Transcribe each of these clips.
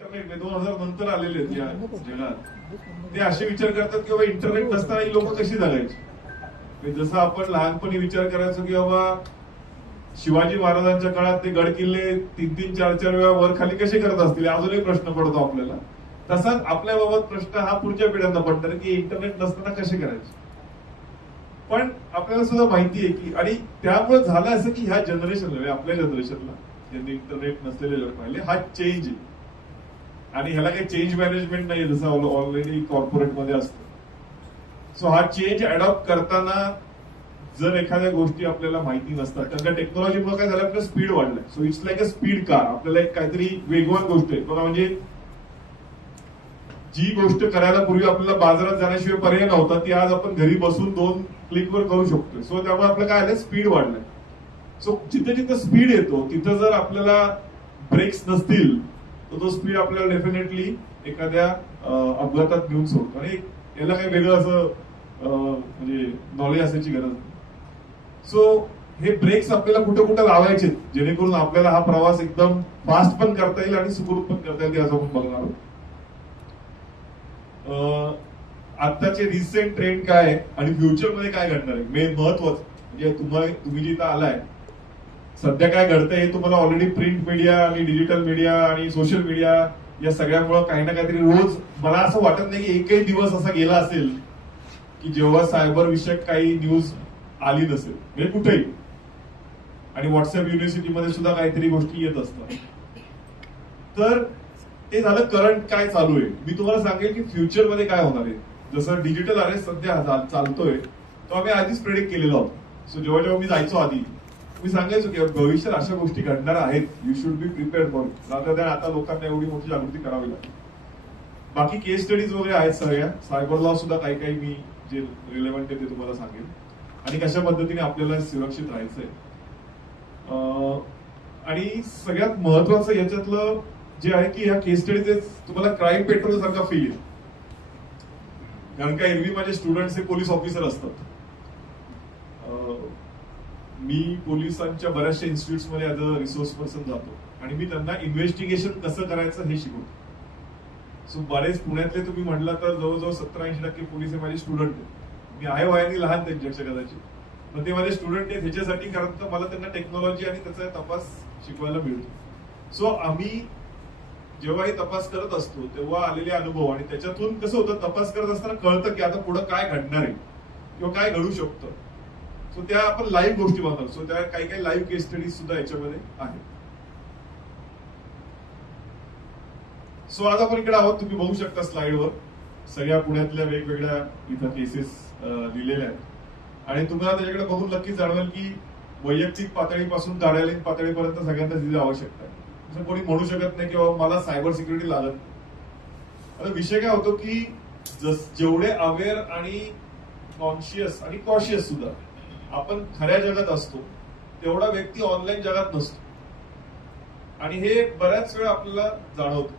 Internet 2000 नंतर आलेले आहेत या जगात. ते असे विचार करतात की बाबा इंटरनेट नसताना ही लोक कशी जगायची. जसं आपण लहानपणी विचार करायचो की बाबा शिवाजी महाराजांच्या काळात ते गड किल्ले 3-3, 4-4 वेळा वर खाली कसे करत असतील अजूनही प्रश्न पडतो आपल्याला. तसाच आपल्या बाबत प्रश्न हा पुढच्या पिढ्यांना पडतात की इंटरनेट नसताना कसे करायचे. पण आपल्याला सुद्धा माहिती आहे की आणि त्यामुळे झालं असं की ह्या जनरेशनला आपल्या जनरेशनला ज्यांनी इंटरनेट नसलेले लोक पाहिले हा चेंज आहे. आणि ह्याला काही चेंज मॅनेजमेंट नाही जसं ऑलरेडी कॉर्पोरेट मध्ये असतं. सो हा चेंज अडॉप्ट करताना जर एखाद्या गोष्टी आपल्याला माहिती नसतात तर टेक्नॉलॉजीमुळे काय झालं आपलं स्पीड वाढलंय. So it's like a speed car. आपल्याला एक काहीतरी वेगवान गोष्ट आहे बघा. म्हणजे जी गोष्ट करायला पूर्वी आपल्याला बाजारात जाण्याशिवाय पर्याय नव्हता ती आज आपण घरी बसून 2 क्लिकवर करू शकतोय. सो त्यामुळे आपलं काय आलंय स्पीड वाढलंय. सो जिथे जिथे स्पीड येतो तिथं जर आपल्याला ब्रेक्स नसतील तर तो स्पीड आपल्याला डेफिनेटली एखाद्या अपघातात घेऊन सोडतो. आणि याला काही वेगळं असं म्हणजे नॉलेज असायची गरज नाही. सो हे ब्रेक्स आपल्याला कुठे कुठे लावायचे जेणेकरून आपल्याला हा प्रवास एकदम फास्ट पण करता येईल आणि सुखरूप पण करता येईल असं आपण बघणार आहोत. आत्ताचे रिसेंट ट्रेंड काय आहे आणि फ्युचर मध्ये काय घडणार आहे मेन महत्वाचं म्हणजे तुम्ही जिथं आलाय सध्या काय घडतंय हे तुम्हाला ऑलरेडी प्रिंट मीडिया आणि डिजिटल मीडिया आणि सोशल मीडिया या सगळ्यामुळे काही ना काहीतरी रोज मला असं वाटत नाही की एकही दिवस असा गेला असेल की जेव्हा सायबर विषयक काही न्यूज आली नसेल म्हणजे कुठेही. आणि व्हॉट्सअप युनिव्हर्सिटीमध्ये सुद्धा काहीतरी गोष्टी येत असतात. तर ते झालं करंट काय चालू आहे. मी तुम्हाला सांगेल की फ्युचर मध्ये काय होणार आहे. जसं डिजिटल अरेस्ट सध्या चालतोय तो आम्ही आधीच प्रेडिक्ट केलेला होता. सो जेव्हा जेव्हा मी जायचो आधी मी सांगायचो की भविष्यात अशा गोष्टी घडणार आहेत. You should B prepared for it. Rather than आता लोकांना एवढी मोठी जागृती करावी लागेल. बाकी केस स्टडीज वगैरे आहेत सगळ्या. सायबर लॉ सुद्धा काही काही मी जे रिलेव्हंट आहे ते तुम्हाला सांगेल आणि कशा पद्धतीने आपल्याला सुरक्षित राहायचंय. आणि सगळ्यात महत्वाचं याच्यातलं जे आहे की ह्या केस स्टडीज तुम्हाला क्राईम पेट्रोल सारखा फील येईल. कारण का एरवी माझे स्टुडंट्स हे पोलीस ऑफिसर असतात. मी पोलिसांच्या बऱ्याचशा इन्स्टिट्यूट्स मध्ये ऍज अ रिसोर्स पर्सन जातो आणि मी त्यांना इन्व्हेस्टिगेशन कसं करायचं हे शिकवतो. सो बरेच पुण्यातले तुम्ही म्हटलं तर जवळजवळ 70-80% पोलीस हे माझे स्टुडंट आहेत. मी आहे वयाने लहान त्यांच्यापेक्षा कदाचित पण ते माझे स्टुडंट आहेत ह्याच्यासाठी कारण तर मला त्यांना टेक्नॉलॉजी आणि त्याचा तपास शिकवायला मिळतो. सो आम्ही जेव्हा हे तपास करत असतो तेव्हा आलेले अनुभव आणि त्याच्यातून कसं होतं तपास करत असताना कळतं की आता पुढे काय घडणार आहे किंवा काय घडू शकतं. सो त्या आपण लाईव्ह गोष्टी बघतो. सो त्या काही काही लाईव्ह केस स्टडीज सुद्धा याच्यामध्ये आहेत. सो आज आपण इकडे आहोत. तुम्ही बघू शकता स्लाइडवर सगळ्या पुण्यातल्या वेगवेगळ्या इथं केसेस दिलेल्या आहेत. आणि तुम्हाला त्याच्याकडे बघून नक्कीच जाणवेल की वैयक्तिक पातळीपासून कार्यालयीन पातळीपर्यंत सगळ्यांना तिथे आवश्यकता आहे. असं कोणी म्हणू शकत नाही की बाबा मला सायबर सिक्युरिटी लागत नाही. आता विषय काय होतो की जेवढे अवेअर आणि कॉन्शियस आणि कॉशियस सुद्धा आपण खऱ्या जगात असतो तेवढा व्यक्ती ऑनलाईन जगात नसतो. आणि हे बऱ्याच वेळा आपल्याला जाणवतं.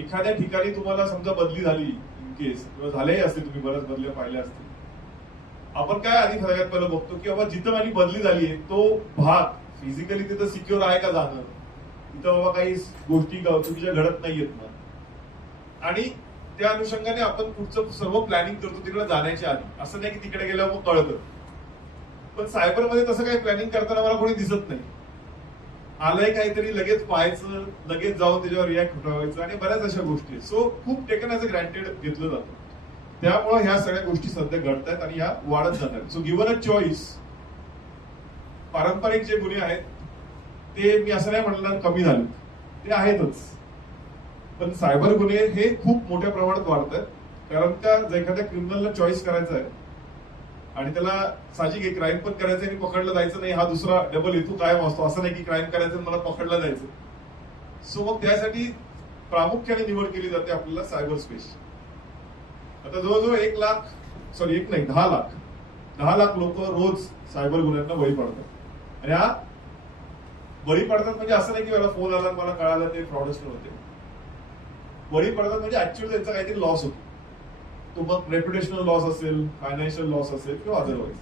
एखाद्या ठिकाणी तुम्हाला समजा बदली झाली इन केस किंवा झालेही असते तुम्ही बऱ्याच बदल्या पाहिल्या असतील. आपण काय आधी सगळ्यात पहिलं बघतो की बाबा जिथं माझी बदली झाली आहे तो भाग फिजिकली तिथं सिक्युअर आहे का जाणं. तिथं बाबा काही गोष्टी चुकीच्या घडत नाहीयेत ना. आणि त्या अनुषंगाने आपण पुढचं सर्व प्लॅनिंग करतो तिकडे जाण्याच्या आधी. असं नाही की तिकडे गेल्यावर मग कळतं. पण सायबरमध्ये तसं काही प्लॅनिंग करताना मला कोणी दिसत नाही. आलंय काहीतरी लगेच पाहायचं लगेच जाऊन त्याच्यावर रिॲक्ट व्हायचं आणि बऱ्याच अशा गोष्टी. सो खूप टेकन ऍज अ ग्रँटेड घेतलं जातं. त्यामुळे ह्या सगळ्या गोष्टी सध्या घडतायत आणि ह्या वाढत जातात. सो गिव्हन अ चॉईस पारंपरिक जे गुन्हे आहेत ते मी असं नाही म्हणणार कमी झाले ते आहेतच. पण सायबर गुन्हे हे खूप मोठ्या प्रमाणात वाढत आहेत. कारण का एखाद्या क्रिमिनलला चॉईस करायचा आहे आणि त्याला साहजिक एक क्राईम पण करायचं आणि पकडलं जायचं नाही. हा दुसरा डबल हेतू कायम असतो. असं नाही की क्राईम करायचं मला पकडलं जायचं. सो मग त्यासाठी प्रामुख्याने निवड केली जाते आपल्याला सायबर स्पेस. आता जवळजवळ 10 लाख लोक रोज सायबर गुन्ह्यांना बळी पडतात. आणि हा बळी पडतात म्हणजे असं नाही की मला फोन आला मला कळालं ते फ्रॉडस्टर होते. बळी पडतात म्हणजे ऍक्च्युअली त्यांचा काहीतरी लॉस होतो. तो मग रेप्युटेशनल लॉस असेल फायनान्शियल लॉस असेल किंवा अदरवाईज.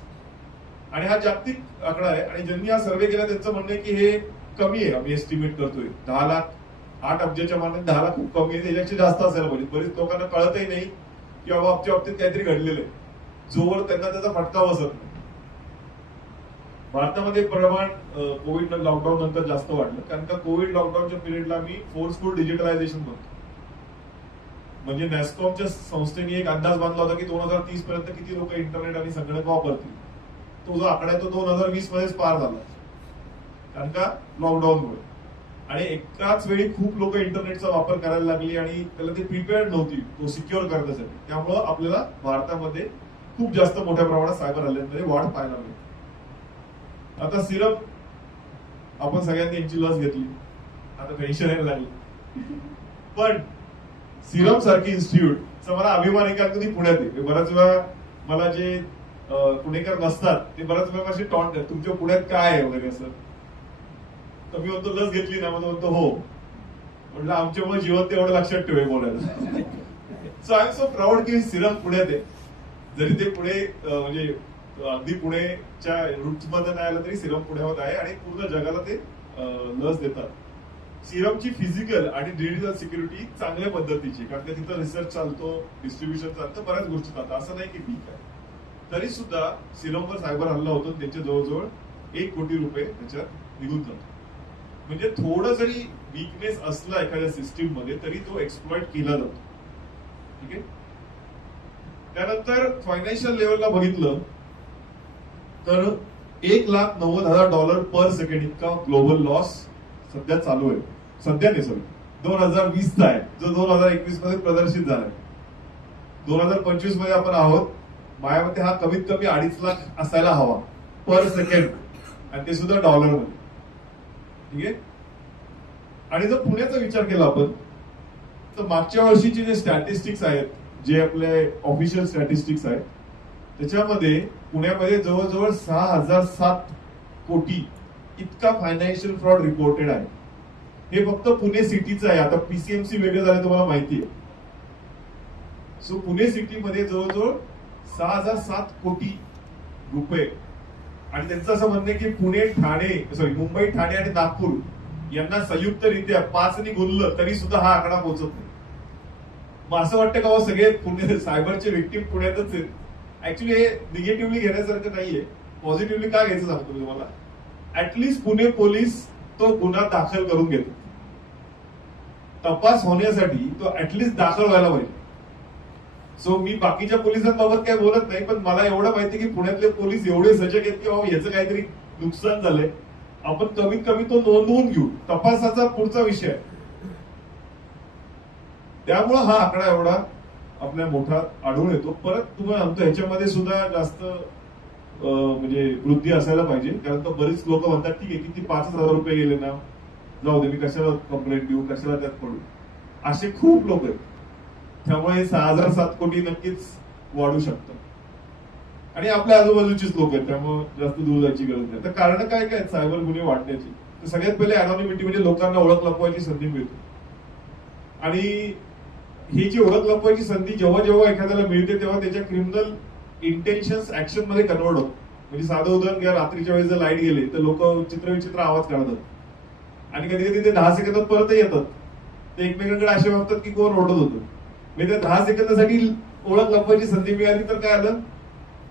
आणि हा जागतिक आकडा आहे आणि ज्यांनी हा सर्व्हे केला त्यांचं म्हणणं आहे की हे कमी आहे. आम्ही एस्टिमेट करतोय 10 लाख 8 अब्जाच्या मानाने 10 लाख खूप कमी आहे, त्याच्यापेक्षा जास्त असायला पाहिजे. बरीच लोकांना कळतही नाही की बाबा आमच्या बाबतीत काहीतरी घडलेलं आहे, जोवर त्यांना त्याचा फटका बसत नाही. भारतामध्ये प्रमाण कोविड लॉकडाऊन नंतर जास्त वाढलं, कारण का कोविड लॉकडाऊनच्या पिरियडला मी फोर्सफुल डिजिटलायझेशन म्हणतो. म्हणजे नॅस्कॉमच्या संस्थेने एक अंदाज बांधला होता की 2030 पर्यंत किती लोक इंटरनेट आणि संगणक वापरतील. तो जो आकडा आहे तो 2020 मध्येच पार झाला, कारण का लॉकडाऊनमुळे. आणि एकाच वेळी खूप लोक इंटरनेटचा वापर करायला लागली आणि त्याला ते प्रिपेअर्ड नव्हती तो सिक्युअर करण्यासाठी. त्यामुळं आपल्याला भारतामध्ये खूप जास्त मोठ्या प्रमाणात सायबर हल्ल्यांमध्ये वाढ पाहायला मिळते. आता सिरम, आपण सगळ्यांनी यांची लस घेतली, आता पेन्शन यायला लागली, पण सिरम सारखी इन्स्टिट्यूट मला अभिमान आहे, कारण कधी पुण्यात आहे. बऱ्याच वेळा मला जे पुणेकर नसतात ते बऱ्याच वेळा असे टॉन्ट आहेत, तुमच्या पुण्यात काय आहे वगैरे असं. तर मी म्हणतो लस घेतली ना, म्हणतो हो, म्हटलं आमच्यामुळे जिवंत एवढं लक्षात ठेवे बोलायला. So I am so proud की सिरम पुण्यात आहे. जरी ते पुणे म्हणजे अगदी पुणेच्या रूट मध्ये नाही आलं तरी सिरम पुण्यावर आहे आणि पूर्ण जगाला ते लस देतात. सिरमची फिजिकल आणि डिजिटल सिक्युरिटी चांगल्या पद्धतीची, कारण का तिथं रिसर्च चालतो, डिस्ट्रीब्युशन चालतं, बऱ्याच गोष्टी चालतात. असं नाही की ठीक आहे, तरी सुद्धा सिरमवर सायबर हल्ला होतो, त्याचे जवळजवळ 1 कोटी रुपये त्याच्यात निघून जातो. म्हणजे थोडं जरी वीकनेस असला एखाद्या सिस्टीम मध्ये तरी तो एक्सप्लॉइट केला जातो. ठीक आहे. त्यानंतर फायनान्शियल लेवलला बघितलं तर $1,90,000 पर सेकंड इतका ग्लोबल लॉस सध्या चालू आहे. सध्या नाही, सॉरी, 2020चा आहे, जो 2021 मध्ये प्रदर्शित झालाय. 2025 मध्ये आपण आहोत. माझ्या मते हा कमीत कमी 2.5 लाख असायला हवा पर सेकंड, आणि ते सुद्धा डॉलरमध्ये. ठीक आहे. आणि जर पुण्याचा विचार केला आपण तर मागच्या वर्षीचे जे स्टॅटिस्टिक्स आहेत, जे आपले ऑफिशियल स्टॅटिस्टिक्स आहेत, त्याच्यामध्ये पुण्यामध्ये जवळजवळ 6,007 कोटी इतका फायनान्शियल फ्रॉड रिपोर्टेड आहे. हे फक्त पुणे सिटीचं आहे. आता पीसीएमसी वेगळं झालं तुम्हाला माहिती आहे. सो पुणे सिटीमध्ये जवळजवळ 6,007 कोटी रुपये. आणि त्यांचं असं म्हणणं आहे की पुणे, ठाणे, मुंबई, ठाणे आणि नागपूर यांना संयुक्तरित्या 5 गुणलं तरी सुद्धा हा आकडा पोहोचत नाही. मग असं वाटतं का सगळे पुणे सायबरचे विक्टीम पुण्यातच आहेत. ऍक्च्युली हे निगेटिव्हली घेण्यासारखं नाहीये, पॉझिटिव्हली काय घ्यायचं सांगतो मी तुम्हाला. ऍटलिस्ट पुणे पोलीस तो गुन्हा दाखल करून घेतो. तपास होण्यासाठी तो ऍटलिस्ट दाखल व्हायला पाहिजे. सो मी बाकीच्या पोलिसांबाबत काही बोलत नाही, पण मला एवढं माहिती की पुण्यातले पोलीस एवढे सजग आहेत की बाबा याचं काहीतरी नुकसान झालंय, आपण कमीत कमी तो नोंदवून घेऊ. तपासाचा पुढचा विषय आहे. त्यामुळं हा आकडा एवढा आपल्या मोठा आढळून येतो. परत तुम्हाला सांगतो ह्याच्यामध्ये सुद्धा जास्त म्हणजे वृद्धी असायला पाहिजे, कारण तर बरीच लोक म्हणतात ठीक आहे किती 5,000 रुपये गेले ना, जाऊ दे, मी कशाला कंप्लेंट देऊ, कशाला त्यात पडू. असे खूप लोक आहेत. त्यामुळे 6,007 कोटी नक्कीच वाढू शकतात. आणि आपल्या आजूबाजूचीच लोक आहेत, त्यामुळे जास्त दूर जायची गरज नाही. तर कारण काय काय सायबर गुन्हे वाढण्याची? तर सगळ्यात पहिले अनॉनिमिटी, म्हणजे लोकांना ओळख लपवायची संधी मिळते. आणि ही जी ओळख लपवायची संधी जेव्हा जेव्हा एखाद्याला मिळते तेव्हा त्याच्या क्रिमिनल इंटेन्शन्स ऍक्शन मध्ये कन्वर्ट होत. म्हणजे साधं उदाहरण घ्या, रात्रीच्या वेळेस जर लाईट गेले तर लोक चित्रविचित्र आवाज काढतात आणि कधी कधी ते 10 सेकंदात परत येतात. ते एकमेकांकडे असे बघतात की कोण ओरडत होतं. म्हणजे त्या 10 सेकंदासाठी ओळख लपवायची संधी मिळाली तर काय आलं,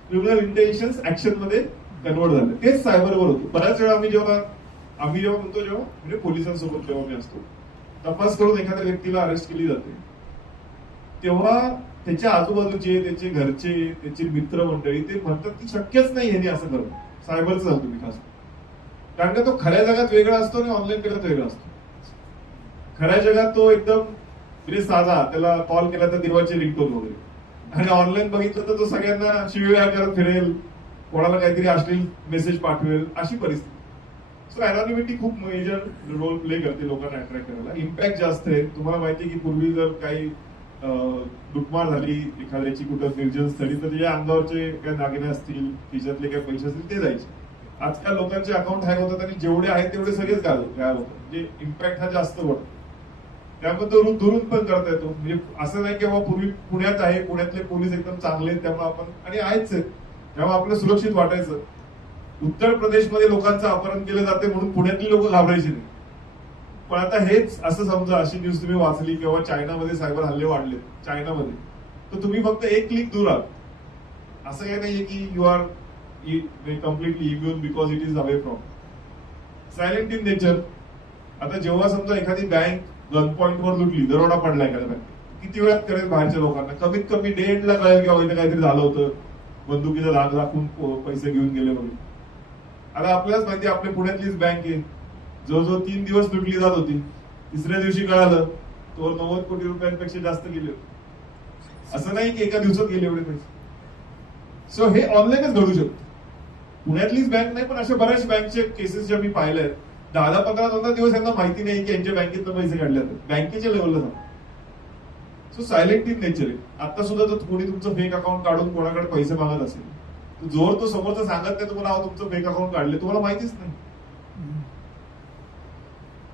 क्रिमिनल इंटेन्शन्स ऍक्शन मध्ये कन्वर्ट झाले. तेच सायबरवर होतं. बऱ्याच वेळा आम्ही जेव्हा म्हणतो म्हणजे पोलिसांसोबत जेव्हा मी असतो, तपास करून एखाद्या व्यक्तीला अरेस्ट केली जाते, तेव्हा त्याच्या आजूबाजूचे, त्याचे घरचे, त्याचे मित्रमंडळी ते म्हणतात की शक्यच नाही ह्याने असं करणं. सायबरचं सांगतो मी खास, कारण का तो खऱ्या जगात वेगळा असतो आणि ऑनलाईन जगात वेगळा असतो. खऱ्या जगात तो एकदम म्हणजे साधा, त्याला कॉल केला तर देवाची रिंगटोन वगैरे, आणि ऑनलाईन बघितलं तर तो सगळ्यांना शिवीगाळ करत फिरेल, कोणाला काहीतरी अश्लील मेसेज पाठवेल, अशी परिस्थिती. सो अनॉनिमिटी खूप मेजर रोल प्ले करते लोकांना अट्रॅक्ट करायला. इम्पॅक्ट जास्त आहे. तुम्हाला माहिती आहे की पूर्वी जर काही लुटमार झाली एखाद्याची कुठं निर्जन स्थळी तर त्याच्या अंगावरचे काय दागिने असतील, खिशातले काय पैसे असतील ते जायचे. आजकाल लोकांचे अकाउंट हॅक होतात आणि जेवढे आहेत तेवढे सगळेच गायब होतात. म्हणजे इम्पॅक्ट हा जास्त वाटतो. त्यामुळे तो दुरून पण करता येतो. म्हणजे असं नाही की बाबा पूर्वी पुण्यात आहे, पुण्यातले पोलीस एकदम चांगले आहेत त्यामुळे आपण, आणि आहेच आहेत त्यामुळे आपल्याला सुरक्षित वाटायचं. उत्तर प्रदेशमध्ये लोकांचं अपहरण केलं जाते म्हणून पुण्यातली लोक घाबरायची नाही. पण आता हेच असं समजा, अशी न्यूज तुम्ही वाचली किंवा चायनामध्ये सायबर हल्ले वाढले चायनामध्ये, तर तुम्ही फक्त एक क्लिक दूर आहात. असं काही नाहीये की you are completely immune because it is away from. Silent in nature. आता जेव्हा समजा एखादी बँक गन पॉइंट वर लुटली, दरोडा पडला एखाद्या बँकेत, किती वेळात कळेल बाहेरच्या लोकांना? कमीत कमी डे एंडला कळेल किंवा इथे काहीतरी झालं होतं, बंदुकीचा धाक दाखवून पैसे घेऊन गेले म्हणून. आता आपल्यालाच माहिती, आपल्या पुण्यातलीच बँक आहे, जवळजवळ 3 दिवस लुटली जात होती. तिसऱ्या दिवशी कळालं तो 90 कोटी रुपयांपेक्षा जास्त गेले. असं नाही की एका दिवसात गेले एवढे पैसे. सो हे ऑनलाईनच घडू शकतं. पुण्यातलीच बँक नाही, पण अशा बऱ्याच बँकचे केसेस ज्या मी पाहिल्या आहेत, 10-15 दिवस यांना माहिती नाही की यांच्या बँकेतनं पैसे काढले जातात, बँकेच्या लेवलला जातात. सो सायलेंट इन नेचर आहे. आता सुद्धा जर कोणी तुमचं फेक अकाउंट काढून कोणाकडे पैसे मागत असेल, तर जोर तो समोरचा सांगत नाही तुम्हाला तुमचं फेक अकाउंट काढले, तुम्हाला माहितीच नाही.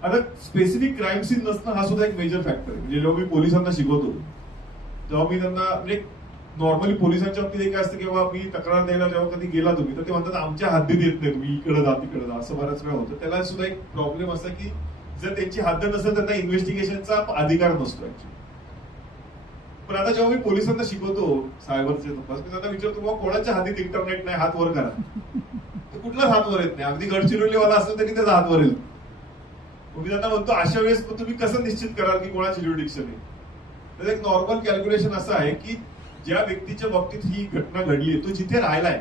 आता स्पेसिफिक क्राईम सीन नसणं हा सुद्धा एक मेजर फॅक्टर आहे. म्हणजे जेव्हा मी पोलिसांना शिकवतो तेव्हा मी त्यांना, म्हणजे नॉर्मली पोलिसांच्या बाबतीत एक असतं, किंवा मी तक्रार द्यायला जेव्हा कधी गेला तुम्ही, तर ते म्हणतात आमच्या हद्दीत येत नाही, तुम्ही इकडे जा तिकडे जा, असं बऱ्याच वेळा होतं. त्याला सुद्धा एक प्रॉब्लेम असा की जर त्यांची हद्द नसेल त्यांना इन्व्हेस्टिगेशनचा अधिकार नसतो ऍक्च्युली. पण आता जेव्हा मी पोलिसांना शिकवतो सायबरचे तपास, मी त्यांना विचारतो बाबा कोणाच्या हातीत इंटरनेट नाही, हात वर करा. तर कुठलाच हात वर येत नाही. अगदी गडचिरोलीवाला असेल तरी त्याचा हात वर येईल. मी त्यांना म्हणतो अशा वेळेस तुम्ही कसं निश्चित कराल की कोणाची ज्युरिडिक्शन आहे? तर एक नॉर्मल कॅल्क्युलेशन असं आहे की ज्या व्यक्तीच्या बाबतीत ही घटना घडली, तो जिथे राहिलाय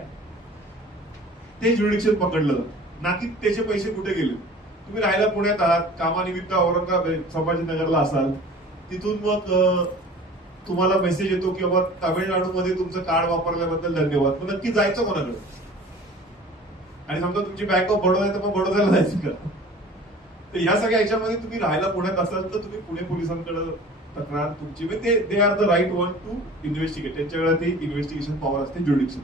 ते ज्युरिडिक्शन पकडलं जातं, ना की त्याचे पैसे कुठे गेले. तुम्ही राहायला पुण्यात आहात, कामानिमित्त औरंगाबाद संभाजीनगरला असाल, तिथून मग तुम्हाला मेसेज येतो की बाबा तामिळनाडूमध्ये तुमचं कार्ड वापरल्याबद्दल धन्यवाद. मग नक्की जायचं कोणाकडे? आणि समजा तुमची बँक ऑफ बडोदा आहे, तर मग बडोद्याला जायचं का? तर या सगळ्या ह्याच्यामध्ये तुम्ही राहायला पुण्यात असाल तर तुम्ही पुणे पोलिसांकडे तक्रार तुमची, they are the right one to investigate. त्यांच्याकडे ते इन्व्हेस्टिगेशन पॉवर असते, ज्युडिक्शन.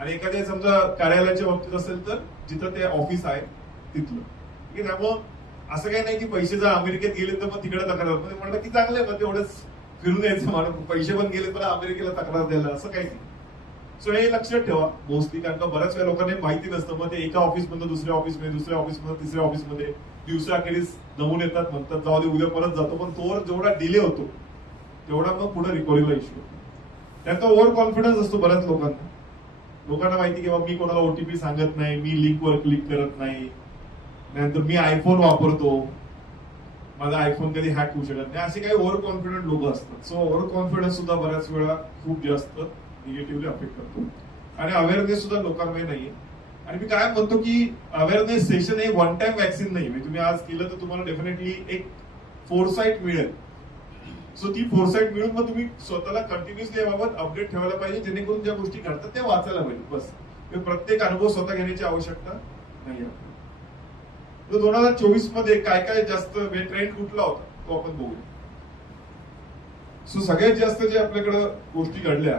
आणि एखाद्या समजा कार्यालयाच्या बाबतीत असेल तर जिथं ते ऑफिस आहे तिथलं. ठीक आहे. त्यामुळं असं काही नाही की पैसे जर अमेरिकेत गेले तर मग तिकडे तक्रार. म्हणलं की चांगलं आहे, मग तेवढंच फिरून यायचं माणूस, पैसे पण गेले तर अमेरिकेला तक्रार द्यायला, असं काही नाही. सो हे लक्षात ठेवा मोस्टली, कारण का बऱ्याच वेळा लोकांना माहिती नसतं. मग ते एका ऑफिसमधून दुसऱ्या ऑफिसमध्ये, दुसऱ्या ऑफिसमध्ये तिसऱ्या ऑफिसमध्ये दिवसाखेरीस नमून येतात, म्हणतात जाऊ दे उद्या परत जातो. पण तोवर जेवढा डिले होतो तेवढा मग पुढे रिकव्हरीला इश्यू होतो. त्यात ओव्हर कॉन्फिडन्स असतो बऱ्याच लोकांना. लोकांना माहिती की मी कोणाला ओटीपी सांगत नाही, मी लिंकवर क्लिक करत नाही, नंतर मी आयफोन वापरतो, माझा आयफोन कधी हॅक होऊ शकत नाही, असे काही ओव्हर कॉन्फिडंट लोक असतात. सो ओव्हर कॉन्फिडन्स सुद्धा बऱ्याच वेळा खूप जास्त निगेटिव्हली अफेक्ट करतो. आणि अवेअरनेस सुद्धा लोकांमध्ये नाहीये. आणि मी काय म्हणतो की अवेअरनेस सेशन हे वन टाइम वॅक्सिन नाही. म्हणजे तुम्ही आज केलं तर तुम्हाला डेफिनेटली एक फोरसाईट मिळेल. सो ती फोरसाईट मिळून मग तुम्ही स्वतःला कंटिन्युअसली याबाबत अपडेट ठेवायला पाहिजे, जेणेकरून ज्या गोष्टी घडतात त्या वाचायला पाहिजे. बस प्रत्येक अनुभव स्वतः घेण्याची आवश्यकता नाही. 2024 मध्ये काय काय जास्त ट्रेंड कुठला होता तो आपण बघूया. सो सगळ्यात जास्त जे आपल्याकडे गोष्टी घडल्या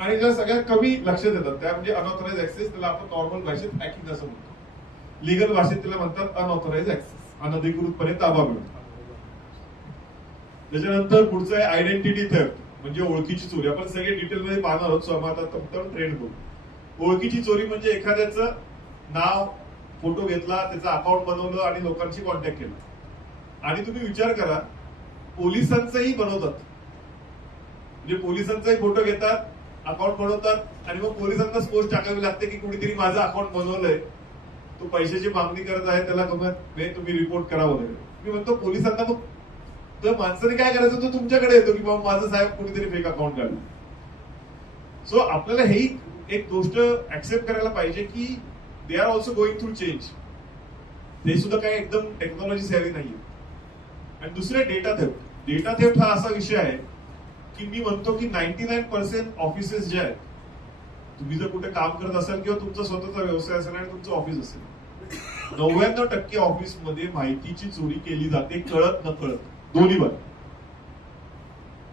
आणि ज्या सगळ्यात कमी लक्षात येतात त्या म्हणजे अनऑथराइज ऍक्सेस. त्याला आपण नॉर्मल भाषेत हॅकिंग असं म्हणतो, लिगल भाषेत त्याला म्हणतात अनऑथराइज ऍक्सेस, अनधिकृतपणे ताबा मिळतो. त्याच्यानंतर पुढचं आहे आयडेंटिटी थेफ्ट, म्हणजे ओळखीची चोरी. आपण सगळे डिटेलमध्ये पाहणार आहोत. सो आता फक्त ट्रेंड बघू. ओळखीची चोरी म्हणजे एखाद्याचं नाव, फोटो घेतला, त्याचं अकाउंट बनवलं आणि लोकांशी कॉन्टॅक्ट केला. आणि तुम्ही विचार करा, पोलिसांचंही बनवतात. म्हणजे पोलिसांचाही फोटो घेतात, अकाउंट बनवतात आणि मग पोलिसांनाच पोस्ट टाकावी लागते की कुणीतरी माझं अकाउंट बनवलंय, तो पैशाची मागणी करत आहे, त्याला तुम्ही रिपोर्ट करा वगैरे. मी म्हणतो पोलिसांना मग तर माणसाने काय करायचं, तो तुमच्याकडे येतो की बाबा माझं साहेब कुणीतरी फेक अकाउंट काढलं. सो आपल्याला ही एक गोष्ट ऍक्सेप्ट करायला पाहिजे की they are also going through change. ते सुद्धा काही एकदम टेक्नॉलॉजी सेव्ही नाहीये. आणि दुसरे डेटा थेफ्ट. डेटा थेफ्ट हा असा विषय आहे की मी म्हणतो की 99% ऑफिसेस जे आहेत, तुम्ही जर कुठे काम करत असाल किंवा तुमचा स्वतःचा व्यवसाय असेल आणि तुमचं ऑफिस असेल, 99% ऑफिसमध्ये माहितीची चोरी केली जाते, कळत न कळत, दोन्ही बाजू.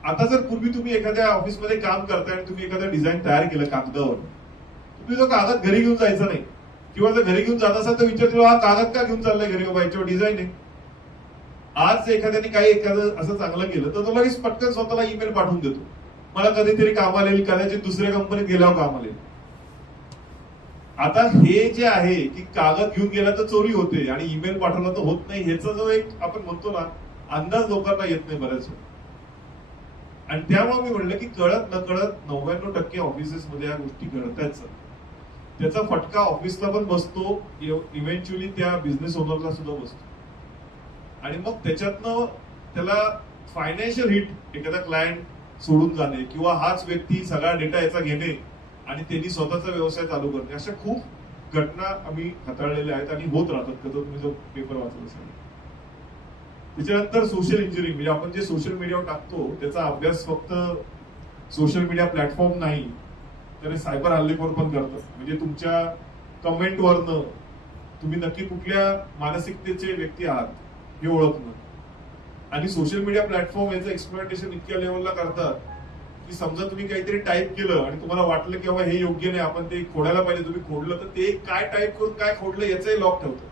आता जर पूर्वी तुम्ही एखाद्या ऑफिसमध्ये काम करताय आणि तुम्ही एखादं डिझाईन तयार केलं कागदावर, तुम्ही तो कागद घरी घेऊन जायचा नाही. किंवा जर घरी घेऊन जात असाल तर विचारतो हा कागद का घेऊन चाललाय घरी, बाबा याच्यावर डिझाईन आहे. आज एखाद्याने काही एखादं असं चांगलं केलं तर तो लगेच पटकन स्वतःला ईमेल पाठवून देतो, मला कधीतरी कामाला येईल, कदाचित दुसऱ्या कंपनीत गेल्यावर कामाला येईल. आता हे जे आहे की कागद घेऊन गेला तर चोरी होते आणि ईमेल पाठवला तर होत नाही, ह्याचा जो एक आपण म्हणतो ना अंदाज लोकांना येत नाही बऱ्याच वेळा. आणि त्यामुळे मी म्हणलं की कळत नकळत 99% ऑफिसेसमध्ये या गोष्टी घडतायच. त्याचा फटका ऑफिसला पण बसतो, इव्हेंच्युअली त्या बिझनेस ओनरला सुद्धा बसतो. आणि मग त्याच्यातनं त्याला फायनान्शियल हिट, एखादा क्लायंट सोडून जाणे किंवा हाच व्यक्ती सगळा डेटा याचा घेणे आणि त्यांनी स्वतःचा व्यवसाय चालू करणे, अशा खूप घटना आम्ही हाताळलेल्या आहेत आणि होत राहतात. कधी तुम्ही जो पेपर वाचला असेल. त्याच्यानंतर सोशल इंजिनिअरिंग, म्हणजे आपण जे सोशल मीडियावर टाकतो त्याचा अभ्यास फक्त सोशल मीडिया प्लॅटफॉर्म नाही तर सायबर हल्लेखोर पण करतात. म्हणजे तुमच्या कमेंटवरनं तुम्ही नक्की कुठल्या मानसिकतेचे व्यक्ती आहात हे ओळखणं. आणि सोशल मीडिया प्लॅटफॉर्म याचं एक्सप्लॉयटेशन इतक्या लेवलला करतात की समजा तुम्ही काहीतरी टाईप केलं आणि तुम्हाला वाटलं की बाबा हे योग्य नाही, आपण ते खोडायला पाहिजे, तुम्ही खोडलं तर ते काय टाईप करून काय खोडलं याचंही लॉक ठेवतं.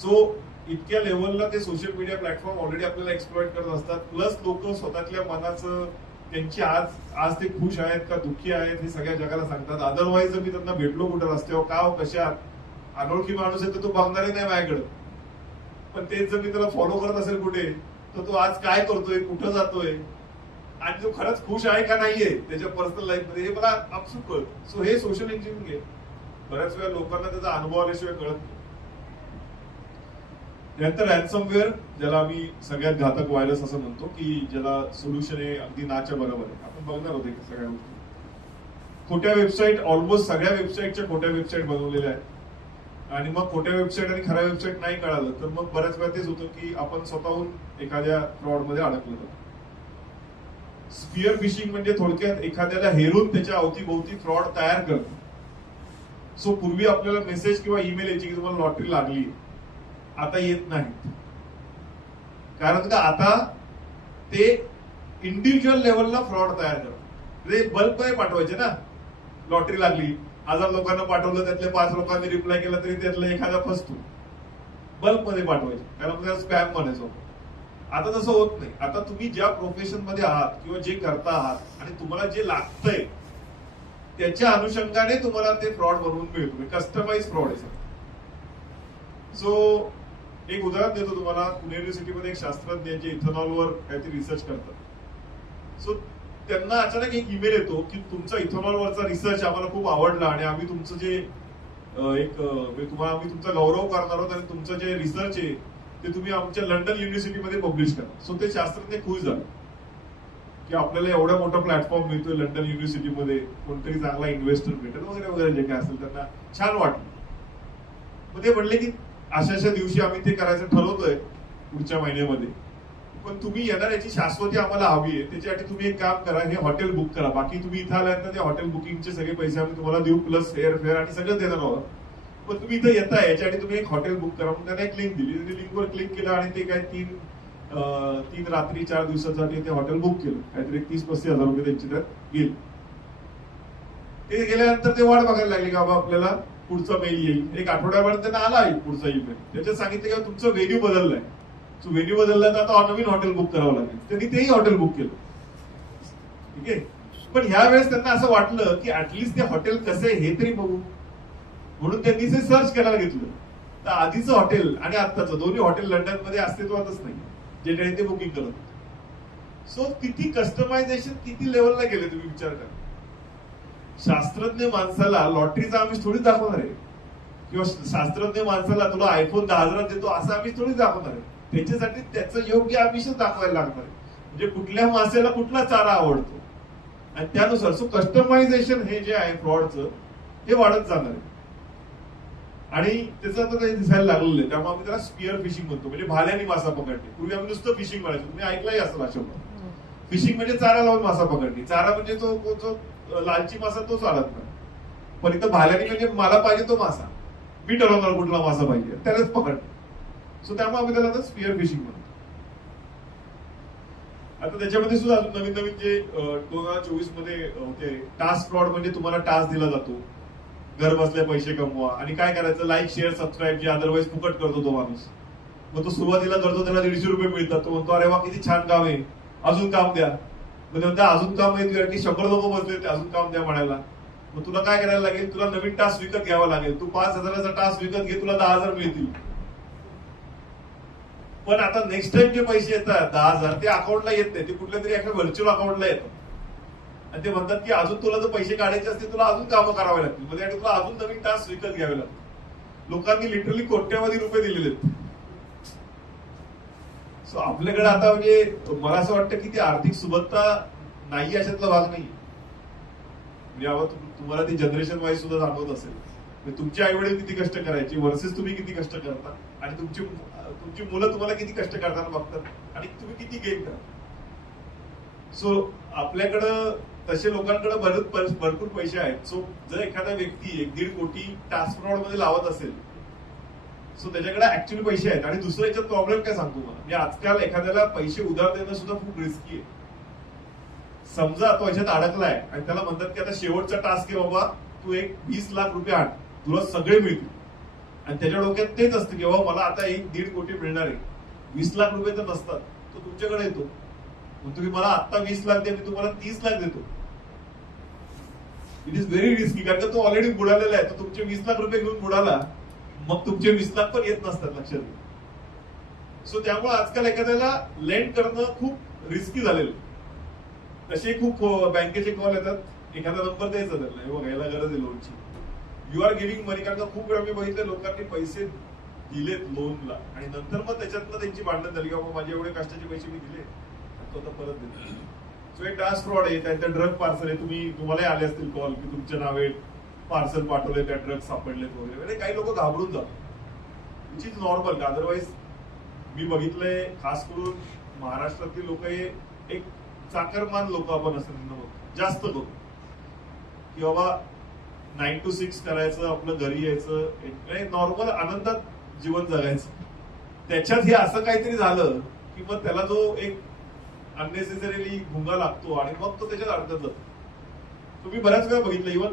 सो इतक्या लेवलला ते सोशल मीडिया प्लॅटफॉर्म ऑलरेडी आपल्याला एक्सप्लॉइट करत असतात. प्लस लोक स्वतःतल्या मनाचं, त्यांची आज ते खुश आहेत का दुःखी आहेत हे सगळ्या जगाला सांगतात. अदरवाईज मी त्यांना भेटलो कुठं रस्त्यावर का कशा अनोळखी माणूस आहे तर तो बघणारही नाही माझ्याकडे. पण तेच जर मी त्याला फॉलो करत असेल कुठे तर तो आज काय करतोय, कुठं जातोय आणि तो खरंच खुश आहे का नाहीये त्याच्या पर्सनल लाईफ मध्ये हे मला आपसूक कळतं. सो हे सोशल इंजिनिअरिंग आहे. बऱ्याच वेळा लोकांना त्याचा अनुभव आल्याशिवाय कळत नाही. त्यानंतर रॅन्समवेअर, ज्याला आम्ही सगळ्यात घातक व्हायरस असं म्हणतो, की ज्याला सोल्युशन आहे अगदी नाच्या बरोबर आहे. आपण बघणार होते सगळ्या गोष्टी. खोट्या वेबसाईट, ऑलमोस्ट सगळ्या वेबसाईटच्या खोट्या वेबसाईट बनवलेल्या आहेत. आणि मग खोट्या वेबसाईट आणि खऱ्या वेबसाईट नाही कळालं तर मग बऱ्याच वेळा तेच होतं की आपण स्वतःहून एखाद्या फ्रॉड मध्ये अडकलो जातो. स्पियर फिशिंग म्हणजे थोडक्यात एखाद्याला हेरून त्याच्या अवतीभोवती फ्रॉड तयार करणं. सो पूर्वी आपल्याला मेसेज किंवा ईमेल यायची की तुम्हाला लॉटरी लागली, आता येत नाहीत. कारण का आता ते इंडिव्हिज्युअल लेवलला फ्रॉड तयार करतात. बल्क मध्ये पाठवायचे ना, लॉटरी लागली 1000 लोकांना पाठवलं, त्यातले 5 लोकांनी रिप्लाय केला तरी त्यातला एखादा फसतो. बल्क मध्ये पाठवायचे, कारण त्याला स्पॅम म्हणायचो. आता तसं होत नाही. आता तुम्ही ज्या प्रोफेशन मध्ये आहात किंवा जे करता आहात आणि तुम्हाला जे लागतंय त्याच्या अनुषंगाने तुम्हाला ते फ्रॉड बनवून मिळतो. कस्टमाइज फ्रॉड आहे. सो एक उदाहरण देतो तुम्हाला. पुणे युनिव्हर्सिटीमध्ये एक शास्त्रज्ञ जे इथेनॉलवर काहीतरी रिसर्च करतात. सो त्यांना अचानक एक ईमेल येतो की तुमचा इथेनॉलवरचा रिसर्च आम्हाला खूप आवडला आणि आम्ही तुमचं जे तुम्हाला आम्ही तुमचा गौरव करणार आहोत आणि तुमचं जे रिसर्च आहे ते तुम्ही आमच्या लंडन युनिव्हर्सिटीमध्ये पब्लिश करा. सो ते शास्त्रज्ञ खुश झाले की आपल्याला एवढा मोठा प्लॅटफॉर्म मिळतोय लंडन युनिव्हर्सिटीमध्ये, कोणतरी चांगला इन्व्हेस्टर भेटेल वगैरे वगैरे जे काय असेल त्यांना छान वाटलं. मग ते म्हणले की अशा दिवशी आम्ही ते करायचं ठरवतोय पुढच्या महिन्यामध्ये, पण तुम्ही येणार याची शाश्वती आम्हाला हवी आहे. त्याच्यासाठी तुम्ही एक काम करा, हे हॉटेल बुक करा. बाकी तुम्ही इथं आल्यानंतर ते हॉटेल बुकिंगचे सगळे पैसे आम्ही तुम्हाला देऊ, प्लस एअर फेअर आणि सगळं देणार आहोत. पण तुम्ही इथं येताय याच्यासाठी तुम्ही एक हॉटेल बुक करा. म्हणून त्यांना एक लिंक दिली. लिंकवर क्लिक केलं आणि ते काय 3 रात्री 4 दिवसासाठी ते हॉटेल बुक केलं. काहीतरी 30-35 हजार रुपये त्यांची त्यात गेले. ते गेल्यानंतर ते वाट बघायला लागली का बाबा आपल्याला पुढचा मेल येईल. एक आठवड्यापर्यंत त्यांना आला पुढचा ईमेल. त्याच्यात सांगितलं की तुमचं व्हेन्यू बदललाय. व्हेन्यू बदलला तर आता नवीन हॉटेल बुक करावं लागेल. त्यांनी तेही हॉटेल बुक केलं. ठीक आहे. पण ह्या वेळेस त्यांना असं वाटलं की ऍटलिस्ट ते हॉटेल कसं आहे हे तरी बघू, म्हणून त्यांनी ते सर्च करायला घेतलं. तर आधीचं हॉटेल आणि आत्ताचं दोन्ही हॉटेल लंडन मध्ये अस्तित्वातच नाही जे काही ते बुकिंग करत. सो किती कस्टमायझेशन किती लेवलला गेले तुम्ही विचार करा. शास्त्रज्ञ माणसाला लॉटरीचा आम्ही थोडीच दाखवणार आहे किंवा शास्त्रज्ञ माणसाला तुला आयफोन 10,000 देतो असं आम्ही थोडीच दाखवणार आहे. त्याच्यासाठी त्याचं योग्य आमिष दाखवायला लागणार आहे. म्हणजे कुठल्या माणसाला कुठला चारा आवडतो आणि त्यानुसार. सो कस्टमायझेशन हे जे आहे फ्रॉडचं हे वाढत जाणार आहे आणि त्याचं आता काही दिसायला लागलेलं आहे. त्यामुळे आम्ही त्याला स्पियर फिशिंग म्हणतो, म्हणजे भाल्याने मासा पकडणे. पूर्वी आम्ही नुसतं फिशिंग म्हणायचो. तुम्ही ऐकलंही असेल अशा. फिशिंग म्हणजे चारा लावून मासा पकडणे. चारा म्हणजे जो लालची मासा तो चालत नाही. पण इथं भाल्याने म्हणजे मला पाहिजे तो मासा, मी ठरवणार कुठला मासा पाहिजे त्यालाच पकडणे. सो त्यामुळे आम्ही त्याला आता स्पियर फिशिंग म्हणतो. आता त्याच्यामध्ये सुद्धा अजून नवीन नवीन जे 2024 मध्ये होते टास्क फ्रॉड, म्हणजे तुम्हाला टास्क दिला जातो घर बसल्या पैसे कमवा आणि काय करायचं, लाईक शेअर सबस्क्राईब, जे अदरवाईज फुकट करतो तो माणूस. मग तो सुरुवातीला करतो, त्याला 150 रुपये मिळतात. तो म्हणतो अरे वा किती छान काम आहे, अजून काम द्या. मग नंतर अजून काम आहे, 100 लोक बसले, अजून काम द्या म्हणायला. मग तुला काय करायला लागेल, तुला नवीन टास्क विकत घ्यावा लागेल. तू 5,000चा टास्क विकत घे, तुला 10,000 मिळतील. पण आता नेक्स्ट टाइम जे पैसे येतात 10,000 ते अकाउंटला येत नाही, ते कुठल्या तरी एका व्हर्च्युअल अकाउंटला येतात. आणि ते म्हणतात की अजून तुला जर पैसे काढायचे असतील तुला अजून कामं करावे लागतील, म्हणजे तुला अजून नवीन टास्क विकत घ्यावे लागतील. लोकांनी लिटरली कोट्यावधी रुपये दिलेले आहेत. सो आपल्याकडे आता म्हणजे मला असं वाटतं की ती आर्थिक सुबत्ता नाही अशातला भाग नाही. म्हणजे तुम्हाला ती जनरेशन वाईज सुद्धा जाणवत असेल. म्हणजे तुमचे आई वडील किती कष्ट करायचे वर्सेस तुम्ही किती कष्ट करता, आणि तुमची मुलं तुम्हाला किती कष्ट करताना बघतात आणि तुम्ही किती गेन करा. सो आपल्याकडं तसे लोकांकडे भरपूर पैसे आहेत. सो जर एखादा व्यक्ती 1-1.5 कोटी टास्क फ्रॉड मध्ये लावत असेल, सो त्याच्याकडे ऍक्च्युअली पैसे आहेत. आणि दुसरं याच्यात प्रॉब्लेम काय सांगतो मला, म्हणजे आजकाल एखाद्याला पैसे उधार देणं सुद्धा खूप रिस्की आहे. समजा तो याच्यात अडकलाय आणि त्याला म्हणतात की आता शेवटचा टास्क आहे बाबा, तू एक 20 लाख रुपये आण, तुला सगळे मिळतील. आणि त्याच्या डोक्यात तेच असतं की बाबा मला आता 1-1.5 कोटी मिळणार आहे. 20 लाख रुपये तर नसतात, तो तुमच्याकडे येतो, मग तुम्ही मला आता 20 लाख दे, मी तुम्हाला 30 लाख देतो. इट इज व्हेरी रिस्की, कारण का तो ऑलरेडी बुडालेला आहे. तो तुमचे 20 लाख रुपये घेऊन बुडाला, मग तुमचे 20 लाख पण येत नसतात, लक्षात घ्या. सो त्यामुळे आजकाल एखाद्याला लेंड करणं खूप रिस्की झालेलं. तसे खूप बँकेचे कॉल येतात, एखादा नंबर द्यायचा त्यांना, हे बघा याला गरज आहे लोनची, यू आर गिव्हिंग मनी. कारण खूप वेळा मी बघितलं लोकांनी पैसे दिलेत लोनला आणि नंतर मग त्याच्यातनं त्यांची भांडण झाली की बाबा माझे एवढे कष्टाचे पैसे मी दिले, तो आता परत देतो. सो एक टास्क फ्रॉड आहे, त्यांचं ड्रग पार्सल आहे. तुम्हालाही आले असतील कॉल की तुमच्या नावे पार्सल पाठवले, त्या ड्रग सापडलेत वगैरे. काही लोक घाबरून जातात, विच इज नॉर्मल. अदरवाईज मी बघितलंय खास करून महाराष्ट्रातली लोक हे एक चाकरमान लोक आपण असं जास्त करू की बाबा 9 to 6 करायचं, आपलं घरी यायचं, नॉर्मल आनंदात जीवन जगायचं. त्याच्यात हे असं काहीतरी झालं की मग त्याला जो एक अननेसेसरीली भुंगा लागतो आणि मग तो त्याच्यात अडकत जातो. तुम्ही बऱ्याच वेळा बघितलं, इव्हन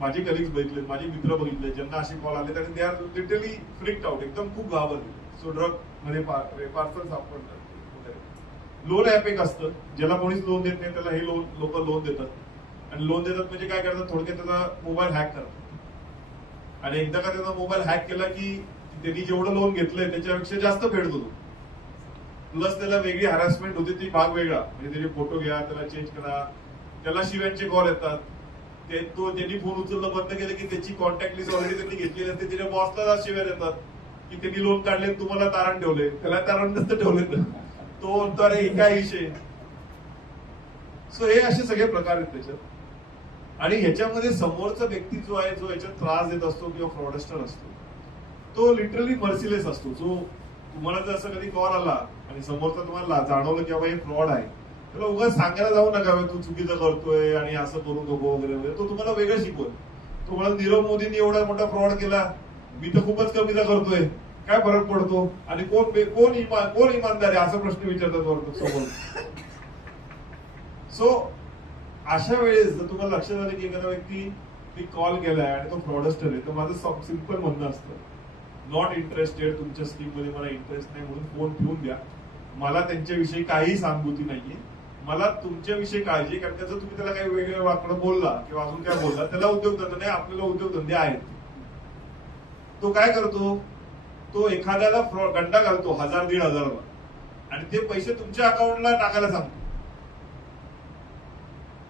माझे कलिग्स बघितले, माझे मित्र बघितले, ज्यांना असे कॉल आले आणि they are literally freaked out, एकदम खूप घाबरले. सो ड्रग मध्ये पार्सल सापडतात. लोन ऍप एक असतं, ज्याला कोणीच लोन देत नाही त्याला हे लोक लोन देतात. आणि लोन देतात म्हणजे काय करतात, थोडक्यात त्याचा मोबाईल हॅक करतात. आणि एकदा का त्याचा मोबाईल हॅक केला की त्यांनी जेवढं लोन घेतलंय त्याच्यापेक्षा जास्त फेडतो तो. प्लस त्याला वेगळी हॅरॅसमेंट होते, ती भाग वेगळा. म्हणजे त्याचे फोटो घ्या, त्याला चेंज करा, त्याला शिव्यांचे कॉल येतात. त्यांनी फोन उचलणं बंद केलं की त्याची कॉन्टॅक्ट लिस्ट ऑलरेडी त्यांनी घेतलेली असते, त्याच्या बॉसला शिव्या देतात की त्यांनी लोन काढले तुम्हाला तारण ठेवले. त्याला तारण नसतं ठेवले, तो म्हणतो अरे हे काय विषय. सो हे असे सगळे प्रकार आहेत त्याच्यात. आणि ह्याच्यामध्ये समोरचा व्यक्ती जो आहे, जो याच्यात त्रास देत असतो किंवा फ्रॉडस्टर असतो, तो लिटरली मर्सिलेस असतो. जो तुम्हाला जर असं कधी कॉल आला आणि समोरचा तुम्हाला जाणवलं की बाबा हे फ्रॉड आहे, त्याला उगाच सांगायला जाऊ नका तू चुकीचं करतोय आणि असं करू नको वगैरे वगैरे. तो तुम्हाला वेगळं शिकवल. तुम्हाला नीरव मोदींनी एवढा मोठा फ्रॉड केला, मी तर खूपच कमीचा करतोय, काय फरक पडतो, आणि कोण इमानदार आहे असा प्रश्न विचारतात समोर. सो अशा वेळेस जर तुम्हाला लक्षात आलं की एखादा व्यक्ती कॉल केलाय आणि तो फ्रॉडस्टर आहे, तर माझं सिंपल म्हणणं असतं, नॉट इंटरेस्टेड, तुमच्या स्कीम मध्ये मला इंटरेस्ट नाही म्हणून फोन ठेवून द्या. मला त्यांच्याविषयी काही सांगूती नाहीये, मला तुमच्याविषयी काळजी. कारण जर तुम्ही त्याला काही वेगळं वाकडं बोलला किंवा अजून काय बोलला, त्याला उद्योगधंदे नाही, आपल्याला उद्योगधंदे आहेत. तो काय करतो, तो एखाद्याला गंडा घालतो 1000-1500 आणि ते पैसे तुमच्या अकाउंटला टाकायला सांगतो.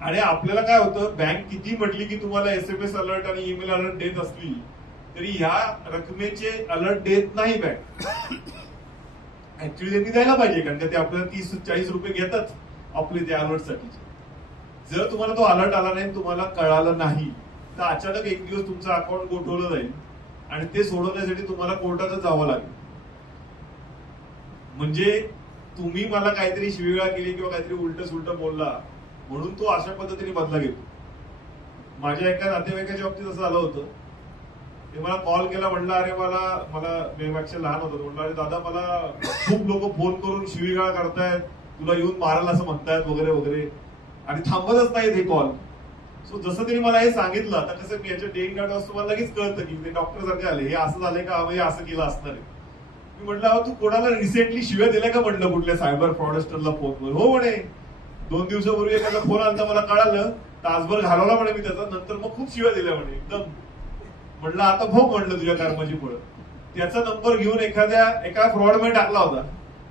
आणि आपल्याला काय होतं, बँक किती म्हटली की तुम्हाला SMS अलर्ट आणि ईमेल अलर्ट देत असली तरी ह्या रकमेचे अलर्ट देत नाही बँक. ऍक्च्युअली त्यांनी द्यायला पाहिजे, कारण का ते आपल्याला 30-40 रुपये घेतात आपले त्या अलर्ट साठीचे. जर तुम्हाला तो अलर्ट आला नाही, तुम्हाला कळालं नाही, तर अचानक एक दिवस तुमचं अकाउंट गोठवलं जाईल आणि ते सोडवण्यासाठी तुम्हाला कोर्टातच जावं लागेल. म्हणजे तुम्ही मला काहीतरी शिवीगाळ केली किंवा काहीतरी उलट सुलट बोलला म्हणून तो अशा पद्धतीने बदला घेतो. माझ्या एका नातेवाईकाच्या बाबतीत असं आलं होतं. ते मला कॉल केला, म्हणला अरे मला मेपेक्षा लहान होतं, म्हणलं अरे दादा मला खूप लोक फोन करून शिवीगाळ करतायत, तुला येऊन मारायला असं म्हणतायत वगैरे वगैरे, आणि थांबतच नाहीत हे कॉल. सो जसं त्यांनी मला हे सांगितलं, आता कसं मी याच्या डेईंग डाटा असतो, मला लगेच कळतं की ते डॉक्टर सारखे आले, हे असं झालंय का, हे असं केलं असणार आहे. मी म्हटलं तू कोणाला रिसेंटली शिव्या दिल्या का म्हटलं कुठल्या सायबर फ्रॉडस्टरला फोनवर. हो म्हणे, 2 दिवसापूर्वी एखादा फोन आला, मला कळालं तासभर घालवला म्हणे मी त्याचा, नंतर मग खूप शिव्या दिल्या म्हणे एकदम. म्हणलं आता भोग म्हणलं तुझ्या कर्माची फळं. त्याचा नंबर घेऊन एका फ्रॉडमध्ये टाकला होता.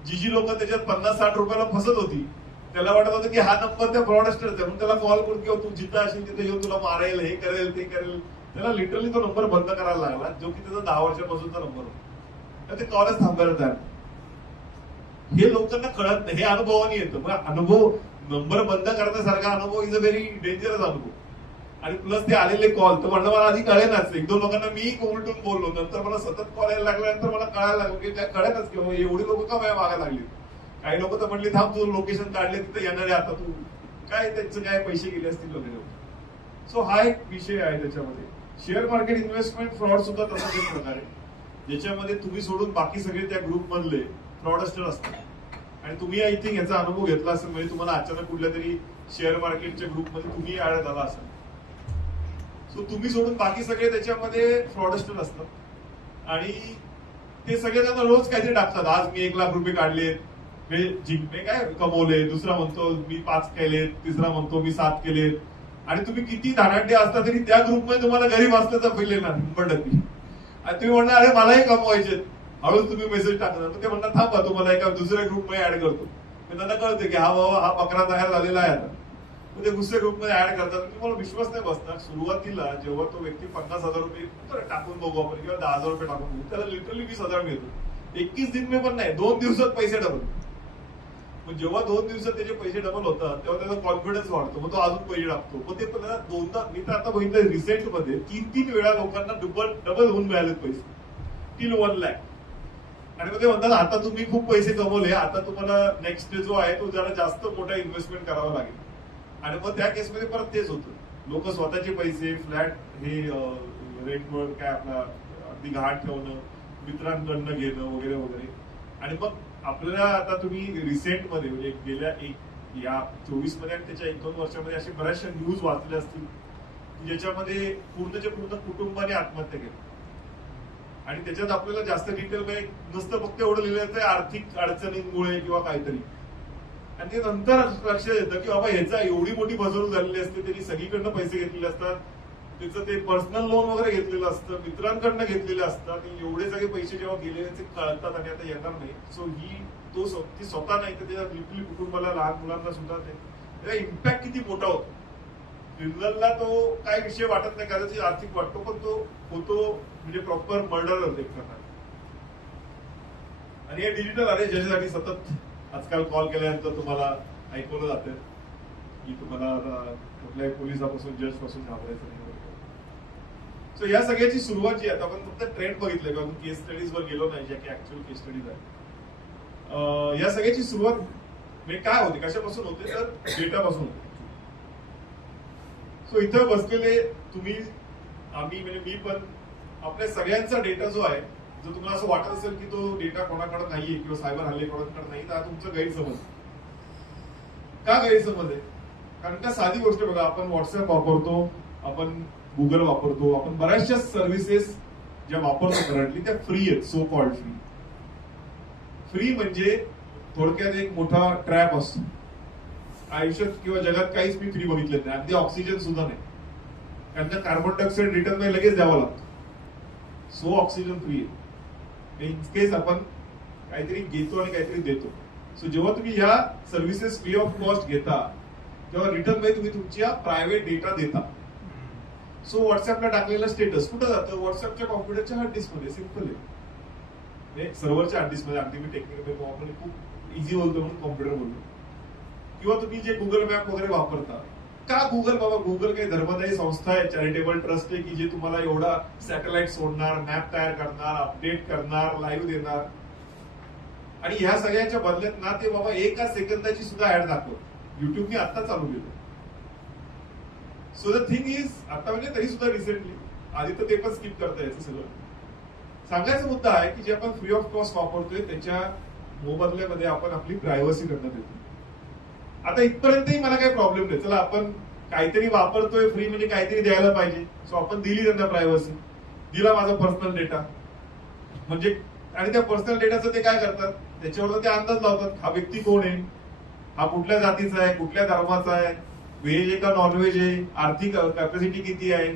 जी लोक त्याच्यात 50-60 रुपयाला फसत होती, त्याला वाटत होतं की हा नंबर त्या फ्रॉडस्टरचा, म्हणून त्याला कॉल करून किंवा तू जिथं असेल तिथे येऊन तुला मारेल, हे करेल ते करेल. त्याला लिटरली तो नंबर बंद करायला लागला, जो की त्याचा 10 वर्षापासूनचा नंबर होता. ते कॉलच थांबायला तयार. हे लोकांना कळत नाही, हे अनुभवाने येतं. मग अनुभव, नंबर बंद करण्यासारखा अनुभव इज अ व्हेरी डेंजरस अनुभव. आणि प्लस ते आलेले कॉल तर म्हणलं मला आधी कळेनाच. 1-2 लोकांना मी उलटून बोललो, नंतर मला सतत कॉल यायला लागल्यानंतर मला कळायला लागलं की काय कळेनाच किंवा एवढी लोक का माझ्या मागा लागली. काही लोक तर म्हणले थांब तू लोकेशन काढले तिथे येणार आहे, आता तू काय त्यांचे काय पैसे गेले असतील वगैरे. सो हा एक विषय आहे त्याच्यामध्ये. शेअर मार्केट इन्व्हेस्टमेंट फ्रॉड सुद्धा तसाच एक प्रकार आहे, ज्याच्यामध्ये तुम्ही सोडून बाकी सगळे त्या ग्रुप मधले फ्रॉडस्टर असतात. आणि तुम्ही आय थिंक याचा अनुभव घेतला असेल, म्हणजे तुम्हाला अचानक कुठल्या तरी शेअर मार्केटच्या ग्रुपमध्ये तुम्ही ऍड झाला असेल. सो तुम्ही सोडून बाकी सगळे त्याच्यामध्ये फ्रॉडस्टर असतात. आणि ते सगळे जण रोज काहीतरी टाकतात, आज मी 1 लाख रुपये काढलेत, जिंकणे काय कमवले, दुसरा म्हणतो मी 5 केलेत, तिसरा म्हणतो मी 7 केलेत. आणि तुम्ही किती धनाढ्य असता तरी त्या ग्रुपमध्ये तुम्हाला गरीब असल्याचा फील येणार 100%. आणि तुम्ही म्हणणार अरे मलाही कमवायचे, हळूच तुम्ही मेसेज टाकणार. ते म्हणणार थांबा तुम्हाला एका दुसऱ्या ग्रुपमध्ये ऍड करतो. त्यांना कळते की हा बाबा हा बकरा तयार झालेला आहे आता. ते दुसऱ्या ग्रुपमध्ये ऍड करतात. तुम्हाला विश्वास नाही बसणार. सुरुवातीला जेव्हा तो व्यक्ती 50,000 रुपये टाकून बघू आपण किंवा 10,000 रुपये टाकून बघू, त्याला लिटरली 20,000 मिळतो. 21 दिन में पण नाही, 2 दिवसात पैसे डबल. मग जेव्हा 2 दिवसात त्याचे पैसे डबल होतात तेव्हा त्याचा कॉन्फिडन्स वाढतो, मग तो अजून पैसे टाकतो. मग ते पण दोनदा, मी तर आता बघितलं रिसेंट मध्ये 3-3 वेळा लोकांना डबल होऊन मिळालेत पैसे, टिल 1 लाख. आणि मग ते म्हणतात आता तुम्ही खूप पैसे कमवले, आता तुम्हाला नेक्स्ट जो आहे तो जरा जास्त मोठा इन्व्हेस्टमेंट करावा लागेल. आणि मग त्या केसमध्ये परत तेच होतं, लोक स्वतःचे पैसे फ्लॅट हे रेंटवर काय आपला अगदी घाट ठेवणं, मित्रांकडनं घेणं वगैरे वगैरे. आणि मग आपल्याला आता तुम्ही रिसेंट मध्ये म्हणजे गेल्या या 24 मध्ये आणि त्याच्या 1-2 वर्षामध्ये अशा बऱ्याचशा न्यूज वाचल्या असतील ज्याच्यामध्ये पूर्णच्या पूर्ण कुटुंबाने आत्महत्या केली. आणि त्याच्यात आपल्याला जास्त डिटेल मध्ये नसतं, फक्त एवढं लिहिलं तर आर्थिक अडचणींमुळे किंवा काहीतरी. आणि ते नंतर लक्षात येतं की बाबा ह्याचा एवढी मोठी फसवणूक झालेली असते, त्यांनी सगळीकडनं पैसे घेतलेले असतात, त्याचं ते पर्सनल लोन वगैरे घेतलेलं असतं, मित्रांकडनं घेतलेले असतात. एवढे सगळे पैसे जेव्हा गेलेले ते कळतात आणि आता येणार नाही. सो ती स्वतः नाही तर त्याच्या लिटरली कुटुंबाला, लहान मुलांना सुद्धा त्याचा इम्पॅक्ट किती मोठा होतो. क्रिमिनलला तो काय विषय वाटत नाही, कदाचित आर्थिक वाटतो, पण तो होतो म्हणजे प्रॉपर मर्डर होते एक प्रकार. आणि हे डिजिटल अरे ज्याच्यासाठी सतत आजकाल कॉल केल्यानंतर तुम्हाला ऐकवलं जातं की तुम्हाला कुठल्याही पोलिसापासून जज पासून घाबरायचं नाही. सो या सगळ्याची सुरुवात जी आहे, आपण फक्त ट्रेंड बघितलंय किंवा केस स्टडीज वर गेलो नाही, ज्या की ऍक्च्युअल केस स्टडीज आहे. या सगळ्याची सुरुवात म्हणजे काय होते, कशापासून होते, तर डेटापासून होते. सो इथं बसलेले तुम्ही, आम्ही म्हणजे मी पण, आपल्या सगळ्यांचा डेटा जो आहे, जर तुम्हाला असं वाटत असेल की तो डेटा कोणाकडे नाहीये किंवा सायबर हल्ले कोणाकडे नाही, तर तुमचं गैरसमज. का गैरसमज आहे? कारण का साधी गोष्ट बघा, आपण व्हॉट्सअप वापरतो, आपण गुगल वापरतो, आपण बऱ्याचशा सर्व्हिसेस ज्या वापरतो करंटली त्या फ्री आहेत, सो कॉल्ड फ्री. फ्री म्हणजे थोडक्यात एक मोठा ट्रॅप असतो. आयुष्यात किंवा जगात काहीच मी फ्री बघितलं नाही, अगदी ऑक्सिजन सुद्धा नाही. कारण कार्बन डायऑक्साईड रिटर्न मध्ये लगेच द्यावा लागतो. सो ऑक्सिजन फ्री आहे. इन केस आपण काहीतरी घेतो आणि काहीतरी देतो. सो जेव्हा तुम्ही या सर्व्हिसेस फ्री ऑफ कॉस्ट घेता तेव्हा रिटर्न मध्ये तुम्ही तुमच्या प्रायव्हेट डेटा देता. सो व्हॉट्सअपला टाकलेलं स्टेटस कुठं जातं? व्हॉट्सअपच्या कॉम्प्युटरच्या हार्ड डिस्क मध्ये. सिम्पल आहे, सर्व्हरच्या हार्ड डिस्क मध्ये. अगदी मी टेक्निकल आपण खूप इझी बोलतो म्हणून कॉम्प्युटर बोलतो. किंवा तुम्ही जे गुगल मॅप वगैरे वापरता, का गुगल, बाबा गुगल काही धर्मदायी संस्था आहे, चॅरिटेबल ट्रस्ट आहे की जे तुम्हाला एवढा सॅटेलाइट सोडणार, मॅप तयार करणार, अपडेट करणार, लाईव्ह देणार. आणि ह्या सगळ्याच्या बदल्यात ना ते बाबा 1 सेकंदाची सुद्धा ऍड दाखवत. युट्यूबने आता चालू केलं. सो द थिंग इज, आता म्हणजे तरी सुद्धा रिसेंटली, आधी तर ते पण स्किप करता यायचं सगळं. सांगायचा मुद्दा आहे की जे आपण फ्री ऑफ कॉस्ट वापरतोय त्याच्या मोबदल्यामध्ये आपण आपली प्रायव्हसी करण्यात येतो. आता इथपर्यंतही मला काही प्रॉब्लेम नाही. चला आपण काहीतरी वापरतोय फ्री म्हणजे काहीतरी द्यायला पाहिजे. सो आपण दिली त्यांना प्रायव्हसी, दिला माझा पर्सनल डेटा. म्हणजे आणि त्या पर्सनल डेटाचं ते काय करतात, त्याच्यावर ते अंदाज लावतात हा व्यक्ती कोण आहे, हा कुठल्या जातीचा आहे, कुठल्या धर्माचा आहे, व्हेज आहे का नॉनव्हेज आहे, आर्थिक कॅपॅसिटी किती आहे,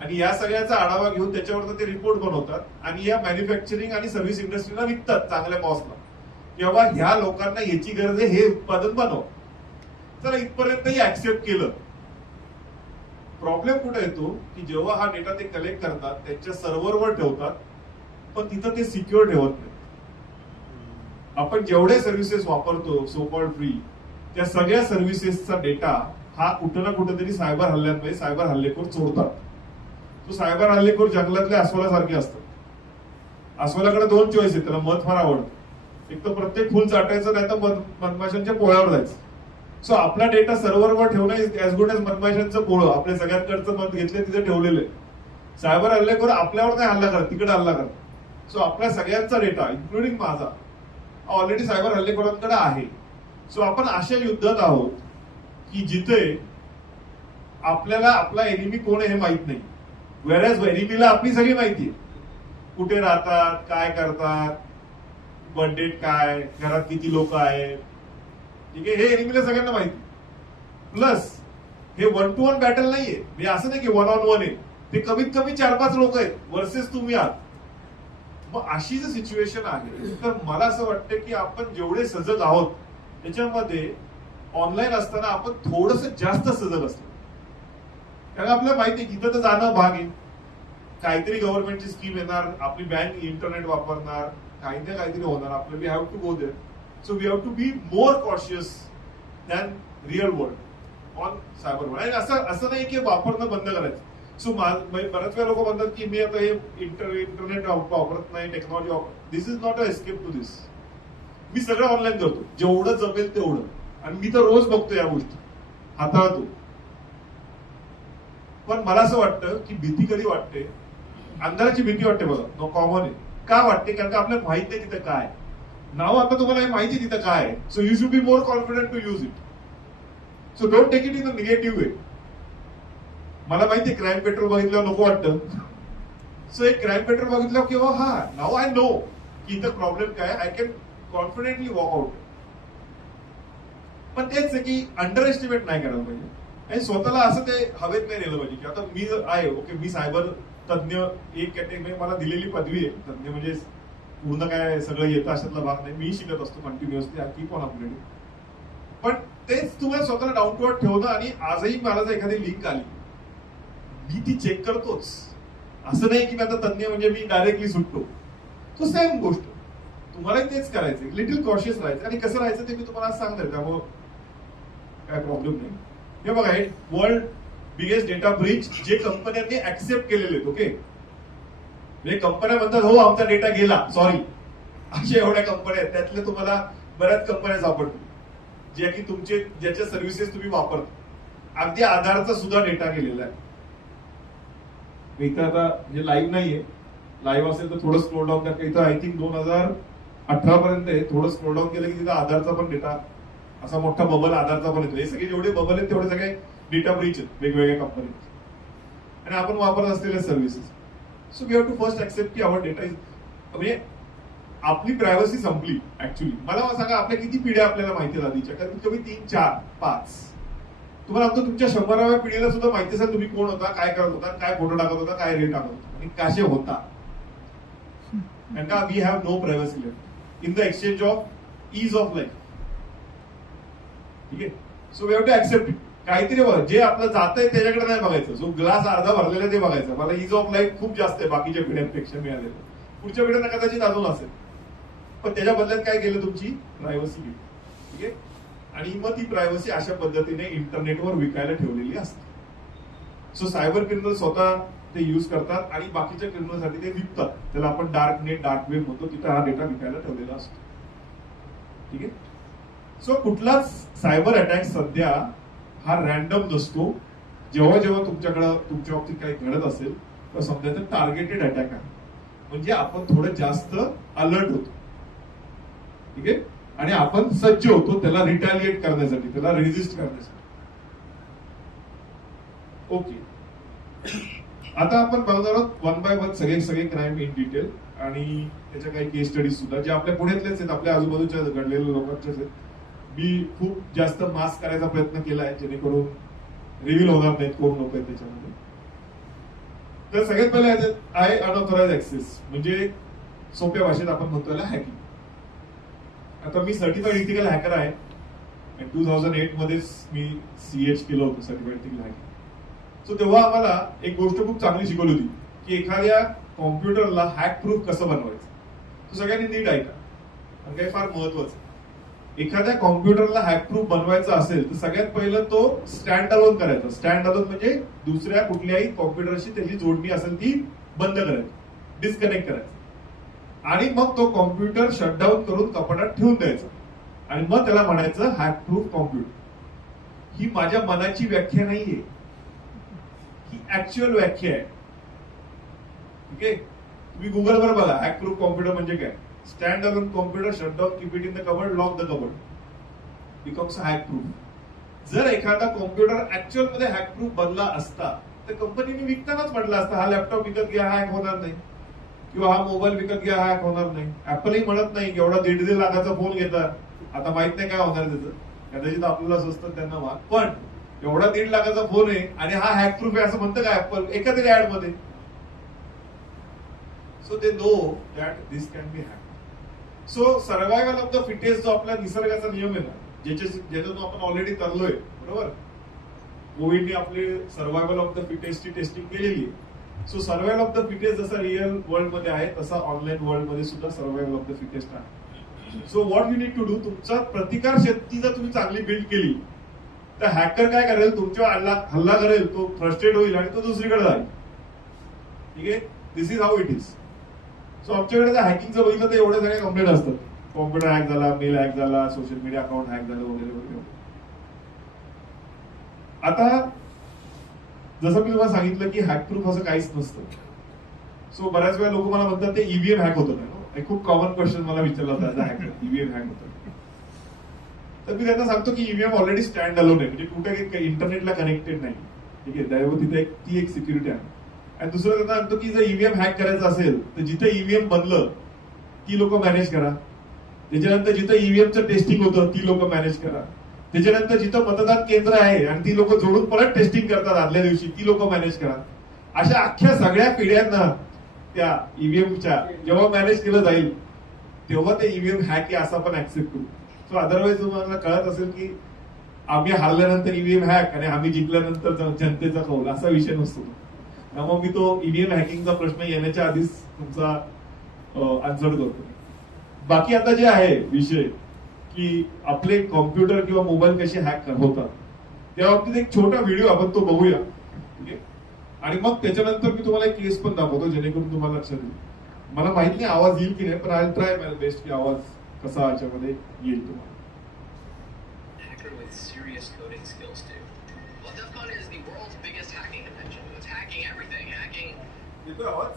आणि या सगळ्याचा आढावा घेऊन त्याच्यावर ते रिपोर्ट बनवतात आणि या मॅन्युफॅक्चरिंग आणि सर्व्हिस इंडस्ट्रीला विकतात चांगल्या कॉस्टला, किंवा ह्या लोकांना याची गरज आहे, हे उत्पादन बनव. तर इथपर्यंतही ऍक्सेप्ट केलं. प्रॉब्लेम कुठे येतो की जेव्हा हा डेटा ते कलेक्ट करतात, त्यांच्या सर्व्हरवर ठेवतात, पण तिथं ते सिक्युअर ठेवत नाही. आपण जेवढे सर्व्हिसेस वापरतो सो कॉल्ड फ्री, त्या सगळ्या सर्व्हिसेसचा डेटा हा कुठं ना कुठेतरी सायबर हल्ल्यांमध्ये सायबर हल्लेखोर चोरतात. तो सायबर हल्लेखोर जंगलातल्या अस्वलासारखे असतात. अस्वलाकडे दोन चॉईस आहेत, त्याला मध फार आवडतं. एक तर प्रत्येक फुल चाटायचं, नाही तर मधमाशांच्या पोळ्यावर जायचं. सो आपला डेटा सर्व्हरवर ठेवणं इज ॲज गुड ॲज मधमाशांचं पोळं. आपल्या सगळ्यांकडचं मध घेतलं तिथे ठेवलेलं आहे. सायबर हल्लेखोर आपल्यावर नाही हल्ला करत, तिकडे हल्ला करत. सो आपल्या सगळ्यांचा डेटा इन्क्लुडिंग माझा ऑलरेडी सायबर हल्लेखोरांकडे आहे. सो आपण अशा युद्धात आहोत की जिथे आपल्याला आपला एनिमी कोण आहे हे माहित नाही, वेरॅज एनिमीला आपली सगळी माहिती आहे. कुठे राहतात, काय करतात, बर्थडे काय, घरात किती लोक आहेत, ठीक आहे, हे एनिमीला सगळ्यांना माहिती. प्लस हे 1 to 1 बॅटल नाहीये, म्हणजे असं नाही की 1 on 1 आहे. ते कमीत कमी 4-5 लोक आहेत वर्सेस तुम्ही आहात. मग अशी जर सिच्युएशन आहे, तर मला असं वाटतं की आपण जेवढे सजग आहोत त्याच्यामध्ये ऑनलाईन असताना आपण थोडस जास्त सजग असतो. कारण आपल्याला माहिती आहे की इथं तर जाणं भाग आहे. काहीतरी गव्हर्नमेंटची स्कीम येणार, आपली बँक इंटरनेट वापरणार, काही ना काहीतरी होणार, आपलं we have to go there. So we have to be more cautious than real world on cyber world. आणि असं नाही की वापरणं बंद करायचं. सो बऱ्याच वेळा लोक म्हणतात की मी आता हे इंटरनेट वापरत नाही, टेक्नॉलॉजी वापरत. This is not a escape to this. मी सगळं ऑनलाईन करतो, जेवढं जमेल तेवढं, आणि मी तर रोज बघतो या गोष्टी, हाताळतो. पण मला असं वाटतं की भीती कधी वाटते, अंधाराची भीती वाटते बघा, नो कॉमन आहे. का वाटते? कारण का आपल्याला माहित नाही तिथं काय. नाव आता तुम्हाला हे माहिती तिथं काय आहे. So you should be more confident to use it. So don't take it in the negative way. मला माहिती आहे क्राईम पेट्रोल बघितल्यावर नको वाटतं. सो एक क्राईम पेट्रोल बघितल्यावर किंवा हा नाव आय नो की इथं प्रॉब्लेम काय, I can confidently walk out. पण तेच आहे की अंडर एस्टिमेट नाही करायला पाहिजे आणि स्वतःला असं ते हवेत नाही नेलं पाहिजे की आता मी आहे, ओके, मी सायबर तज्ञ एक कॅटेगरी, मला दिलेली पदवी आहे. तज्ञ म्हणजे पूर्ण काय सगळं येतं अशातला भाग नाही. मी शिकत असतो कंटिन्युअसली, की पण अपग्रेडिंग. पण तेच तुम्हाला स्वतःला डाऊन टू अर्थ ठेवणं. आणि आजही मला जर एखादी लिंक आली, मी ती चेक करतोच. असं नाही की मी आता तज्ञ म्हणजे मी डायरेक्टली सुटतो. तो सेम गोष्ट तुम्हालाही तेच करायचं, लिटिल कॉशियस राहायचं. आणि कसं राहायचं ते मी तुम्हाला आज सांगतोय, त्यामुळं काय प्रॉब्लेम नाही. हे बघा, हे वर्ल्ड बिगेस्ट डेटा ब्रीच जे कंपन्यांनी ऍक्सेप्ट केलेले आहेत. ओके, म्हणजे कंपन्या म्हणतात हो आमचा डेटा गेला, सॉरी, अशा एवढ्या कंपन्या आहेत. त्यातल्या तुम्हाला बऱ्याच कंपन्या सापडतील ज्या की तुमचे ज्याच्या सर्व्हिसेस तुम्ही वापरता. अगदी आधारचा सुद्धा डेटा गेलेला आहे. इथं आता हे लाईव्ह नाहीये, लाईव्ह असेल तर थोडं स्क्रोल डाऊन करा. इथं आय थिंक 2018 पर्यंत आहे. थोडं स्क्रोल डाऊन केलं की तिथं आधारचा पण डेटा, असा मोठा बबल आधारचा पण येतो. हे सगळे जेवढे बबल आहेत तेवढे सगळे डेटा ब्रीच आहेत वेगवेगळ्या कंपनीचे आणि आपण वापरत असलेल्या services. So we have to first accept की आवर डेटा इज, म्हणजे आपली प्रायव्हसी संपली. ऍक्च्युली मला सांगा, आपल्या किती पिढ्या आपल्याला माहिती आहेत आधीच्या? कमीत कमी 3, 4, 5. तुम्हाला आता तुमच्या 100व्या पिढीला सुद्धा माहिती असेल तुम्ही कोण होता, काय करत होता, काय फोटो टाकत होता, काय रील टाकत होता आणि कसे होता. कारण का we have no privacy left in the exchange of ease of life. ठीक आहे. So we have to accept it. काहीतरी जे आपलं जात आहे त्याच्याकडे नाही बघायचं, जो ग्लास अर्धा भरलेला ते बघायचं. मला इज ऑफ लाईफ खूप जास्त आहे बाकीच्या पिढ्यांपेक्षा मिळालेलं. पुढच्या पिढ्यांना कदाचित अजून असेल, पण त्याच्या बदल्यात काय केलं, तुमची प्रायव्हसी गेली. ठीक आहे. आणि मग ती प्रायव्हसी अशा पद्धतीने इंटरनेटवर विकायला ठेवलेली असते. सो सायबर क्रिमिनल स्वतः ते युज करतात आणि बाकीच्या क्रिमिनलसाठी ते विकतात. त्याला आपण डार्क नेट, डार्क वेब म्हणतो. तिथं हा डेटा विकायला ठेवलेला असतो. ठीक आहे. सो कुठलाच सायबर अटॅक सध्या हा रॅन्डम नसतो. जेव्हा जेव्हा तुमच्याकडं तुमच्या बाबतीत काही घडत असेल तर समजायचं टार्गेटेड अटॅक आहे. म्हणजे आपण थोडं जास्त अलर्ट होतो. ठीक आहे. आणि आपण सज्ज होतो त्याला रिटॅलिएट करण्यासाठी, त्याला रेजिस्ट करण्यासाठी. ओके, आता आपण बघणार आहोत वन बाय वन सगळे क्राईम इन डिटेल आणि त्याच्या काही केस स्टडीज सुद्धा जे आपल्या पुण्यातलेच आहेत, आपल्या आजूबाजूच्या घडलेल्या लोकांच्याच आहेत. मी खूप जास्त मास्क करायचा प्रयत्न केलाय जेणेकरून रिव्हील होणार नाहीत कोण लोक आहेत त्याच्यामध्ये. तर सगळ्यात पहिले आहे अनऑथराइज ऍक्सेस, म्हणजे सोप्या भाषेत आपण म्हणतो याला हॅकिंग. आता मी सर्टिफाईड इथिकल हॅकर आहे. 2008 मध्येच मी CH केलं होतं, सर्टिफाईड इथिकल हॅकिंग. सो तेव्हा आम्हाला एक गोष्ट खूप चांगली शिकवली होती की एखाद्या कॉम्प्युटरला हॅक प्रूफ कसं बनवायचं. तो सगळ्यांनी नीट ऐका, कारण काही फार महत्वाचं. एखाद्या कॉम्प्युटरला हॅक प्रूफ बनवायचा असेल तर सगळ्यात पहिलं तो स्टँड अलोन करायचा. स्टँड अलोन म्हणजे दुसऱ्या कुठल्याही कॉम्प्युटरशी त्याची जोडणी असेल ती बंद करायची, डिस्कनेक्ट करायचं, आणि मग तो कॉम्प्युटर शटडाऊन करून कपाटात ठेवून द्यायचा, आणि मग त्याला म्हणायचं हॅक प्रूफ कॉम्प्युटर. ही माझ्या मनाची व्याख्या नाहीये, ही ऍक्च्युअल व्याख्या आहे. ठीक आहे, तुम्ही गुगलवर बघा हॅक प्रूफ कॉम्प्युटर म्हणजे काय. Stand alone computer shutdown, keep it in the cupboard, lock the cupboard, becomes hack proof. जर एखादा कॉम्प्युटर ऍक्च्युअल मध्ये हॅक प्रूफ बनला असता तर कंपनीने विकतानाच म्हटलं असतं हा लॅपटॉप विकत घ्या हॅक होणार नाही, किंवा हा मोबाईल विकत घ्या हॅक होणार नाही. ऍपलही म्हणत नाही की एवढा 1.5 लाखाचा फोन घेतात, आता माहित नाही काय होणार त्याचं, कदाचित आपल्याला स्वस्त त्यांना वाद, पण एवढा 1.5 लाखाचा फोन आहे आणि हा हॅक प्रूफ आहे असं म्हणतं का ऍपल एखाद्या ऍड मध्ये. So they know that this can be hack. So survival of the fittest जो आपला निसर्गाचा नियम आहे ना, ज्याच्यातून आपण ऑलरेडी तरलोय, बरोबर. कोविडने आपले सर्व्हायव्हल ऑफ द फिटेस्टची टेस्टिंग केलेली आहे. So survival of the fittest जसा रिअल वर्ल्ड मध्ये आहे तसा ऑनलाईन वर्ल्ड मध्ये सुद्धा सर्व्हायव्हल ऑफ द फिटेस्ट आहे. So what you need to do, तुमचा प्रतिकार शक्ती जर तुम्ही चांगली बिल्ड केली तर हॅकर काय करेल, तुमच्यावर हल्ला करेल, तो फ्रस्ट्रेट होईल आणि तो दुसरीकडे जाईल. ठीक आहे, this is how it is. So आमच्याकडे जर हॅकिंगचं बघितलं तर एवढे सगळे कंप्लेंट असतात. कॉम्प्युटर हॅक झाला, मेल हॅक झाला, सोशल मीडिया अकाउंट हॅक झालं वगैरे वगैरे. आता जसं मी तुम्हाला सांगितलं की हॅक प्रूफ असं काहीच नसतं. सो बऱ्याच वेळा लोक मला म्हणतात ते ईव्हीएम हॅक होतं ना, खूप कॉमन क्वेश्चन मला विचारला होता हॅक ईव्हीएम हॅक होतं. तर मी त्यांना सांगतो की ईव्हीएम ऑलरेडी स्टँड अलोन आहे, म्हणजे कुठे इंटरनेटला कनेक्टेड नाही. ठीक आहे, त्यामुळे तिथे ती एक सिक्युरिटी आहे. आणि दुसरं त्यांना सांगतो की जर ईव्हीएम हॅक करायचं असेल तर जिथे ईव्हीएम बनलं ती लोक मॅनेज करा. त्याच्यानंतर जिथं ईव्हीएमचं टेस्टिंग होतं ती लोक मॅनेज करा. त्याच्यानंतर जिथं मतदान केंद्र आहे आणि ती लोक जोडून परत टेस्टिंग करतात आदल्या दिवशी, ती लोक मॅनेज करा. अशा अख्ख्या सगळ्या पिढ्यांना त्या ईव्हीएमच्या जेव्हा मॅनेज केलं जाईल तेव्हा ते ईव्हीएम हॅक आहे असं आपण ऍक्सेप्ट करू. सो अदरवाईज तुम्हाला कळत असेल की आम्ही हारल्यानंतर ईव्हीएम हॅक आणि आम्ही जिंकल्यानंतर जनतेचा कौल असा विषय नसतो. त्यामुळे मी तो ईव्हीएम हॅकिंगचा प्रश्न येण्याच्या आधीच तुमचा आन्सर करतो. बाकी आता जे आहे विषय की आपले कॉम्प्युटर किंवा मोबाईल कसे हॅक होतात त्या बाबतीत एक छोटा व्हिडिओ आपण तो बघूया. ठीक आहे, आणि मग त्याच्यानंतर मी तुम्हाला एक केस पण दाखवतो जेणेकरून तुम्हाला लक्षात येईल. मला माहित नाही आवाज येईल की नाही, पण आय ट्राय माय बेस्ट की आवाज कसा याच्यामध्ये येईल तुम्हाला. Hacker with serious coding skills too. Well, DEF CON is the world's biggest hacking convention. It's hacking everything. Hacking येतोय आवाज?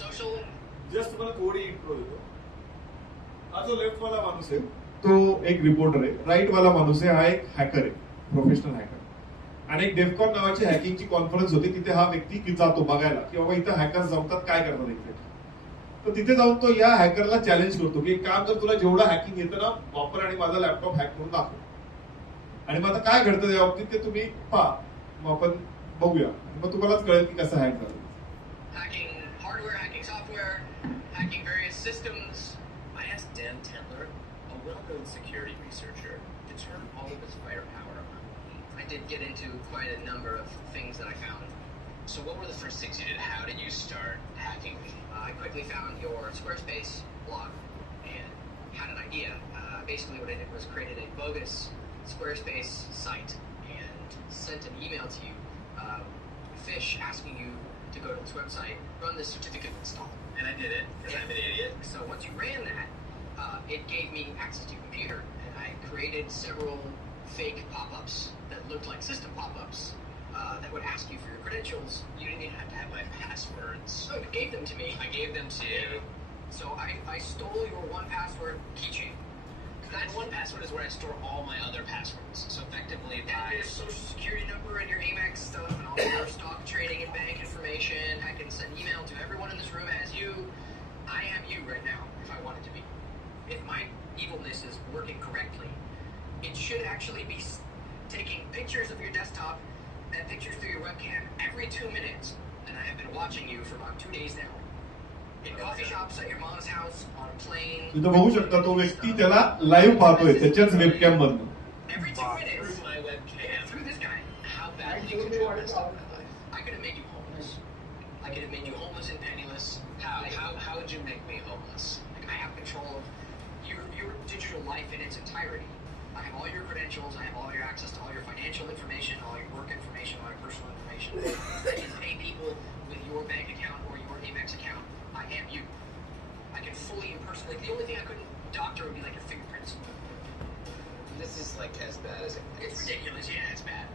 social. जस्ट तुम्हाला थोडी इंट्रो देतो. हा जो लेफ्ट वाला माणूस आहे तो एक रिपोर्टर आहे, राईट वाला माणूस आहे हा एक हॅकर आहे, प्रोफेशनल हॅकर. आणि एक डेफकॉन नावाची हॅकिंगची कॉन्फरन्स होती, तिथे हा व्यक्ती जातो बघायला की बाबा इथं हॅकर्स जमतात काय करतात एक्झॅक्ट. तर तिथे जाऊन तो या हॅकरला चॅलेंज करतो की एक काम कर, तुला जेवढं हॅकिंग येतं ना वापर आणि माझा लॅपटॉप हॅक करून दाखव. आणि मग आता काय घडतं त्या बाबतीत ते तुम्ही पहा, मग आपण बघूया, मग तुम्हालाच कळेल की कसं हॅक झालं. Hacking hardware, hacking software, hacking various systems. I asked Dan Tendler, a well-known security researcher, to turn all of his firepower on me. I did get into quite a number of things that I found. So what were the first things you did? How did you start hacking me? I quickly found your Squarespace blog and had an idea. Basically what I did was created a bogus Squarespace site and sent an email to you, Fish, asking you to go to this website, run this certificate install. And I did it, because I'm an idiot. So once you ran that, it gave me access to your computer, and I created several fake pop-ups that looked like system pop-ups that would ask you for your credentials. You didn't even have to have my passwords. So you gave them to me. I gave them to you. So I stole your 1Password keychain. That 1Password is where I store all my other passwords. So effectively, and your social security number and your Amex stuff and all your stock trading and bank information. I can send email to everyone in this room as you. I am you right now if I wanted to be. if my evilness is working correctly, it should actually be taking pictures of your desktop and pictures through your webcam every 2 minutes. And I have been watching you for about 2 days now. In coffee shops, at your mom's house, on a plane. तुम्ही बघू शकता तो व्यक्ती त्याला live पाहतोय त्याच्याच webcam मधून. Every 2 minutes. Through my webcam. Through this guy. How badly could you have messed up my life? I could have made you homeless. I could have made you homeless and penniless. How would you make me homeless? Like, I have control of your digital life in its entirety. I have all your credentials. I have all your access to all your financial information, all your work information, all your personal information. I can pay people with your bank account or your Amex account. I am you. I can fully and personally. The only thing I couldn't doctor would be like your fingerprints. This is like as bad as it It's gets. ridiculous. Yeah, it's bad.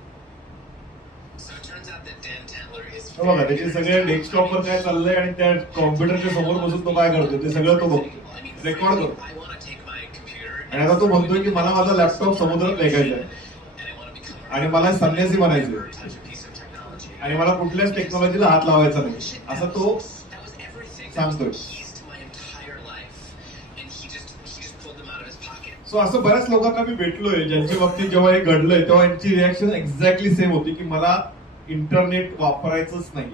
So it turns out that Dan Tendler is. हे बघा त्याचे सगळे डेस्कटॉपवर काय चाललंय आणि त्या कॉम्प्युटरच्या समोर बसून तो काय करतो ते सगळं तो बघतो, रेकॉर्ड करतो. I want to take my computer. आणि आता तो म्हणतोय की मला माझा लॅपटॉप समुद्रात फेकायचा आहे And I want to become. आणि मला संन्यासी बनायचं Touch a piece of technology. आणि मला कुठल्याच टेक्नॉलॉजीला हात लावायचा नाही असं तो That was everything. सांगतोय. Keys to my entire life, and he just pulled them out of his pocket. So असं बऱ्याच लोकांना मी भेटलोय ज्यांच्या बाबतीत जेव्हा हे घडलंय तेव्हा यांची रिॲक्शन एक्झॅक्टली सेम होती की मला इंटरनेट वापरायचंच नाही.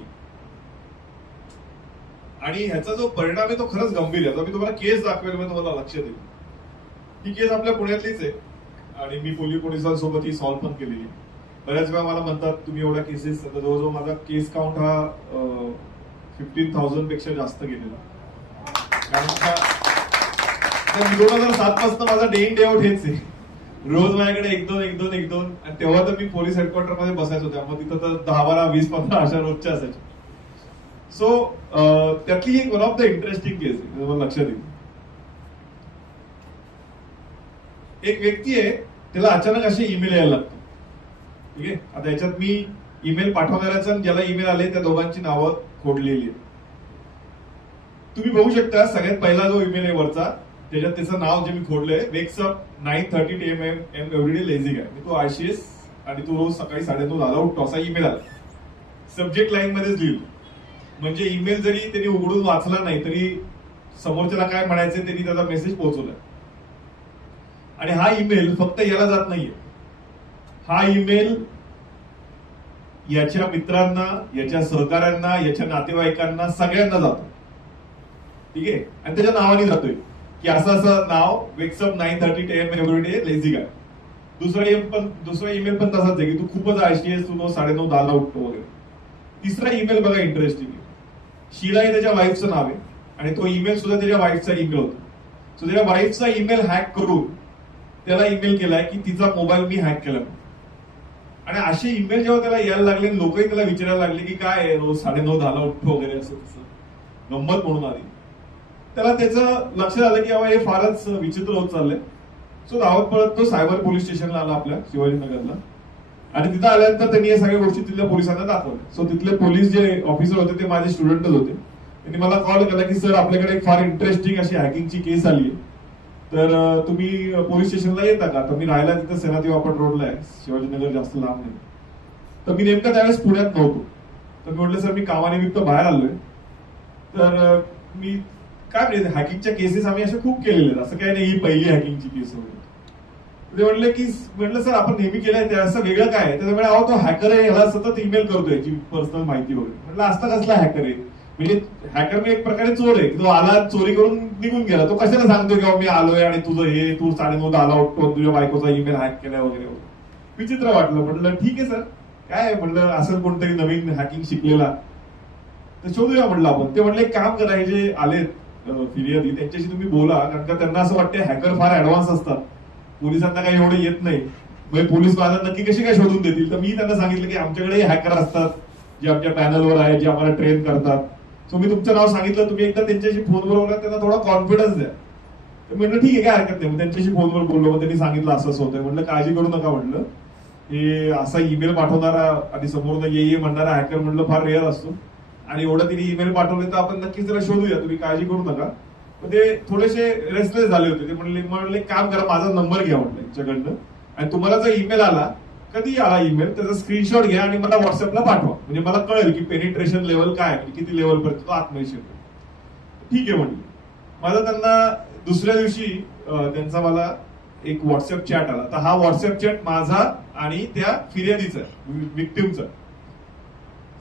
आणि ह्याचा जो परिणाम आहे तो खरंच गंभीर आहे. आता मी तुम्हाला केस दाखवेल, मी तुम्हाला लक्ष देईल. ही केस आपल्या पुण्यातलीच आहे आणि मी पोलिसांसोबत ही सॉल्व्ह पण केलेली आहे. बऱ्याच वेळा मला म्हणतात तुम्ही एवढ्या केसेस, आता जवळजवळ माझा केस काउंट हा 15,000 पेक्षा जास्त गेलेला. कारण 2007 पासून माझा डे इन डे आउट हेच आहे. रोज माझ्याकडे एक दोन आणि तेव्हा तर मी पोलीस हेडक्वार्टर मध्ये बसायचो, त्यामुळे तिथं तर 10, 12, 20, 15 अशा रोजच्या असायच्या. सो त्यातली एक वन ऑफ द इंटरेस्टिंग केस आहे, तुम्हाला लक्षात येईल. एक व्यक्ती आहे, त्याला अचानक असे ईमेल यायला लागतो. ठीक आहे, आता याच्यात मी ईमेल पाठवणाऱ्याचा आणि ज्याला ईमेल आले त्या दोघांची नावं खोडलेली आहेत. तुम्ही बघू शकता सगळ्यात पहिला जो ईमेल आहे वरचा, त्याच्यात त्याचं नाव जे मी खोडलंय, wakes up 9:30 AM everyday lazy guy. तो आयसीएस आणि तो रोज सकाळी 9:30 झाला उठतो असा ईमेल आला. सब्जेक्ट लाईन मध्येच लिहिलं, म्हणजे ईमेल जरी त्यांनी उघडून वाचला नाही तरी समोरच्याला काय म्हणायचं त्यांनी त्याचा मेसेज पोहोचवलाय. आणि हा ईमेल फक्त याला जात नाहीये, हा ईमेल याच्या मित्रांना, याच्या सहकाऱ्यांना, याच्या नातेवाईकांना सगळ्यांना जातो. ठीक आहे, आणि त्याच्या नावाने जातोय की असं नाव वेक्सअप 9:30 AM एव्हरीडे लेझी गाय. दुसरा ईमेल पण तसाच आहे की तू खूपच आयसीएस, तू 9:30, 10 उठतो वगैरे. तिसरा ईमेल बघा इंटरेस्टिंग आहे, शीला हे त्याच्या वाईफचं नाव आहे आणि तो ईमेल सुद्धा त्याच्या वाईफचा ईमेल होता. सो त्याच्या वाईफचा ईमेल हॅक करून त्याला ईमेल केलाय की तिचा मोबाईल मी हॅक केला. आणि असे ईमेल जेव्हा त्याला यायला लागले, लोकही त्याला विचारायला लागले की काय रोज 9:30, 10 उठतो वगैरे असं तसं गंमत म्हणून आली. त्याला त्याचं लक्षात आलं की हे फारच विचित्र होत चाललंय. सो धावत पळत तो सायबर पोलीस स्टेशनला आला आपल्या शिवाजीनगरला आणि तिथं आल्यानंतर त्यांनी या सगळ्या गोष्टी तिथल्या पोलिसांना दाखवल्या. सो तिथले पोलीस जे ऑफिसर होते ते माझे स्टुडंटच होते. त्यांनी मला कॉल केला की सर आपल्याकडे एक फार इंटरेस्टिंग अशी हॅकिंगची केस आली आहे, तर तुम्ही पोलीस स्टेशनला येता का? तर मी राहायला तिथं सेनाती वापट रोडला आहे, शिवाजीनगर जास्त लांब नाही. तर मी नेमका त्यावेळेस पुण्यात नव्हतो. तर मी म्हटलं सर मी कामानिमित्त बाहेर आलोय, तर मी काय म्हणजे हॅकिंगच्या केसेस आम्ही अशा खूप केलेल्या आहेत, असं काही नाही ही पहिली हॅकिंगची केस वगैरे. ते म्हटलं सर आपण नेहमी केलंय ते असं वेगळं काय आहे? त्यामुळे अहो तो हॅकर आहे, ह्याला सतत ईमेल करतोय याची पर्सनल माहिती वगैरे. म्हटलं असता कसला हॅकर आहे? म्हणजे हॅकर मी एक प्रकारे चोर आहे, तो आला चोरी करून निघून गेला, तो कशाला सांगतोय की मी आलोय आणि तुझं हे तू 9:30, 10 उठतो, तुझ्या बायकोचा ईमेल हॅक केलाय वगैरे. विचित्र वाटलं. म्हटलं ठीक आहे सर, काय म्हटलं असं कोणतरी नवीन हॅकिंग शिकलेला तर शोधूया म्हटलं आपण. ते म्हटलं एक काम करा, हे जे आलेत फिर्यादी त्यांच्याशी तुम्ही बोला, कारण का त्यांना असं वाटतं हॅकर फार ऍडव्हान्स असतात, पोलिसांना काही एवढं येत नाही, म्हणजे पोलीस मला नक्की कशी काय शोधून देतील. तर मी त्यांना सांगितलं की आमच्याकडे हॅकर असतात जे आमच्या पॅनलवर आहे, जे आम्हाला ट्रेन करतात. सो मी तुमचं नाव सांगितलं, तुम्ही एकदा त्यांच्याशी फोनवर बोला, त्यांना थोडा कॉन्फिडन्स द्या. तर म्हटलं ठीक आहे काय हरकत नाही. त्यांच्याशी फोनवर बोललो, मग त्यांनी सांगितलं असं असं होतंय. म्हटलं काळजी करू नका, म्हटलं हे असा ईमेल पाठवणारा आणि समोरनं ये म्हणणारा हॅकर म्हटलं फार रेअर असतो आणि एवढं तिने ईमेल पाठवले तर आपण नक्कीच त्याला शोधूया, तुम्ही काळजी करू नका. पण ते थोडेसे रेस्टलेस झाले होते. ते म्हणले काम करा, माझा नंबर घ्या म्हटलं यांच्याकडनं, आणि तुम्हाला जर ईमेल आला, कधी आला ईमेल, त्याचा स्क्रीनशॉट घ्या आणि मला व्हॉट्सअपला पाठवा, म्हणजे मला कळेल की पेनिट्रेशन लेवल काय, म्हणजे किती लेवल पर्यंत तो आत्मविश्वास. ठीक आहे म्हटलं. माझा त्यांना दुसऱ्या दिवशी त्यांचा मला एक व्हॉट्सअप चॅट आला. तर हा व्हॉट्सअप चॅट माझा आणि त्या फिर्यादीचा विक्टिमचा.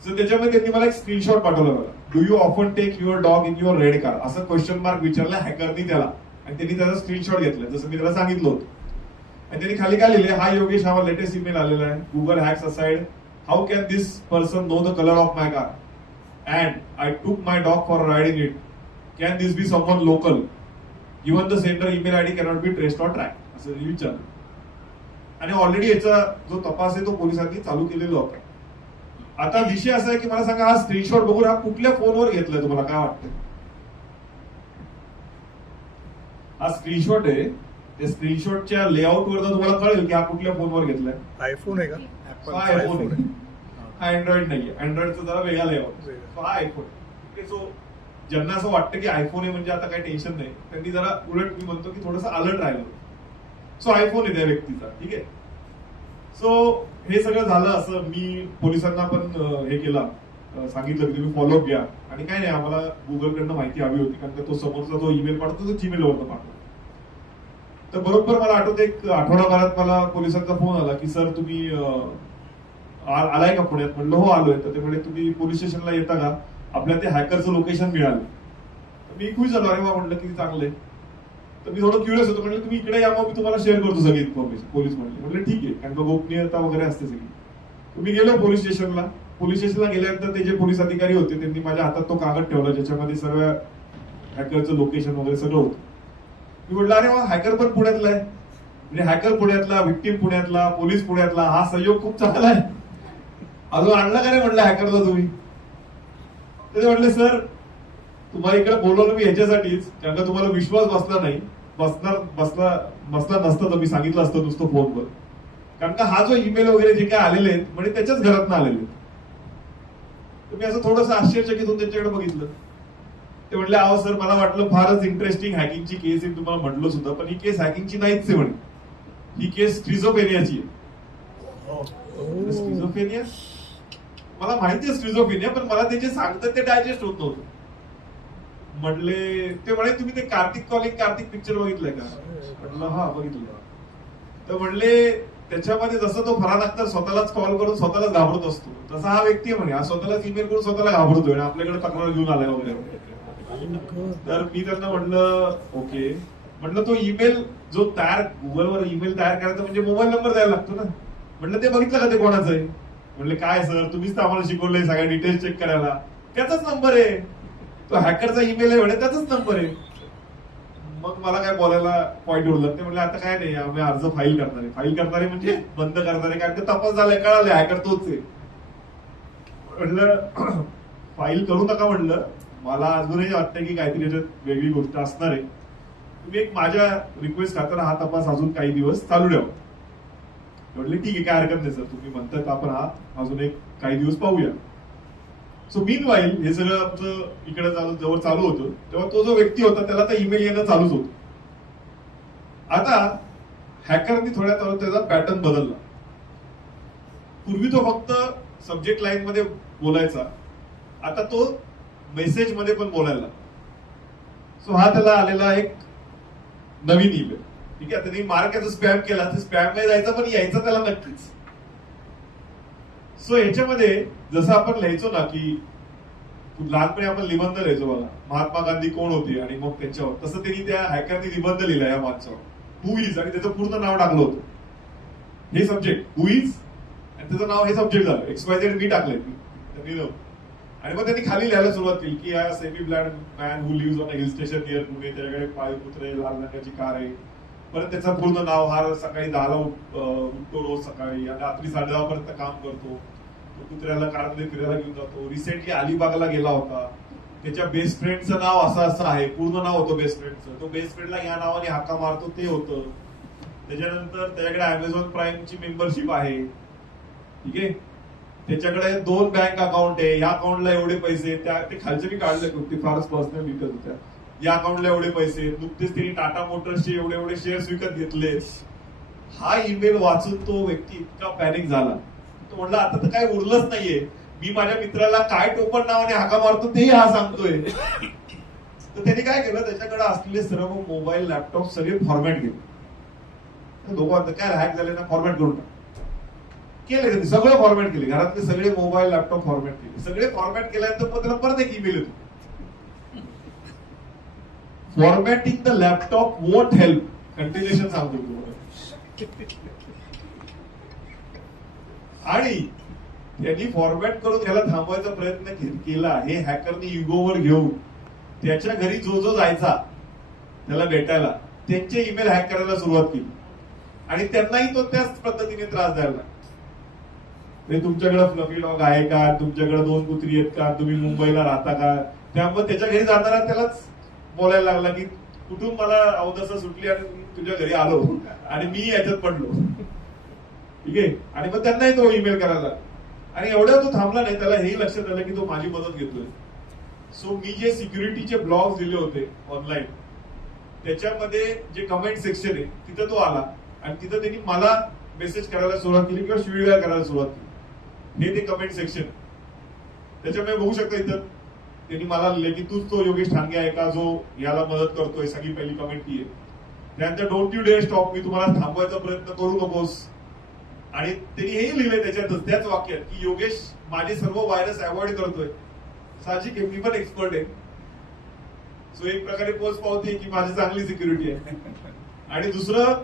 सो त्याच्यामध्ये त्यांनी मला एक स्क्रीनशॉट पाठवला. मला do you often take your dog in your red car असं क्वेश्चन मार्क विचारलं हॅकरनी त्याला, आणि त्यांनी त्याचा स्क्रीनशॉट घेतला जसं मी त्याला सांगितलं होतं. आणि त्यांनी खाली काय लिहिले, हा योगेश, हा लेटेस्ट ईमेल आलेला आहे. Google hacks aside, how can this person know the colour of my car and I took my dog for riding it. Can this be someone local? Even the sender email ID cannot be traced or track असं विचारलं. आणि already याचा जो तपास आहे तो पोलिसांनी चालू केलेला होता. आता विषय असा आहे की मला सांगा, हा स्क्रीनशॉट बघून हा कुठल्या फोनवर घेतलाय तुम्हाला काय वाटतं? हा स्क्रीनशॉट आहे, त्या स्क्रीनशॉटच्या लेआउट वर तुम्हाला कळेल की हा कुठल्या फोनवर घेतलाय. आयफोन आहे का? हा आयफोन आहे, हा अँड्रॉइड नाहीये. अँड्रॉइडचा जरा वेगळा लेआउट. हा आयफोन. सो ज्यांना असं वाटतं की आयफोन आहे म्हणजे आता काही टेन्शन नाही, त्यांनी जरा उलट मी म्हणतो की थोडंसं अलर्ट राहिलं. सो आयफोन आहे त्या व्यक्तीचा. ठीक आहे. सो हे सगळं झालं. असं मी पोलिसांना पण हे केलं, सांगितलं की तुम्ही फॉलोअप घ्या. आणि काय नाही, आम्हाला गुगलकडनं माहिती हवी होती, कारण तो समोरचा जो ईमेल पाठवतो तो जीमेलवरनं पाठवतो. तर बरोबर मला आठवतं एक आठवडाभरात मला पोलिसांचा फोन आला की सर तुम्ही आलाय का पुण्यात? म्हणलं हो आलोय. तर ते म्हणजे तुम्ही पोलीस स्टेशनला येता का? आपल्या ते हॅकरचं लोकेशन मिळालं. मी खुश झालो, अरे वा म्हटलं किती चांगलंय. तर मी थोडं क्युरियस होतो, म्हटलं तुम्ही इकडे या मग मी तुम्हाला शेअर करतो सगळी इन्फॉर्मेशन. पोलीस म्हटलं ठीक आहे, कारण गोपनीयता वगैरे असते सगळी. मी गेलो पोलीस स्टेशनला. पोलीस स्टेशनला गेल्यानंतर ते जे पोलीस अधिकारी होते त्यांनी माझ्या हातात तो कागद ठेवला ज्याच्यामध्ये सर्व हॅकरचं लोकेशन वगैरे सगळं होतं. मी म्हटलं अरे वा, हॅकर पण पुण्यातला आहे. म्हणजे हॅकर पुण्यातला, व्हिक्टीम पुण्यातला, पोलीस पुण्यातला, हा संयोग खूप चांगला आहे. अजून आणला का नाही म्हटलं हॅकरला तुम्ही? ते म्हटले सर तुम्हाला इकडे बोलवलं मी ह्याच्यासाठीच, कारण का तुम्हाला विश्वास बसला नाही, बसला नसता तर मी सांगितलं असतं नुसतं फोनवर. कारण का हा जो ईमेल वगैरे जे काय आलेले आहेत म्हणजे त्याच्याच घरातनं आलेले आहेत. तर मी असं थोडंसं आश्चर्यचकित होऊन त्यांच्याकडे बघितलं. ते म्हटले अहो सर मला वाटलं फारच इंटरेस्टिंग हॅकिंगची केस आहे, तुम्हाला म्हटलं सुद्धा, पण ही केस हॅकिंगची नाहीच आहे म्हणे. ही केस स्क्रिझोपेनियाची आहे. स्क्रिझोपेनिया मला माहिती आहे स्क्रिझोपेनिया, पण मला ते जे सांगतात ते डायजेस्ट होत नव्हतं. म्हटले ते म्हणे तुम्ही ते कार्तिक पिक्चर बघितलंय का? म्हटलं हा बघितलं. तर म्हणले त्याच्यामध्ये जसं तो फरहान अख्तर स्वतःलाच कॉल करून स्वतःलाच घाबरत असतो, तसा हा व्यक्ती आहे म्हणे. हा स्वतःलाच ईमेल करून स्वतःला घाबरतोय आणि आपल्याकडे तक्रार घेऊन आलाय वगैरे. तर मी त्यांना म्हटलं ओके. म्हटलं तो ईमेल जो गुगलवर ईमेल तयार करायचा म्हणजे मोबाईल नंबर द्यायला लागतो ना. म्हटलं ते बघितलं का ते कोणाचं आहे? म्हणले काय सर तुम्हीच तर आम्हाला शिकवलंय सगळ्या डिटेल्स चेक करायला. त्याचाच नंबर आहे तो, हॅकरचा ईमेल आहे म्हणे, त्याचाच नंबर आहे. मग मला काय बोलायला पॉईंट उरलं. ते म्हणले आता काय नाही, आम्ही अर्ज फाईल करणारे म्हणजे बंद करणारे, कारण ते तपास झालाय, कळाले हॅकर तोच आहे. म्हटलं फाईल करू नका. म्हटलं मला अजूनही वाटतं की काहीतरी याच्यात वेगळी गोष्ट असणार आहे. तुम्ही एक माझ्या रिक्वेस्ट खातर हा तपास अजून काही दिवस चालू ठेवा. म्हटले ठीक आहे, काय हरकत नाही सर, तुम्ही म्हणतात आपण हा अजून एक काही दिवस पाहूया. सो मीन वाईल हे सगळं आमचं इकडे जवळ चालू होतं, तेव्हा तो जो व्यक्ती होता त्याला तर ईमेल येणं चालूच होतं. आता हॅकरनी थोड्या त्याचा पॅटर्न बदलला. पूर्वी तो फक्त सब्जेक्ट लाईन मध्ये बोलायचा, आता तो मेसेज मध्ये पण बोलायला. सो हा त्याला आलेला एक नवीन ईमेल. ठीक आहे, त्यांनी मार्क याचा स्पॅम केला, तर स्पॅम नाही जायचा पण यायचा त्याला नक्कीच. सो याच्यामध्ये जसं आपण लिहायचो ना की लहानपणी आपण निबंध लिहायचो बघा, महात्मा गांधी कोण होते आणि मग त्याच्यावर, तसं त्यांनी त्या हॅकरनी निबंध लिहिला या माणसावर, हु इज, आणि त्याचं पूर्ण नाव टाकलं होतं. हे सब्जेक्ट हु इज आणि त्याचं नाव हे सब्जेक्ट झालं, XYZ मी टाकलंय त्यांनी. आणि मग त्यांनी खाली लिहायला सुरुवात केली की या semi blind man who leaves on a hill station near Pune, त्याच्याकडे पाळीव कुत्रे, लाल रंगाची कार आहे. परत त्याचं पूर्ण नाव, हा सकाळी 10ला उठतो रोज सकाळी आणि रात्री 10:30 पर्यंत काम करतो. तो कुत्र्याला कारमध्ये फिरायला घेऊन जातो. रिसेंटली अलिबागला गेला होता. त्याच्या बेस्ट फ्रेंडचं नाव असं आहे, पूर्ण नाव होतं बेस्ट फ्रेंडचं. तो बेस्ट फ्रेंडला या नावाने हाका मारतो ते होतं. त्याच्यानंतर त्याच्याकडे अमेझॉन प्राईमची मेंबरशिप आहे. ठीक आहे, त्याच्याकडे 2 बँक अकाउंट आहे. या अकाउंटला एवढे पैसे, ते खालचे मी काढले, ते फारच पर्सनल डिटेल्स होत्या. या अकाउंटला एवढे पैसे, नुकतेच त्यांनी टाटा मोटर्सचे एवढे शेअर्स विकत घेतले. हा ईमेल वाचून तो व्यक्ती इतका पॅनिक झाला, तो म्हणला आता तर काय उरलंच नाहीये, मी माझ्या मित्राला काय टोपण नावाने हाका मारतो तेही हा सांगतोय. तर त्यांनी काय केलं, त्याच्याकडे असलेले सर्व मोबाईल लॅपटॉप सगळे फॉर्मॅट केले. लोक म्हणतात काय हॅक झाले ना, फॉर्मॅट करून टाक. केले त्यांनी, सगळं फॉर्मॅट केले, घरातले सगळे मोबाईल लॅपटॉप फॉर्मॅट केले. सगळे फॉर्मॅट केल्यानंतर मग त्याला परत एक ईमेल येतो, formatting the laptop won't help. Continuation सांगतो तुम्हाला. आणि त्यांनी फॉर्मॅट करून त्याला थांबवायचा प्रयत्न केला. हे हॅकरनी युगोवर घेऊन त्याच्या घरी जो जो जायचा त्याला भेटायला, त्यांचे ईमेल हॅक करायला सुरुवात केली. आणि त्यांनाही तो त्याच पद्धतीने त्रास द्यायला लागला. तुमच्याकडे फ्लफी डॉग आहे का, तुमच्याकडे 2 कुत्री आहेत का, तुम्ही मुंबईला राहता का. त्यामुळे त्याच्या घरी जाताना त्यालाच बोलायला लागला की कुठून मला अवदसा सुटली आणि तुझ्या घरी आलो आणि मी याच्यात पडलो. ठीक आहे. आणि मग त्यांनाही तो ईमेल करायला लागला. आणि एवढ्या तो थांबला नाही, त्याला हेही लक्षात आलं की तो माझी मदत घेतोय. सो मी जे सिक्युरिटीचे ब्लॉग्स दिले होते ऑनलाईन, त्याच्यामध्ये जे कमेंट सेक्शन आहे तिथं तो आला आणि तिथं त्यांनी मला मेसेज करायला सुरुवात केली किंवा शिवीगाळ करायला सुरुवात केली. हे ते कमेंट सेक्शन. त्याच्यामुळे बघू शकता इथं त्यांनी मला लिहिले की तूच तो योगेश ठाणगे आहे का जो याला मदत करतोय, सगळी पहिली कमेंट ती आहे. त्यानंतर don't you dare stop me, तुम्हाला थांबवायचा प्रयत्न करू नकोस. आणि त्यांनी हेही लिहिले त्याच्यातच, त्याच वाक्यात, की योगेश माझे सर्व व्हायरस अवॉइड करतोय. साहजिक आहे, मी पण एक्सपर्ट आहे. सो एक प्रकारे पोस्ट पावते की माझी चांगली सिक्युरिटी आहे. आणि दुसरं,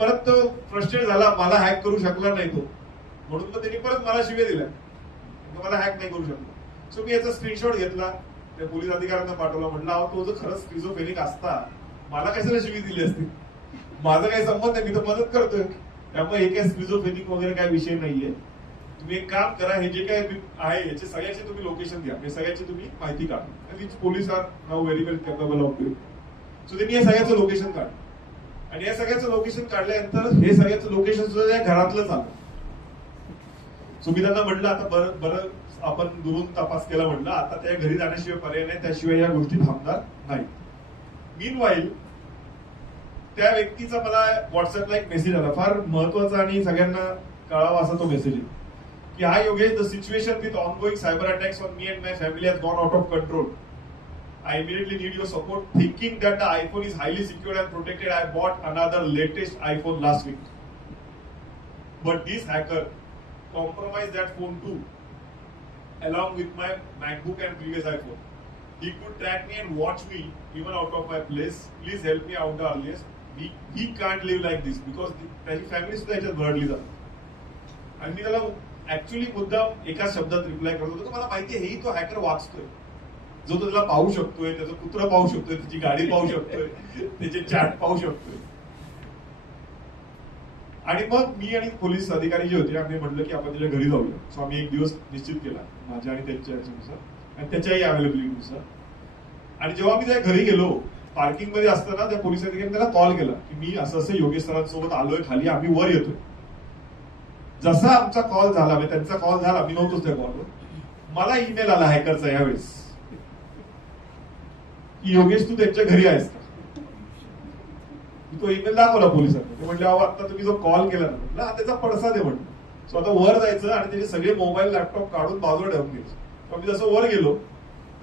परत तो फ्रस्ट्रेट झाला, मला हॅक करू शकला नाही तो, म्हणून तर त्यांनी परत मला शिव्या दिल्या, मला हॅक नाही करू शकलो. सो मी याचा स्क्रीनशॉट घेतला, त्या पोलीस अधिकाऱ्यांना पाठवला. म्हटलं अहो, तो जर खरंच स्किझोफ्रेनिक असता मला कशाला शिवी दिली असती, माझा काही संबंध नाही, मी तर मदत करतोय. त्यामुळे हे काही स्किझोफ्रेनिक वगैरे काही विषय नाहीये. तुम्ही एक काम करा, हे जे काय आहे याचे सगळ्याचे तुम्ही लोकेशन द्या, हे सगळ्याची तुम्ही माहिती काढा. Police R now very well capable of doing. So त्यांनी या सगळ्याचं लोकेशन काढलं. आणि या सगळ्याचं लोकेशन काढल्यानंतर हे सगळ्याचं लोकेशन सुद्धा या घरातलंच आलं. सो मी त्यांना म्हटलं आता बरं आपण दुरून तपास केला, म्हटलं आता त्या घरी जाण्याशिवाय पर्याय नाही, त्याशिवाय या गोष्टी थांबणार नाही. मीनवाईल त्या व्यक्तीचा मला व्हॉट्सअपला एक मेसेज आला, फार महत्वाचा आणि सगळ्यांना कळावा असा तो मेसेज आहे की hi Yogesh, the situation with ongoing cyber attacks on me and my family has gone out of control. I immediately need your support. Thinking that the iPhone is highly secure and protected, I bought another latest iPhone last week. But this hacker compromised that phone too, along with my MacBook and previous iPhone. He could track me and watch me even out of my place. Please help me out the earliest. He can't live like this because त्याची family सुद्धा याच्यात भरडली जाते. आणि मी त्याला actually मुद्दाम एका शब्दात reply करत होतो, मला माहिती आहे हेही तो हॅकर वाचतोय, जो तो त्याला पाहू शकतोय, त्याचं कुत्र पाहू शकतोय, त्याची गाडी पाहू शकतोय, त्याचे चॅट पाहू शकतोय. आणि मग मी आणि पोलीस अधिकारी जे होते आम्ही म्हटलं की आपण त्याच्या घरी जाऊया. सो आम्ही एक दिवस निश्चित केला माझ्या आणि त्यांच्या याच्यानुसार आणि त्याच्याही अवेलेबिलिटीनुसार. आणि जेव्हा मी त्या घरी गेलो, पार्किंग मध्ये असताना त्या पोलीस अधिकाऱ्याने त्याला कॉल केला की मी असं असं योगेश सरांसोबत आलोय खाली, आम्ही वर येतोय. जसा आमचा कॉल झाला, म्हणजे त्यांचा कॉल झाला, मी नव्हतोच त्या कॉलवर, मला ईमेल आला हॅकरचा यावेळेस की योगेश तू त्यांच्या घरी आहेस का. मी तो ईमेल दाखवला पोलिसांना. ते म्हटले अहो आता तुम्ही जो कॉल केला ना, त्याचा पडसा दे म्हटलं. सो आता वर जायचं आणि त्याचे सगळे मोबाईल लॅपटॉप काढून बाजूला ठेवून घ्यायचे. मी जसं वर गेलो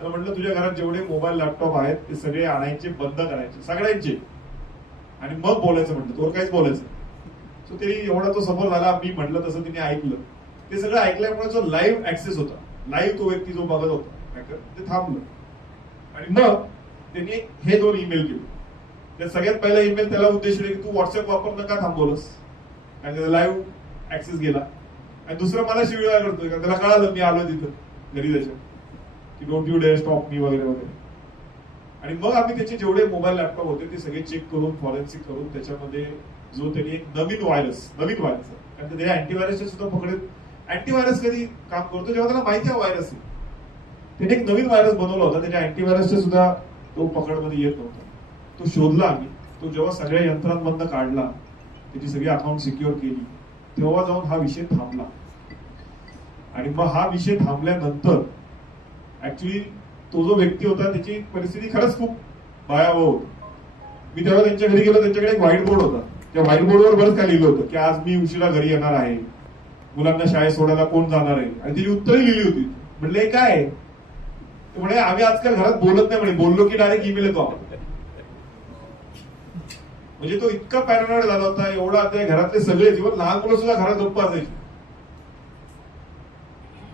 तर म्हटलं तुझ्या घरात जेवढे मोबाईल लॅपटॉप आहेत ते सगळे आणायचे, बंद करायचे सगळ्यांचे, आणि मग बोलायचं म्हटलं, तोवर काहीच बोलायचं. सो ते एवढा तो सफर झाला, मी म्हटलं तसं तिने ऐकलं. ते सगळं ऐकल्यामुळे जो लाईव्ह ऍक्सेस होता, लाईव्ह तो व्यक्ती जो बघत होता हॅकर, ते थांबलं. आणि मग त्यांनी हे 2 ईमेल केले. त्या सगळ्यात पहिला ईमेल त्याला उद्देशले की तू व्हॉट्सअप वापरणं का थांबवलंस, कारण त्याचा लाईव्ह ऍक्सेस गेला. आणि दुसरं मला शिवीगाळ करतोय, कारण त्याला कळालं मी आलोय तिथं घरी त्याच्या, की don't you dare stop me वगैरे वगैरे. आणि मग आम्ही त्याचे जेवढे मोबाईल लॅपटॉप होते ते सगळे चेक करून, फॉरेन्सिक करून, त्याच्यामध्ये जो त्यांनी एक नवीन व्हायरस कारण ते अँटीव्हायरसचे सुद्धा पकडेल. अँटीव्हायरस कधी काम करतो जेव्हा त्याला माहिती आहे व्हायरस आहे. त्याने एक नवीन व्हायरस बनवला होता, त्याच्या अँटीव्हायरसचे सुद्धा तो पकडमध्ये येत नव्हता. तो शोधला आम्ही. तो जेव्हा सगळ्या यंत्रांमधनं काढला, त्याची सगळी अकाउंट सिक्युअर केली, तेव्हा जाऊन हा विषय थांबला. आणि मग हा विषय थांबल्यानंतर ऍक्च्युली तो जो व्यक्ती होता त्याची परिस्थिती खरंच खूप भयावह होती. मी तेव्हा त्यांच्या घरी गेलो, त्यांच्याकडे एक व्हाईट बोर्ड होता. त्या व्हाईट बोर्डवर बरंच काय लिहिलं होतं की आज मी उशिरा घरी येणार आहे, मुलांना शाळेत सोडायला कोण जाणार आहे, आणि त्याची उत्तरे लिहिली होती. म्हटलं हे काय, म्हणे आम्ही आजकाल घरात बोलत नाही, म्हणे बोललो की डायरेक्ट ईमेल येतो आपण. म्हणजे तो इतका पॅरानॉइड झाला होता, एवढा आता घरातले सगळे जीवन लहान मुलं सुद्धा घरात गप्पा असायची.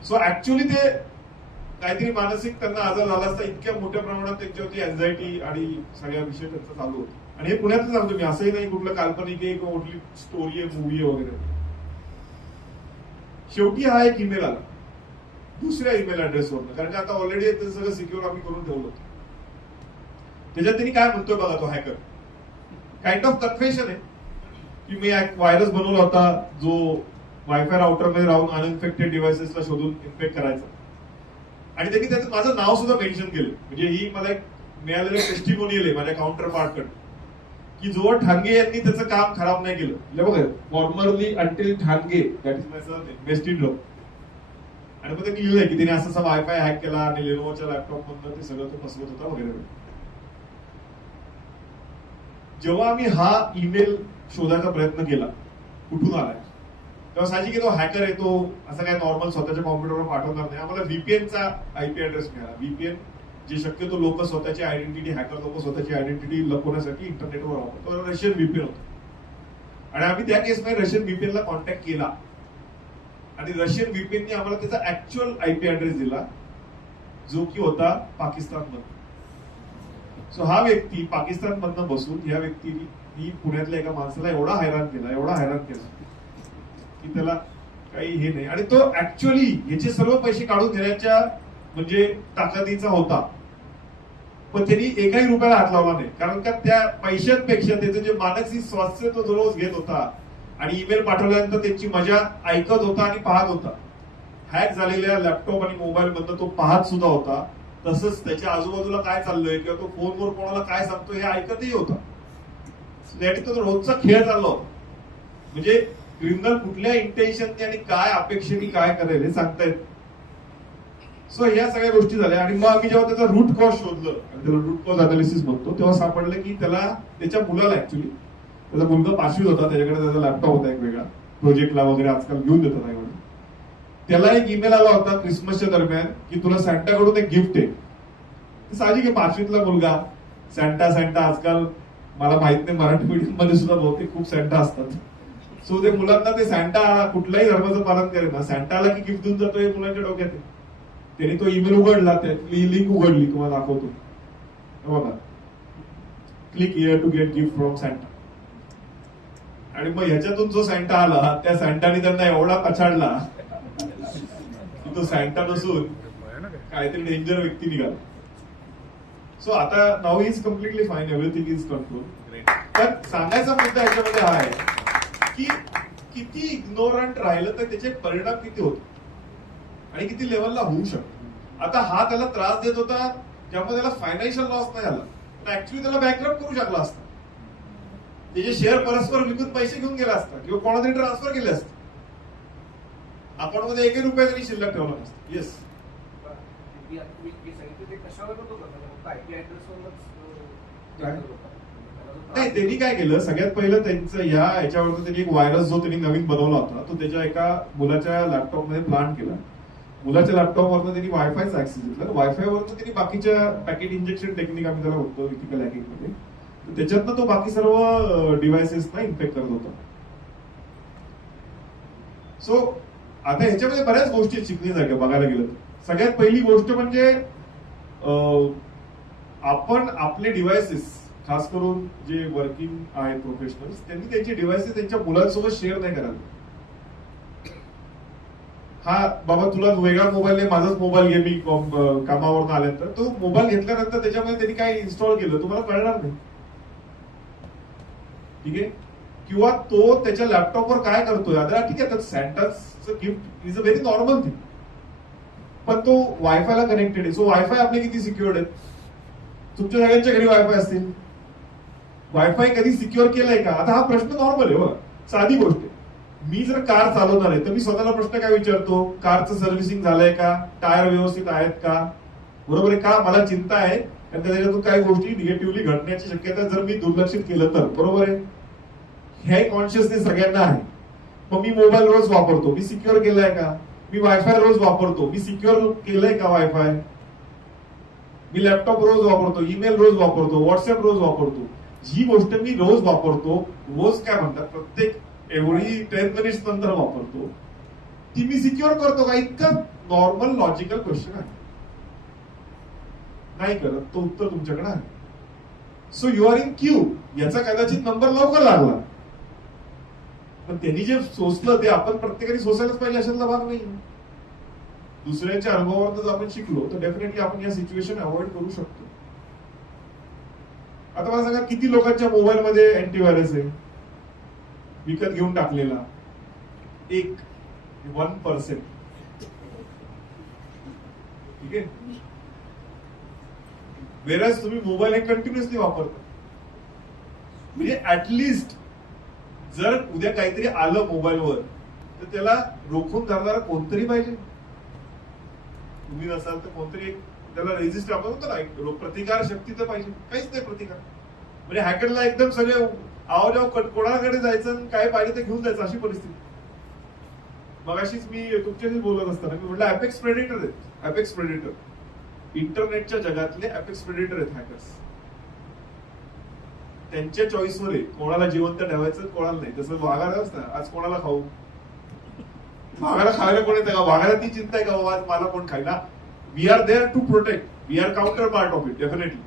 सो ऍक्च्युअली ते काहीतरी मानसिक त्यांना आजार झाला असता, इतक्या मोठ्या प्रमाणात त्यांच्यावरती अँझायटी आणि सगळ्या विषय त्यांचा चालू होता. आणि हे पुण्यातच सांगतो मी, असंही नाही कुठलं काल्पनिक आहे किंवा कुठली स्टोरी आहे, मूवी आहे वगैरे. शेवटी हा एक ईमेल आला दुसऱ्या ईमेल ऍड्रेसवरनं, कारण की आता ऑलरेडी ते सगळं सिक्युअर आम्ही करून ठेवलं होतं. त्याच्यात त्यांनी काय म्हणतोय बघा, तो हॅकर काइंड ऑफ कन्फेशन आहे की मी एक व्हायरस बनवला होता जो वायफाय राउटरमध्ये राहून अनइन्फेक्टेड डिव्हाइसेसला शोधून इन्फेक्ट करायचा. आणि त्यांनी त्याचं माझं नाव सुद्धा मेन्शन केलं. म्हणजे ही मला एक मिळालेलं टेस्टिमोनियल आहे माझ्या काउंटर पार्टकडे, की जो ठाणगे यांनी त्याचं काम खराब नाही केलं. बघा, formerly until Thange that is my surname best in law. आणि मग त्यांनी लिहिलंय की त्याने असा वायफाय हॅक केला आणि लेनोवोच्या लॅपटॉप मधनं ते सगळं तो फसवत होता वगैरे. जेव्हा आम्ही हा ईमेल शोधायचा प्रयत्न केला कुठून आलाय, तेव्हा साहजिक तो हॅकर आहे, तो असं काय नॉर्मल स्वतःच्या कॉम्प्युटरवर पाठवणार नाही. आम्हाला व्हीपीएनचा आयपी ऍड्रेस मिळाला. व्हीपीएन जे शक्यतो लोक स्वतःची आयडेंटिटी, हॅकर लोक स्वतःची आयडेंटिटी लपवण्यासाठी इंटरनेटवर वापरतो, रशियन व्हीपीएन होता. आणि आम्ही त्या केसमध्ये रशियन व्हीपीएनला कॉन्टॅक्ट केला आणि रशियन व्हीपीएननी आम्हाला त्याचा ऍक्च्युअल आयपी ऍड्रेस दिला, जो की होता पाकिस्तानमध्ये. सो हा व्यक्ती पाकिस्तान मधनं बसून या व्यक्तीने पुण्यातल्या एका माणसाला एवढा हैराण केला की त्याला काही हे नाही. आणि तो ऍक्च्युअली याचे सर्व पैसे काढून घेण्याच्या म्हणजे ताकदीचा होता, पण त्यांनी एकाही रुपयाला हात लावला नाही. कारण का त्या पैशांपेक्षा त्याचं जे मानसिक स्वास्थ्य तो रोज घेत होता आणि ईमेल पाठवल्यानंतर त्यांची मजा ऐकत होता आणि पाहत होता. हॅक झालेल्या लॅपटॉप आणि मोबाईल मधनं तो पाहत सुद्धा होता, तसंच त्याच्या आजूबाजूला काय चाललंय किंवा तो फोनवर कोणाला काय सांगतो हे ऐकतही होता. तो रोजचा खेळ चालला होता. म्हणजे क्रिमिनल कुठल्या इंटेन्शनने आणि काय अपेक्षेने काय करेल हे सांगता येत. सो या सगळ्या गोष्टी झाल्या. आणि मग आम्ही जेव्हा त्याचा रूट कॉज शोधलं आणि त्याला रूट कॉज अनालिसिस म्हणतो, तेव्हा सापडलं की त्याला त्याच्या मुलाला ऍक्च्युअली त्याचा मुलगा 5वीत होता, त्याच्याकडे त्याचा लॅपटॉप होता एक वेगळा, प्रोजेक्टला वगैरे आजकाल घेऊन देतात आई वडील. त्याला एक ईमेल आला होता क्रिसमसच्या दरम्यान की तुला सॅन्टाकडून एक गिफ्ट आहे. साहजिक आहे 5वीतला मुलगा, सॅन्टा आजकाल मला माहित नाही मराठी मीडियम मध्ये सुद्धा बहुतेक खूप सॅन्टा असतात. सो ते मुलांना ते सॅन्टा कुठल्याही धर्माचं पालन करेल ना, सॅन्टाला की गिफ्ट देऊन जातो हे मुलांच्या डोक्यात आहे. त्यांनी तो ईमेल उघडला, त्यातली लिंक उघडली, तुम्हाला दाखवतो बघा, click here to get gift from Santa. आणि मग ह्याच्यातून जो सॅन्टा आला त्या सॅन्टाने त्यांना एवढा पछाडला की तो सॅन्टा नसून काहीतरी डेंजर व्यक्ती निघाला. सो आता now is completely fine, everything is control. पण सांगायचा मुद्दा याच्यामध्ये हा आहे की किती इग्नोरंट राहिलं तर त्याचे परिणाम किती होते आणि किती लेवलला होऊ शकतो. आता हा त्याला त्रास देत होता ज्यामुळे त्याला फायनान्शियल लॉस नाही झाला, तर ऍक्च्युली त्याला बँकरप्ट करू शकला असता. त्याचे शेअर परस्पर विकून पैसे घेऊन गेला असता किंवा कोणातरी ट्रान्सफर केले असते. अकाउंट मध्ये 1 रुपया तरी शिल्लक ठेवला नसतं. येस, नाही त्यांनी काय केलं, सगळ्यात पहिलं त्यांचं याच्यावर त्यांनी एक व्हायरस जो त्यांनी नवीन बनवला होता तो त्याच्या एका मुलाच्या लॅपटॉप मध्ये प्लांट केला. मुलाच्या लॅपटॉपवरनं त्यांनी वायफायचा ऍक्सेस घेतला. वायफायवरनं त्यांनी बाकीच्या पॅकेट इंजेक्शन टेक्निक आम्ही त्याला होतो इथिकल हॅकिंग मध्ये, त्याच्यातनं तो बाकी सर्व डिव्हायसेसना इन्फेक्ट करत होता. सो आता ह्याच्यामध्ये बऱ्याच गोष्टी शिकण्यासारख्या बघायला गेलं तर. सगळ्यात पहिली गोष्ट म्हणजे आपण आपले डिव्हायसेस, खास करून जे वर्किंग आहेत प्रोफेशनल्स, त्यांनी त्यांचे डिव्हायसेस त्यांच्या मुलांसोबत शेअर नाही करायला. हा बाबा तुला वेगळा मोबाईल आहे, माझाच मोबाईल घे, मी कामावरून आल्यानंतर तो मोबाईल घेतल्यानंतर त्याच्यामध्ये त्यांनी काय इन्स्टॉल केलं तुम्हाला कळणार नाही. ठीक आहे, किंवा तो त्याच्या लॅपटॉपवर काय करतोय. आता ठीक आहे, सॅन्टाचं gift is a very normal thing, पण तो वायफायला कनेक्टेड आहे. सो वायफाय आपले किती सिक्युअर्ड आहेत. तुमच्या सगळ्यांच्या घरी वायफाय असतील. वायफाय कधी सिक्युअर केलाय का. आता हा प्रश्न नॉर्मल आहे बघा, साधी गोष्ट आहे. मी जर कार चालवणार आहे तर मी स्वतःला प्रश्न काय विचारतो, कारचं सर्व्हिसिंग झालंय का, टायर व्यवस्थित आहेत का, बरोबर आहे का. मला चिंता आहे कारण त्याच्यातून काही गोष्टी निगेटिव्हली घडण्याची शक्यता जर मी दुर्लक्षित केलं तर, बरोबर आहे. हे कॉन्शियसनेस सगळ्यांना आहे. मग मी मोबाईल रोज वापरतो, मी सिक्युअर केलाय का. मी वायफाय रोज वापरतो, मी सिक्युअर केलंय का वायफाय. मी लॅपटॉप रोज वापरतो, ईमेल रोज वापरतो, व्हॉट्सअप रोज वापरतो. जी गोष्ट मी रोज वापरतो, रोज काय म्हणतात प्रत्येक एवढी 10 मिनिट्स नंतर वापरतो, ती मी सिक्युअर करतो का? इतकं नॉर्मल लॉजिकल क्वेश्चन आहे. नाही करत, तो उत्तर तुमच्याकडे आहे. So you are in Q. याचा कदाचित नंबर लवकर लागला, पण त्यांनी जे सोचलं ते आपण प्रत्येकाने सोसायलाच पाहिजे अशातला भाग नाही. दुसऱ्यांच्या अनुभवावरच आपण शिकलो तर डेफिनेटली आपण या सिच्युएशन अवॉइड करू शकतो. आता मला सांगा, किती लोकांच्या मोबाईल मध्ये अँटीव्हायरस आहे विकत घेऊन टाकलेला? 1%. ठीक आहे. वेराज तुम्ही मोबाईल हे कंटिन्युअसली वापरता, म्हणजे ऍटलिस्ट जर उद्या काहीतरी आलं मोबाईलवर तर त्याला रोखून धरणारा कोणतरी पाहिजे. तुम्ही नसाल तर कोणतरी एक त्याला रेजिस्ट आपण होतं ना, प्रतिकार शक्ती तर पाहिजे. काहीच नाही प्रतिकार. म्हणजे हॅकरला एकदम सगळे आवाजाव कोणाकडे जायचं आणि काय पाहिजे ते घेऊन जायचं अशी परिस्थिती. मगाशीच मी तुमच्याशी बोलत असताना मी म्हटलं अपेक्स प्रेडेटर आहेत. अपेक्स प्रेडेटर इंटरनेटच्या जगातले अपेक्स प्रेडेटर आहेत हॅकर्स. त्यांच्या चॉईसवर आहे कोणाला जिवंत ठेवायचं कोणाला नाही. तसं वाघालाच ना, आज कोणाला खाऊ, वाघाला खायला कोण येतं का? वाघाला ती चिंता आहे का बाबा आज मला कोण खायला? We are there to protect, we are counter part of it definitely.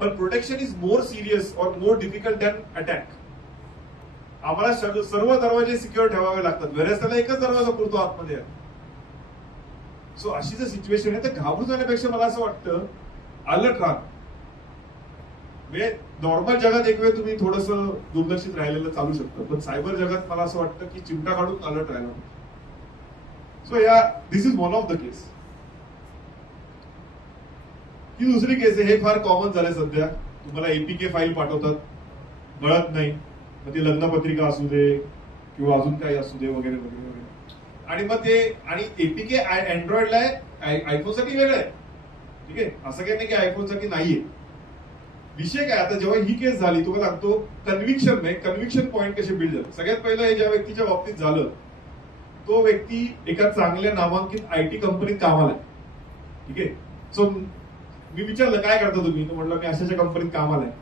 पण प्रोटेक्शन इज मोर सिरियस और मोर डिफिकल्ट दॅन अटॅक. आम्हाला सर्व दरवाजे सिक्युअर ठेवावे लागतात, वेळेस त्याला एकच दरवाजा पुरतो आतमध्ये. सो अशी जर सिच्युएशन आहे तर घाबरून जाण्यापेक्षा मला असं वाटतं अलर्ट राहा. म्हणजे नॉर्मल जगात एक वेळ तुम्ही थोडस दुर्लक्षित राहिलेलं चालू शकतं, पण सायबर जगात मला असं वाटतं की चिमटा काढून अलर्ट राहायला. सो या दिस इज वन ऑफ द केस. ही दुसरी केस आहे, हे फार कॉमन झालंय सध्या. तुम्हाला एपीके फाईल पाठवतात, कळत नाही, मग ती लग्नपत्रिका असू दे किंवा अजून काही असू दे वगैरे वगैरे वगैरे. आणि मग ते आणि एपीके अँड्रॉइडला आहे, आयफोनसाठी वेगळं आहे. ठीक आहे, असं काही नाही की आयफोनसाठी नाहीये. विषय काय, आता जेव्हा ही केस झाली तुम्हाला सांगतो कन्व्हिक्शन पॉईंट कसे बिल्ड झाले. सगळ्यात पहिलं हे ज्या व्यक्तीच्या बाबतीत झालं, तो व्यक्ती एका चांगल्या नामांकित आयटी कंपनीत कामाला आहे. ठीक आहे. सो मी विचारलं काय करता तुम्ही, तो म्हटलं मी अशाच्या कंपनीत कामाला आहे.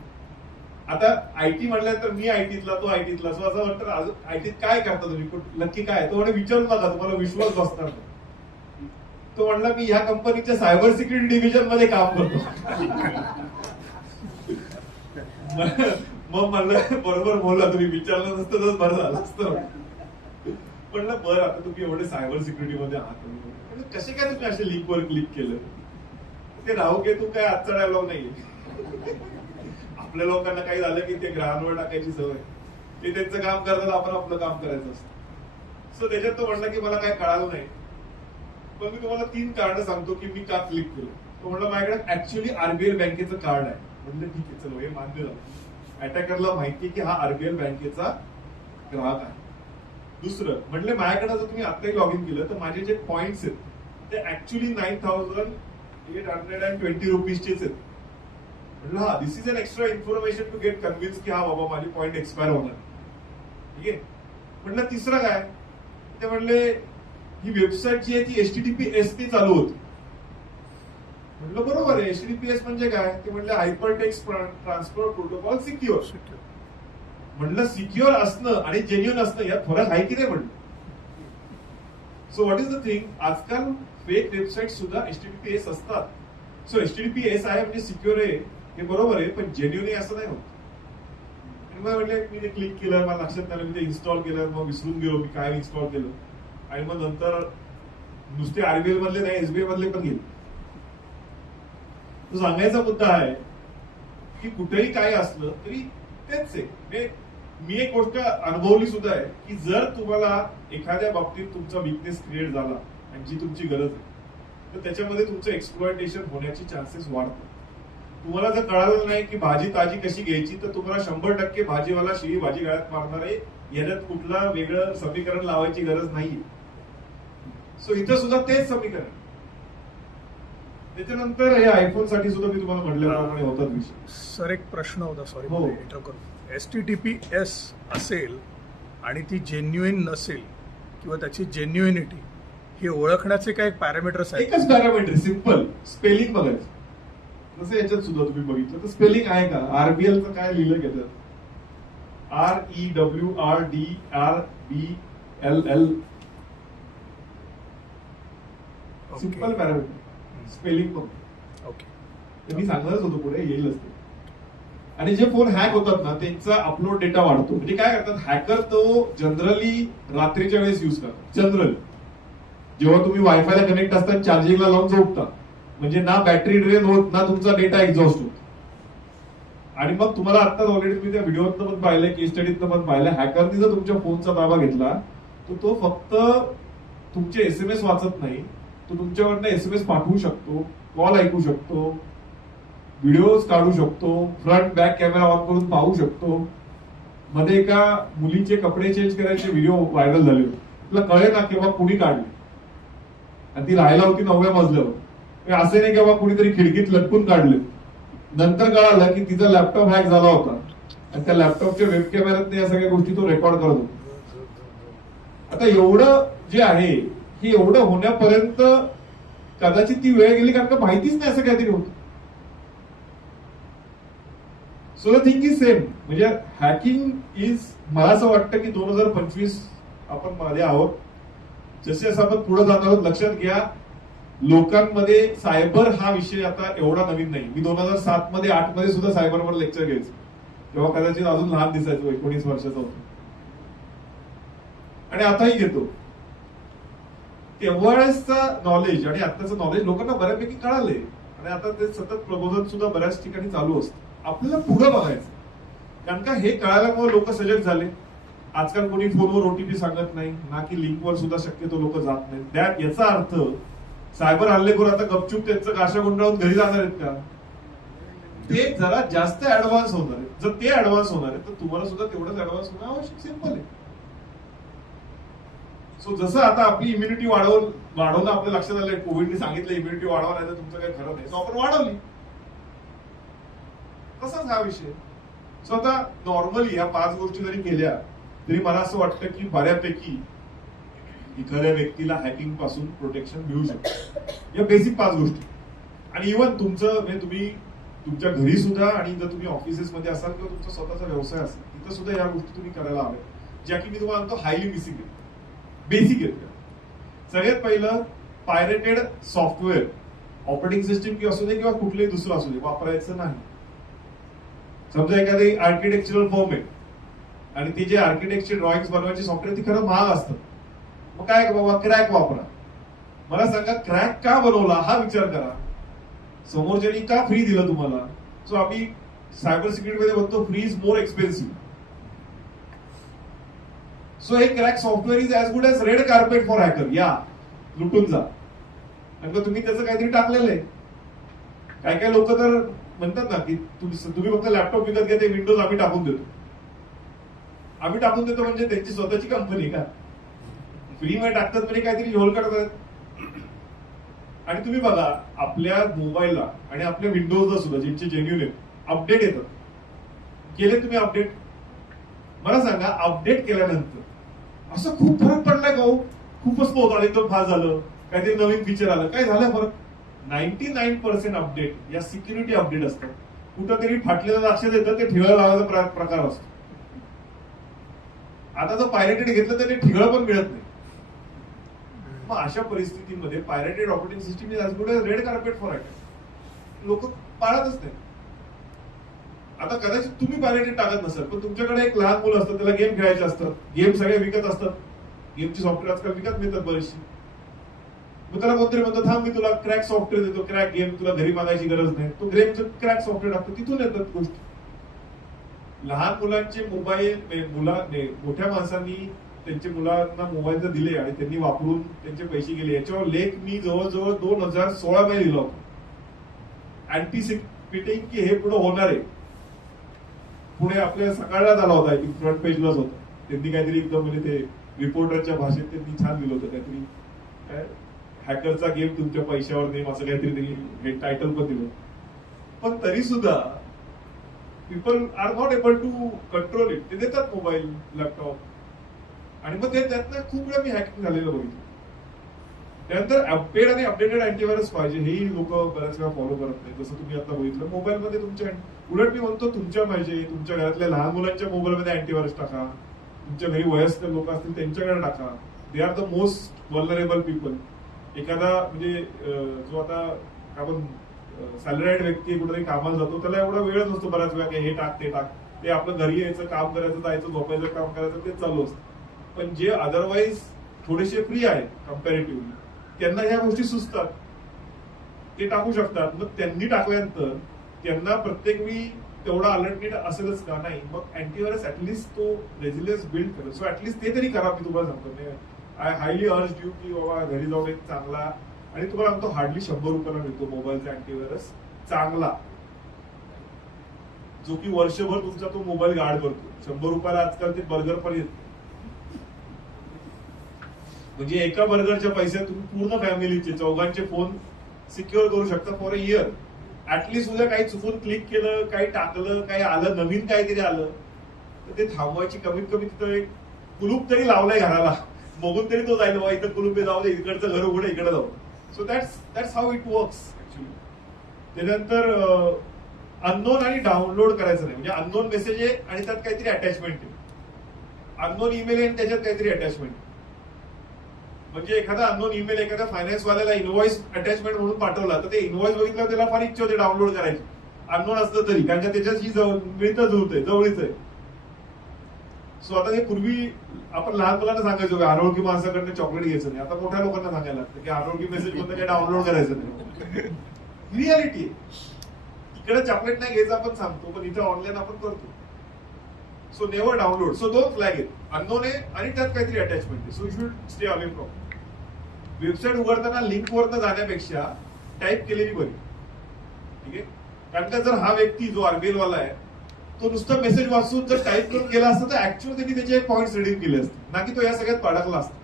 आता आयटी म्हणल्यानंतर मी आयटीतला, तो आयटीतला, सो असं वाटतं अजून आयटीत काय करता तुम्ही, नक्की काय? तो म्हणे विचारू नका, तुम्हाला विश्वास बसणार नाही. तो म्हणला मी ह्या कंपनीच्या सायबर सिक्युरिटी डिव्हिजन मध्ये काम करतो. मग म्हणलं बरोबर बोलला, तुम्ही विचारलं नसतं तर बरं झालं असतं. म्हणलं बरं, आता तुम्ही एवढे सायबर सिक्युरिटी मध्ये आहात, कसे काय तुम्ही अशा लिंकवर क्लिक केलं? ते राहू घे, तू काय आजचा डायलॉग नाहीये. आपल्या लोकांना काही झालं की ते ग्रहांवर टाकायची सवय, ते त्यांचं काम करतात, आपण आपलं काम करायचं असतं. सो त्याच्यात तो म्हणला की मला काय कळालं नाही, पण मी तुम्हाला 3 कारण सांगतो की मी का क्लिक केलं. तो म्हणला माझ्याकडे ऍक्च्युअली आरबीएल बँकेचं कार्ड आहे. म्हणलं ठीक आहे, चलो हे मान्य झालं. अटॅकरला माहिती की हा आरबीएल बँकेचा ग्राहक आहे. दुसरं म्हणले माझ्याकडे जर तुम्ही आत्ताही लॉग इन केलं तर माझे जे पॉइंट्स आहेत ते ऍक्च्युअली 9,820 रुपीजचेच आहेत. म्हटलं हा, this is an extra information to get convince की हा बाबा माझे पॉईंट एक्सपायर होणार. ठीक आहे. म्हटलं तिसरं काय, ते म्हणले ही वेबसाईट जी आहे ती HTTPS ने चालू होती. म्हटलं बरोबर आहे, HTTPS म्हणजे काय? ते म्हणले hyper text transfer protocol secure. म्हटलं सिक्युअर असणं आणि जेन्युअन असणं यात फरक आहे की नाही म्हटलं. So what is the thing, आजकाल फेक वेबसाईट सुद्धा HTTPS असतात. सो HTTPS आहे म्हणजे सिक्युअर आहे हे बरोबर आहे, पण जेन्युअन आहे असं नाही होत. आणि मग म्हटलं मी ते क्लिक केलं, मला लक्षात आलं, मी ते इन्स्टॉल केलं, मग विसरून गेलो मी काय इन्स्टॉल केलं. आणि मग नंतर नुसते आरबीएल मधले नाही, एसबीआय मधले पण गेले. तो सांगायचा मुद्दा आहे की कुठेही काय असलं तरी तेच आहे. मी एक गोष्ट अनुभवली सुद्धा आहे की जर तुम्हाला एखाद्या बाबतीत तुमचा विकनेस क्रिएट झाला आणि जी तुमची गरज आहे तर त्याच्यामध्ये तुमचं एक्सप्लॉयटेशन होण्याची चान्सेस वाढतात. तुम्हाला जर कळालं नाही की भाजी ताजी कशी घ्यायची तर तुम्हाला 100% भाजीवाला शिळी भाजी गळ्यात मारणार आहे, याच्यात कुठला वेगळं समीकरण लावायची गरज नाहीये. सो इथं सुद्धा तेच समीकरण. त्याच्यानंतर हे आयफोन साठी सुद्धा मी तुम्हाला म्हटल्याप्रमाणे होतात विषय. सर एक प्रश्न होता, सॉरी हो. HTTPS असेल आणि ती जेन्युइन नसेल किंवा त्याची जेन्युइनिटी हे ओळखण्याचे काय पॅरामीटर्स आहेत? एकच पॅरामीटर, सिम्पल स्पेलिंग बघायचं. तसं याच्यात सुद्धा तुम्ही बघितलं तर स्पेलिंग आहे का? RBLचं काय लिहिलं गेलं? REWRDRBLL. सिंपल पॅरामीटर, स्पेलिंग पण. ओके. मी सांगणारच होतो पुढे येईलच ते. आणि जे फोन हॅक होतात ना त्यांचा अपलोड डेटा वाढतो. म्हणजे काय करतात हॅकर, तो जनरली रात्रीच्या वेळेस युज करतात. जनरली जेव्हा तुम्ही वायफायला कनेक्ट असतात, चार्जिंगला लावून झोपता, म्हणजे ना बॅटरी ड्रेन होत ना तुमचा डेटा एक्झॉस्ट होत. आणि मग तुम्हाला आता ऑलरेडी तुम्ही त्या व्हिडिओतनं पण पाहिलंय, केस स्टडीतनं पण पाहिलं, हॅकरनी जर तुमच्या फोनचा ताबा घेतला तर तो फक्त तुमचे SMS वाचत नाही, तो तुमच्यावरनं SMS पाठवू शकतो, कॉल ऐकू शकतो, व्हिडिओज काढू शकतो, फ्रंट बॅक कॅमेरा ऑन करून पाहू शकतो. मध्ये एका मुलीचे कपडे चेंज करायचे व्हिडिओ व्हायरल झाले होते. तुला कळे ना केव्हा कुणी काढले, आणि ती राहायला होती 9व्या मजल्यावर. असे नाही केव्हा कुणीतरी खिडकीत लटकून काढले. नंतर कळालं की तिचा लॅपटॉप हॅक झाला होता आणि त्या लॅपटॉपच्या वेब कॅमेऱ्यात या सगळ्या गोष्टी तो रेकॉर्ड करत होता. आता एवढं जे आहे हे एवढं होण्यापर्यंत कदाचित ती वेळ गेली, कारण का माहितीच नाही असं काहीतरी होतं. So the thing is same. म्हणजे हॅकिंग इज, मला असं वाटतं की 2025 आपण मध्ये आहोत. जसे असं आपण पुढे जाणार आहोत, लक्षात घ्या लोकांमध्ये सायबर हा विषय आता एवढा नवीन नाही. मी 2007 मध्ये 8 मध्ये सुद्धा सायबरवर लेक्चर घ्यायचो, तेव्हा कदाचित अजून लहान दिसायचो, 19 वर्षाचा होतो. आणि आताही घेतो. तेव्हाचा नॉलेज आणि आताचं नॉलेज लोकांना बऱ्यापैकी कळालंय, आणि आता ते सतत प्रबोधन सुद्धा बऱ्याच ठिकाणी चालू असतं. आपल्याला पुढे बघायचं, कारण का हे कळाल्यामुळे लोक सजग झाले. आजकाल कोणी फोनवर OTP सांगत नाही ना, की लिंकवर सुद्धा शक्यतो लोक जात नाही. याचा अर्थ सायबर हल्लेखोर आता गपचूप त्यांचं काशा गुंडाळून घरी जाणार आहेत का? ते जरा जास्त ऍडव्हान्स होणार आहे. जर ते ऍडव्हान्स होणार आहे तर तुम्हाला सुद्धा तेवढंच ऍडव्हान्स होणं आवश्यक. सिंपल आहे. सो जसं आता आपली इम्युनिटी वाढवणं आपल्या लक्षात आलंय, कोविडने सांगितलं इम्युनिटी वाढवा, नाही तर तुमचं काही खरं नाही, सो आपण वाढवली. तसाच हा विषय. सो आता नॉर्मली या 5 गोष्टी जरी केल्या तरी मला असं वाटतं की बऱ्यापैकी एखाद्या व्यक्तीला हॅकिंग पासून प्रोटेक्शन मिळू शकतं. या बेसिक 5 गोष्टी. आणि इव्हन तुमचं म्हणजे तुम्ही तुमच्या घरी सुद्धा, आणि जर तुम्ही ऑफिसेस मध्ये असाल किंवा तुमचा स्वतःचा व्यवसाय असेल, तिथं सुद्धा या गोष्टी तुम्ही करायला हव्यात, ज्या की मी तुम्हाला म्हणतो हायली बेसिक आहेत. सगळ्यात पहिलं, पायरेटेड सॉफ्टवेअर, ऑपरेटिंग सिस्टीम किंवा असू दे किंवा कुठलंही दुसरं असू दे, वापरायचं नाही. समजा एखादी आर्किटेक्चरल फर्म आहे आणि ती जे आर्किटेक्चर ड्रॉइंग बनवायची सॉफ्टवेअर ती खरं महाग असतं. मग काय बाबा, क्रॅक वापरा. मला सांगा क्रॅक का बनवला हा विचार करा. समोरच्यानी का फ्री दिलं तुम्हाला? सो आम्ही सायबर सिक्युरिटी मध्ये म्हणतो free is more expensive. So हे crack software is as good as red carpet for hacker. या लुटून जा, कारण तुम्ही त्याचं काहीतरी टाकलेलं आहे. काय काय लोक तर म्हणतात ना की तुम्ही फक्त लॅपटॉप विकत घ्या, ते विंडोज आम्ही टाकून देतो. आम्ही टाकून देतो म्हणजे त्यांची स्वतःची कंपनी का? फ्री मध्ये टाकतात म्हणजे काहीतरी होल करतात. आणि तुम्ही बघा आपल्या मोबाईलला आणि आपल्या विंडोजला सुद्धा ज्यांचे जेन्युन आहेत, अपडेट येतात. केले तुम्ही अपडेट? मला सांगा अपडेट केल्यानंतर असं खूप फरक पडलाय का हो? खूपच पोहोचला, एकदम फास्ट झालं, काहीतरी नवीन फीचर आलं, काय झालं फरक? 99% अपडेट या सिक्युरिटी अपडेट असतात. कुठंतरी फाटलेलं लक्षात येतं, ते ठिगळ लावायचा प्रकार असतो. आता जर पायरेटेड घेतलं तर ते ठिगळ पण मिळत नाही. मग अशा परिस्थितीमध्ये pirated operating system is as good as red carpet for hacker. लोक पाळतच नाही. आता कदाचित तुम्ही पायरेटेड टाकत नसाल, पण तुमच्याकडे एक लहान मुलं असतं, त्याला गेम खेळायचे असतात, गेम सगळे विकत असतात, गेमची सॉफ्टवेअर आजकाल विकत मिळतात बरीचशी. मग त्याला कोणतरी म्हणतो थांब मी तुला क्रॅक सॉफ्टवेअर देतो, क्रॅक गेम तुला घरी मागायची गरज नाही. तो गेमचं क्रॅक सॉफ्टवेअर टाकतो, तिथून येतात गोष्टी. लहान मुलांचे मोबाईल मोठ्या माणसांनी त्यांच्या मुलांना मोबाईल जर दिले आणि त्यांनी वापरून त्यांचे पैसे गेले, याच्यावर लेख मी जवळजवळ 2016 मध्ये लिहिला होता, अँटिसिपेटिंग की हे पुढे होणार आहे. पुढे आपल्या सकाळलाच आला होता, फ्रंट पेजलाच होता. त्यांनी काहीतरी एकदम म्हणजे ते रिपोर्टरच्या भाषेत त्यांनी छान लिहिलं होतं, काहीतरी हॅकरचा गेम तुमच्या पैशावर नेम, असं काहीतरी त्यांनी हे टायटल पण दिलं. पण तरी सुद्धा people are not able to control it. ते देतात मोबाईल, लॅपटॉप, आणि मग ते त्यातनं खूप वेळा मी हॅकिंग झालेलं बघितलं. त्यानंतर पेड आणि अपडेटेड अँटीव्हायरस पाहिजे, हेही लोक बऱ्याच वेळा फॉलो करत नाही. जसं तुम्ही आता बघितलं मोबाईलमध्ये तुमच्या, उलट मी म्हणतो तुमच्या पाहिजे, तुमच्या घरातल्या लहान मुलांच्या मोबाईलमध्ये अँटीव्हायरस टाका, तुमच्या घरी वयस्कर लोक असतील त्यांच्याकडे टाका. दे are the most vulnerable people. एखादा म्हणजे जो आता आपण सॅलराईड व्यक्ती कुठेतरी कामाला जातो, त्याला एवढा वेळ नसतो बऱ्याच वेळा हे टाक ते टाक, ते आपलं घरी यायचं, काम करायचं, जायचं, झोपायचं, काम करायचं, तेच चालू असतं. पण जे अदरवाईज थोडेसे फ्री आहेत कम्पॅरेटिव्हली, त्यांना ह्या गोष्टी सुचतात, ते टाकू शकतात. मग त्यांनी टाकल्यानंतर त्यांना प्रत्येक वेळी तेवढा अलर्टनेट असेलच का? नाही. मग अँटीव्हायरस ऍटलिस्ट तो रेझिलियन्स बिल्ड करेल. सो ऍटलिस्ट ते तरी करा. मी तुम्हाला सांगतो, आय हायली अर्ज यू की बाबा घरी जाऊन एक चांगला, आणि तुम्हाला सांगतो हार्डली 100 रुपयाला मिळतो मोबाईलचा अँटीव्हायरस चांगला, जो की वर्षभर तुमचा तो मोबाईल गार्ड करतो. 100 रुपयाला आजकाल ते बर्गर पण येत, म्हणजे एका बर्गरच्या पैशात तुम्ही पूर्ण फॅमिलीचे 4 फोन सिक्युअर करू शकता फॉर अ इयर. ऍटलिस्ट उद्या काही चुकून क्लिक केलं, काही टाकलं, काही आलं, नवीन काहीतरी आलं तर ते थांबवायची कमीत कमी तिथं एक कुलूप तरी लावलाय घराला, बघून तरी तो जाईल, बाबा इथं कुलूप जाऊ दे, इकडचं घर उघडे इकडे जाऊ. So that's how it works actually. त्यानंतर अननोन आणि डाउनलोड करायचं नाही. म्हणजे अननोन मेसेज आहे आणि त्यात काहीतरी अटॅचमेंट आहे, अननोन ईमेल आहे आणि त्याच्यात काहीतरी अटॅचमेंट. म्हणजे एखादा अननोन ईमेल एखाद्या फायनान्स वाल्याला इनव्हॉइस अटॅचमेंट म्हणून पाठवला, तर ते इनव्हॉइस बघितलं त्याला फार इच्छा होते डाउनलोड करायची, अननोन असलं तरी, कारण का त्याच्याशी मिळतं जुळतंय, जवळीच आहे. सो आता हे पूर्वी आपण लहान मुलांना सांगायचो की अनोळखी माणसाकडनं चॉकलेट घ्यायचं नाही. आता मोठ्या लोकांना सांगायला लागतं की अनोळखी मेसेज मधनं काही डाउनलोड करायचं नाही. रियालिटी इकडे चॉकलेट नाही घ्यायचं आपण सांगतो, पण इथे ऑनलाईन आपण करतो. So never download. सो दोन फ्लॅग आहेत, अननोन आहे आणि त्यात काहीतरी अटॅचमेंट आहे. So you should stay away from. Website उघडताना लिंकवरनं जाण्यापेक्षा टाईप केलेली बरी, ठीक आहे. कारण का जर हा व्यक्ती जो आरबीएल वाला आहे तो नुसतं मेसेज वाचून जर टाईप करून गेला असता तर ऍक्च्युअल त्यांनी त्याचे पॉईंट्स रिडीम केले असते, ना की तो या सगळ्यात अडकला असता.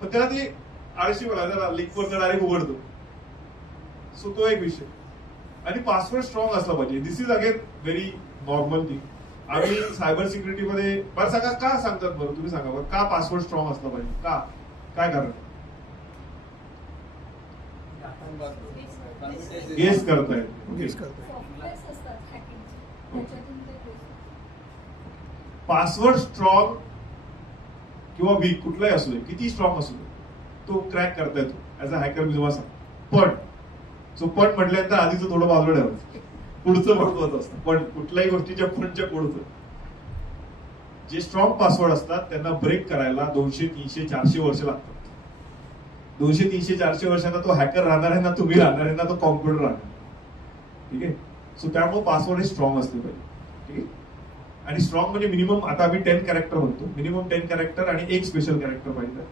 पण त्याला ते आळशी मला लिंकवरनं डायरेक्ट उघडतो. सो तो एक विषय. आणि पासवर्ड स्ट्रॉंग असला पाहिजे. This is again very normal thing. आम्ही सायबर सिक्युरिटीमध्ये बरं सांगा का सांगतात, बरं तुम्ही सांगा बरं का पासवर्ड स्ट्रॉंग असला पाहिजे, का, काय कारण? गेस करतायत. पासवर्ड स्ट्रॉंग किंवा वीक कुठलाही असू दे, किती स्ट्रॉंग असू दे, तो क्रॅक करता येतो ऍज अ हॅकर. मी तुम्हाला सांग पण सो पण म्हटल्यानंतर आधीचं थोडं बाजूला ठेवायचं, पुढचं महत्वाचं असतं. पण कुठल्याही गोष्टीच्या पणच्या पुढचं. जे स्ट्रॉंग पासवर्ड असतात त्यांना ब्रेक करायला 200, 300, 400 वर्ष लागतात. 200, 300, 400 वर्षांना तो हॅकर राहणार आहे, ना तुम्ही राहणार आहे, ना तो कॉम्प्युटर राहणार. ठीक आहे. सो त्यामुळे पासवर्ड हे स्ट्रॉंग असले पाहिजे. ठीक आहे. आणि स्ट्रॉंग म्हणजे मिनिमम, आता आम्ही 10 कॅरेक्टर म्हणतो, मिनिमम 10 कॅरेक्टर आणि एक स्पेशल कॅरेक्टर पाहिजे.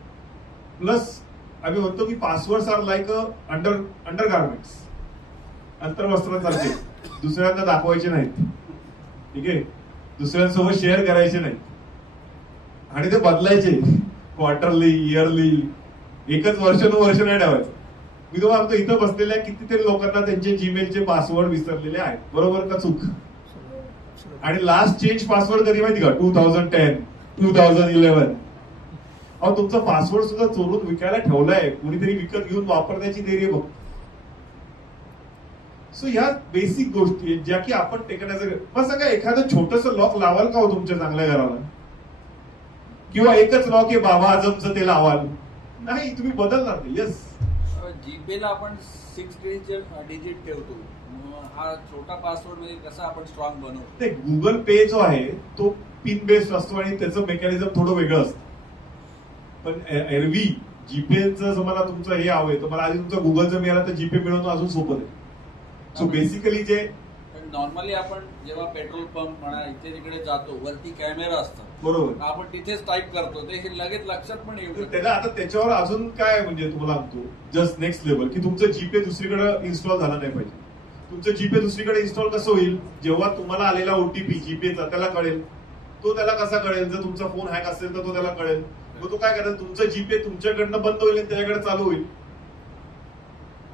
प्लस आम्ही म्हणतो की passwords are like undergarments, अंतर्वस्त्रांसारखे. दुसऱ्यांना दाखवायचे नाहीत, ठीक आहे, दुसऱ्यांसोबत शेअर करायचे नाहीत आणि ते बदलायचे क्वार्टरली, इयरली. एकच वर्ष नाही ठेवायचं. मी तुम्हाला सांगतो इथं बसलेल्या कितीतरी लोकांना त्यांचे जीमेलचे पासवर्ड विसरलेले आहेत, बरोबर का चूक? आणि लास्ट चेंज पासवर्ड कधी माहिती का? 2010, 2011. अहो तुमचा पासवर्ड सुद्धा चोरून विकायला ठेवलाय, कुणीतरी विकत घेऊन वापरण्याची देरी बघ. सो ह्या बेसिक गोष्टी आहेत ज्या की आपण टेकण्याचं. मग सांगा एखादं छोटस लॉक लावाल का हो तुमच्या चांगल्या घराला? किंवा एकच लॉक आहे बाबा आजमचं ते लावाल? नाही, तुम्ही बदलणार नाही. येस, जीपेला आपण 6 डिजिट ठेवतो, हा छोटा पासवर्ड म्हणजे कसा आपण स्ट्रॉंग बनवतो? ते गुगल पे जो आहे तो पिन बेस्ड असतो आणि त्याचं मेकॅनिझम थोडं वेगळं असतं. पण एरवी जीपेचं तुम्हाला तुमचं हे हवंय, तर मला आधी तुमचं गुगलचं मिळालं तर जीपे मिळवणं अजून सोपं आहे. सो बेसिकली जे नॉर्मली आपण जेव्हा पेट्रोल पंप म्हणा इथे तिकडे जातो, वरती कॅमेरा असतात, बरोबर, आपण तिथेच टाईप करतो, ते हे लगेच लक्षात पण येऊ शकतं. त्याला आता त्याच्यावर अजून काय म्हणजे तुम्हाला सांगतो जस्ट नेक्स्ट लेवल की तुमचं जीपे दुसरीकडे इन्स्टॉल झाला नाही पाहिजे. तुमचं जीपे दुसरीकडे इन्स्टॉल कसं होईल? जेव्हा तुम्हाला आलेला ओटीपी जीपेचा त्याला कळेल. तो त्याला कसा कळेल? जर तुमचा फोन हॅक असेल तर तो त्याला कळेल. मग तो काय करेल? तुमचं जीपे तुमच्याकडनं बंद होईल आणि त्याच्याकडे चालू होईल.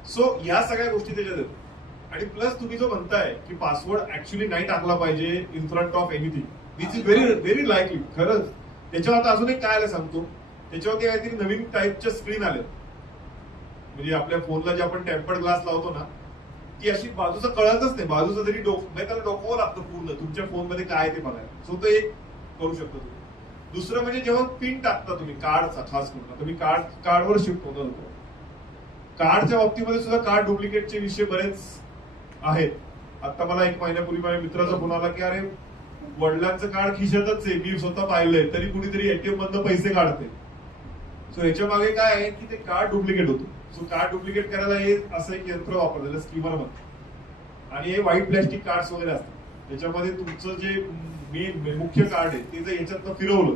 सो या सगळ्या गोष्टी त्याच्यात आहेत. आणि प्लस तुम्ही जो म्हणताय की पासवर्ड ऍक्च्युली नाही टाकला पाहिजे in front of anything, which is very very likely. खरंच त्याच्यावर आता अजून एक काय आलं सांगतो, त्याच्यावरती काहीतरी नवीन टाईपच्या स्क्रीन आल्या म्हणजे आपल्या फोनला जे आपण टेम्पर्ड ग्लास लावतो ना, ती अशी बाजूचं कळतच नाही, बाजूचं तरी म्हणजे त्याला डोकावं लागतं पूर्ण तुमच्या फोनमध्ये काय ते बघायला. सो तो एक करू शकतो तुम्ही. दुसरं म्हणजे जेव्हा पिन टाकता तुम्ही कार्डचा, खास करून तुम्ही कार्डवर शिफ्ट होता होतो. कार्डच्या बाबतीमध्ये सुद्धा कार्ड डुप्लिकेटचे विषय बरेच आहेत. आता मला 1 महिन्यापूर्वी माझ्या मित्राचा फोन आला की अरे वडिलांचं कार्ड खिशातच आहे, मी स्वतः पाहिलंय, तरी कुणीतरी एटीएम मधनं पैसे काढते. सो ह्याच्या मागे काय आहे की ते कार्ड डुप्लिकेट होतं. सो कार्ड डुप्लिकेट करायला हे असं एक यंत्र वापरलेलं स्कीमर मध्ये, आणि हे व्हाईट प्लॅस्टिक कार्ड वगैरे असतात. त्याच्यामध्ये तुमचं जे मेन मुख्य कार्ड आहे ते जर याच्यातनं फिरवलं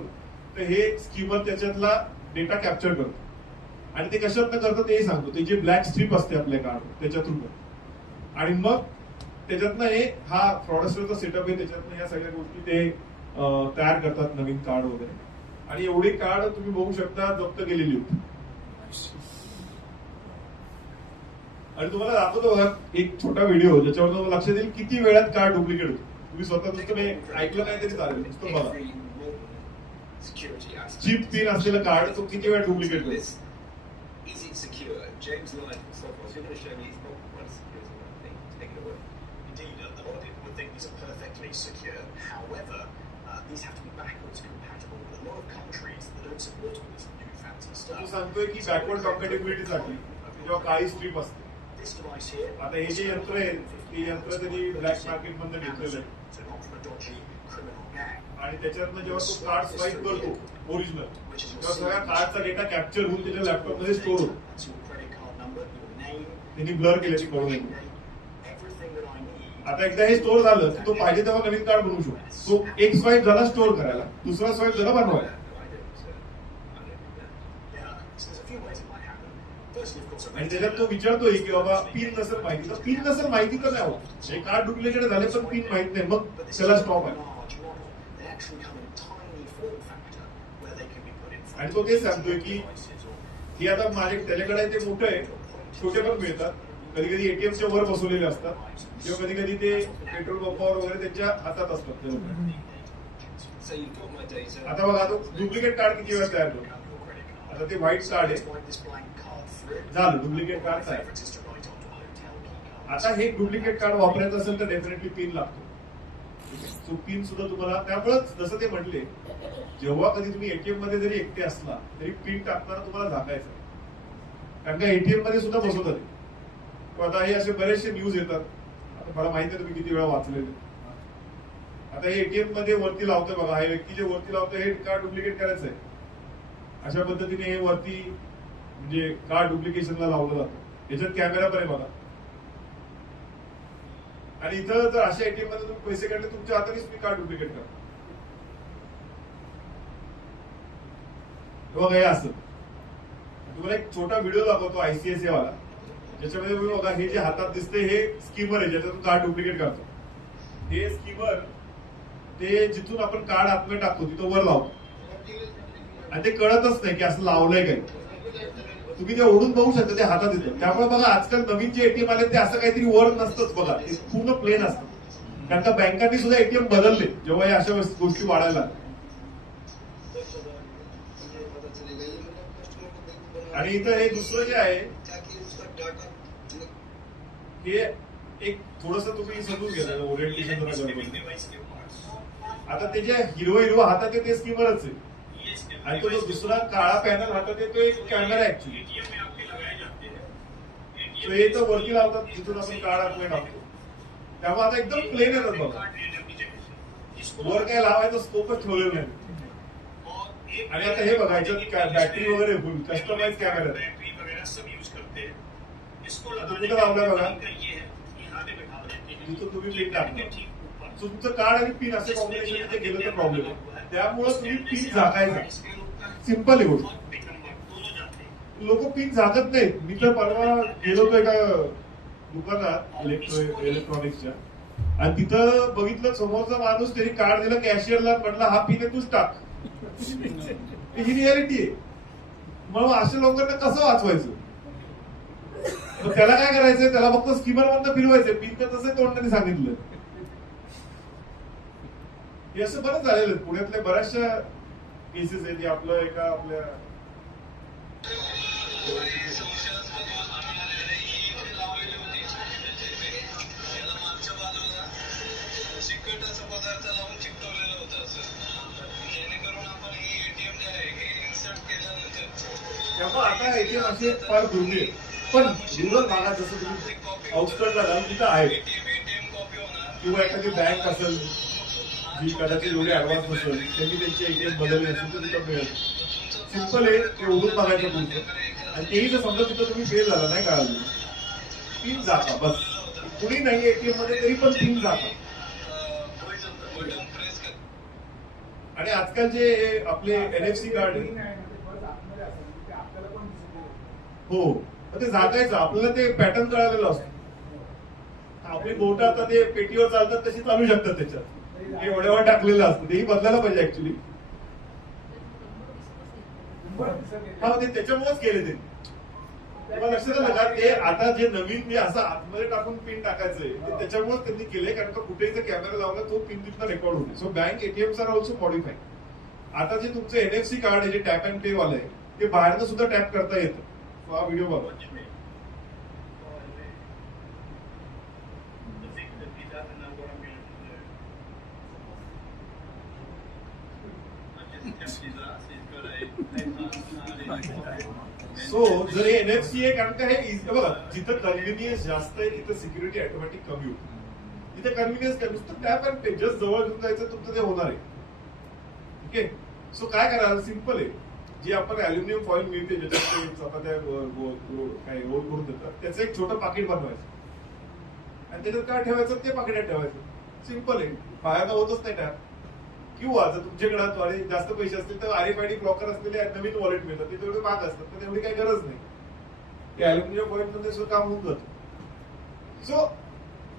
तर हे स्कीमर त्याच्यातला डेटा कॅप्चर करतं. आणि ते कशातनं करतं तेही सांगतो. ते जे ब्लॅक स्ट्रीप असते आपल्या कार्ड त्याच्यातून, आणि मग त्याच्यातनं हे हा फ्रॉडस्टरचा सेटअप आहे, त्याच्यातनं या सगळ्या गोष्टी ते तयार करतात, नवीन कार्ड वगैरे. आणि एवढी कार्ड तुम्ही बघू शकता जप्त केलेली होती. आणि तुम्हाला दाखवतो बघा एक छोटा व्हिडिओ ज्याच्यावर तुम्हाला लक्षात येईल किती वेळात कार्ड डुप्लिकेट होतो. तुम्ही स्वतः नुसतं ऐकलं नाही तरी चालेल, नुसतं बघा. चिप पिन असलेलं कार्ड तो किती वेळा डुप्लिकेट होतो. Is it secure? James Lyon from Sophos, you're going to show me it's not quite as secure as another thing. Take it away. Indeed, a lot of people would think these are perfectly secure. However, these have to be backwards compatible with a lot of countries that don't support all this new fancy तो stuff. सांगतोय की backward कॉम्पॅटिबिलिटीसाठी जेव्हा काही strip असते. This device here, आता हे जे यंत्र आहे ते यंत्र त्यांनी ब्लॅक मार्केट मधनं घेतलेलं आहे, so not from a dodgy criminal gang. आणि त्याच्यातनं जेव्हा तो कार्ड स्वाईप करतो ओरिजिनल, तेव्हा सगळ्या कार्डचा डेटा कॅप्चर होऊन त्याच्या लॅपटॉप मध्ये स्टोर होतो. That's your credit card number, your name, त्यांनी ब्लर केले ती कळून. everything that I need. आता एकदा हे स्टोर झालं की तो पाहिजे तेव्हा नवीन कार्ड बनवू शकतो. तो एक स्वाईप झाला स्टोर करायला, दुसरा स्वाईप झाला बनवायला. Yeah, so there's a few ways it might happen. Firstly, of course, आणि त्याच्यात तो विचारतोय की बाबा पिन नसेल माहिती, तर पिन नसेल माहिती तर नाही होत. हे कार्ड डुप्लिकेट झाले पण पिन माहित नाही, मग त्याला स्टॉप आहे. large model. They actually come in tiny form factor where they can be put in आणि तो तेच सांगतोय की devices or हे आता त्याच्याकडे आहे ते मोठं आहे, छोटे पण मिळतात. कधी कधी एटीएमच्या वर बसवलेले असतात, किंवा कधी कधी ते पेट्रोल पंपावर वगैरे त्यांच्या हातात असतात ते लोक. So you've got my data. आता बघा तो डुप्लिकेट कार्ड किती वेळा तयार होतो. your credit card. आता ते व्हाईट कार्ड आहे, Swipe this blank card through. झालं डुप्लिकेट कार्ड My तयार. favorite is to write onto a hotel key card. आता हे डुप्लिकेट कार्ड वापरायचं असेल तर डेफिनेटली पिन लागतो. सो पिन सुद्धा तुम्हाला, त्यामुळेच जसं ते म्हटले, जेव्हा कधी तुम्ही एटीएम मध्ये जरी एकटे असला तरी पिन टाकताना तुम्हाला झाकायचं, कारण का एटीएम मध्ये सुद्धा बसवतात. आता हे असे बरेचसे न्यूज येतात. आता मला माहिती आहे तुम्ही किती वेळा वाचलेले. आता हे एटीएम मध्ये वरती लावतोय बघा, हे व्यक्ती जे वरती लावतोय हे कार्ड डुप्लिकेट करायचं आहे. अशा पद्धतीने हे वरती म्हणजे कार्ड डुप्लिकेशनला लावलं जातं. याच्यात कॅमेरा पण आहे बघा. आणि इथं जर अशा एटीएम मध्ये तुम्ही पैसे काढले तुमच्या हातानेच तुम्ही कार्ड डुप्लिकेट करा. बघा हे असं. तुम्हाला एक छोटा व्हिडिओ दाखवतो आयसीआयसीआय वाला, ज्याच्यामध्ये तुम्ही बघा हे जे हातात दिसते हे स्कीमर आहे ज्याच्यातून कार्ड डुप्लिकेट करतो. हे स्कीमर ते जिथून आपण कार्ड आतमध्ये टाकतो तिथं वर लावतो, आणि ते कळतच नाही की असं लावलंय काही. तुम्ही ते ओढून बघू शकता, ते हातात येतं. त्यामुळे बघा आजकाल नवीन जे एटीएम आले ते असं काहीतरी वर नसतंच बघा, ते पूर्ण प्लेन असतं. कारण का बँकांनी सुद्धा एटीएम बदलले जेव्हा या अशा गोष्टी वाढायला लागल्या. आणि इथं हे दुसरं जे आहे हे एक थोडस तुम्ही समजून घ्या, ओरिएंटेशन जरा गडबड. आता ते जे हिरवं हिरवं हातात आहे ते स्कीमरच आहे, आणि तो जो दुसरा काळा पॅनल हातात आहे तो एक कॅमेरा आहे ऍक्च्युली. तो हे तर वरती लावतात जिथून आपण कार्ड आतमध्ये टाकतो. त्यामुळे आता एकदम प्लेन येतात बघा, वर काय लावायचं स्कोपच ठेवलेलं नाही. आणि आता हे बघा याच्यात बॅटरी वगैरे फुल कस्टमाइज कॅमेरा आहे. कुठं लावलाय बघा, जिथून तुम्ही पिन टाकणार. तुमचं कार्ड आणि पिन असे कॉम्बिनेशन तिथे गेलं तर प्रॉब्लेम आहे. त्यामुळे तुम्ही पिन झाकायचा. सिंपल आहे गोष्ट. लोक पिन झाकत नाहीत. मी तर परवा गेलो होतो एका दुकानात इलेक्ट्रॉनिक्सच्या, आणि तिथं बघितलं समोरचा माणूस त्यांनी कार्ड दिलं कॅशियरला, म्हटलं हा पिन आहे तूच टाक. ही रियालिटी आहे. मग अशा लोकांना कसं वाचवायचं? त्याला काय करायचंय, त्याला फक्त स्कीमर मधनं फिरवायचंय. पिन तर तसं तोंडाने सांगितलं. हे असं बरंच झालेलं आहे. पुण्यातल्या बऱ्याचशा केसेस आहेत, जे आपलं एका आपल्या त्यामुळे आता एटीएम असे फार दुर्मिळ आहेत. पण रुरल भागात जसं तुम्ही आउटस्कटला जाऊन तिथं आहे, किंवा एखादी बँक असेल जी कदाचित एवढी ऍडव्हान्स नसेल, त्यांनी त्यांचे एटीएम बदलले असेल तर तिथं मिळेल. सिंपल आहे, ते उघडून बघायचं पुढचं. आणि तेही जर समजा तिथं तुम्ही फेल झाला नाही कळालं, पिन जाता बस. कुणी नाही एटीएम मध्ये तरी पण पिन जाता. आणि आजकाल जे आपले NFC कार्ड हो, ते झाकायचं आपल्याला, ते पॅटर्न कळालेलं असतो. आपली बोट आता ते पेटीवर चालतात तशी चालू शकतात त्याच्यात, ते एवढ्यावर टाकलेलं असतं. तेही बदलायला पाहिजे ऍक्च्युली. हा, ते त्याच्यामुळेच केले ते. तेव्हा लक्षात आलं का, ते आता जे नवीन जे असं आतमध्ये टाकून पिन टाकायचंय ते त्याच्यामुळेच त्यांनी केलंय, कारण का कुठेही जर कॅमेरा लावला तो पिन तिथं रेकॉर्ड होते. So bank ATMs are also modify. आता जे तुमचं NFC कार्ड आहे, जे टॅप अँड पे वालं आहे, ते बाहेरनं सुद्धा टॅप करता येतं. हा व्हिडिओ बघा. सो जर हे NFC आहे, कारण का हे बघा, जिथं कन्व्हिनियन्स जास्त आहे तिथं सिक्युरिटी ऑटोमॅटिक कमी होती. तिथे कन्व्हिनियन्स कमी, नुसतं टॅप अँड पे जस्ट जवळ घेऊन जायचं, तुमचं ते होणार आहे. ठीक आहे. सो काय कराल, सिंपल आहे. जे आपण अल्युमिनियम फॉइल मिळते ज्याच्यात चपात्या काय रोल करून देतात, त्याचं एक छोटं पाकिट बनवायचं आणि त्याच्यात काय ठेवायचं, ते पाकिटात ठेवायचं. सिंपल आहे, बाहेर होतच नाही टॅप. किंवा जर तुमच्याकडे जास्त पैसे असतील तर RFID ब्लॉकर असलेले नवीन वॉलेट मिळतात, ते तेवढे महाग असतात, तर एवढी काही गरज नाही. ते अल्युमिनियम फॉइल मध्ये सुद्धा काम होऊन जातं. सो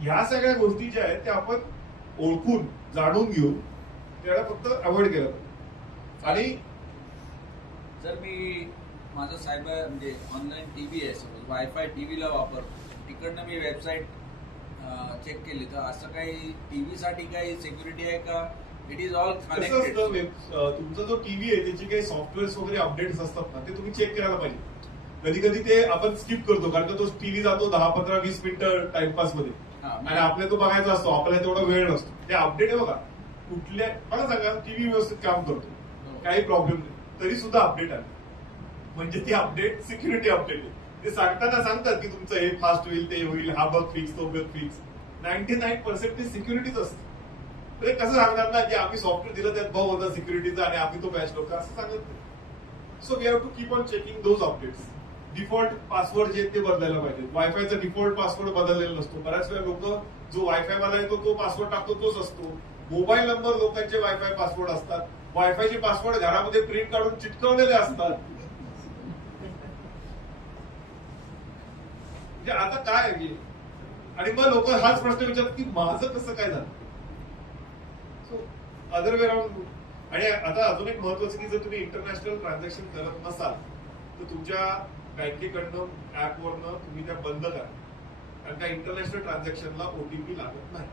ह्या सगळ्या गोष्टी ज्या आहेत त्या आपण ओळखून जाणून घेऊन त्याला फक्त अवॉइड केलं पाहिजे. आणि जर मी माझं सायबर म्हणजे ऑनलाईन टीव्ही आहे, समज वायफाय टीव्हीला वापरतो, तिकडनं मी वेबसाईट चेक केली, तर असं काही टीव्ही साठी काही सिक्युरिटी आहे का? It is all connected. तुमचा जो टीव्ही आहे त्याचे काही सॉफ्टवेअर वगैरे अपडेट्स असतात ना, ते तुम्ही चेक करायला पाहिजे. कधी कधी ते आपण स्किप करतो, कारण का तो टीव्ही जातो 10, 15, 20 मिनिटं टाइमपास मध्ये, आणि आपल्याला तो बघायचा असतो, आपल्याला तेवढा वेळ नसतो. ते अपडेट आहे बघा, कुठल्या मला सांगा, टीव्ही व्यवस्थित काम करतो, काही प्रॉब्लेम नाही, तरी सुद्धा अपडेट आहे, म्हणजे ती अपडेट सिक्युरिटी अपडेट आहे. ते सांगताना सांगतात की तुमचं हे फास्ट होईल, ते होईल, हा बग फिक्स, तो बग फिक्स. 99% ते सिक्युरिटीच असते. तर कसं सांगणार ना की आम्ही सॉफ्टवेअर दिलं त्यात बग होता सिक्युरिटीचा आणि आम्ही तो पॅच होता, असं सांगत नाही. So we have to keep on checking those updates. Default password जे ते बदलायला पाहिजे. वायफायचा डिफॉल्ट पासवर्ड बदललेला नसतो. बऱ्याच वेळा लोक जो वायफाय वाला येतो तो पासवर्ड टाकतो तोच असतो. मोबाईल नंबर लोकांचे वायफाय पासवर्ड असतात. वायफायचे पासवर्ड घरामध्ये प्रिंट काढून चिटकवलेले असतात. म्हणजे आता काय आहे, आणि मग लोक हाच प्रश्न विचारतात की माझं कसं काय झालं. So other way round. आणि आता अजून एक महत्वाचं की जर तुम्ही इंटरनॅशनल ट्रान्झॅक्शन करत नसाल तर तुमच्या बँकेकडनं ऍपवरनं तुम्ही त्या बंद करा, कारण का इंटरनॅशनल ट्रान्झॅक्शनला OTP लागत नाही.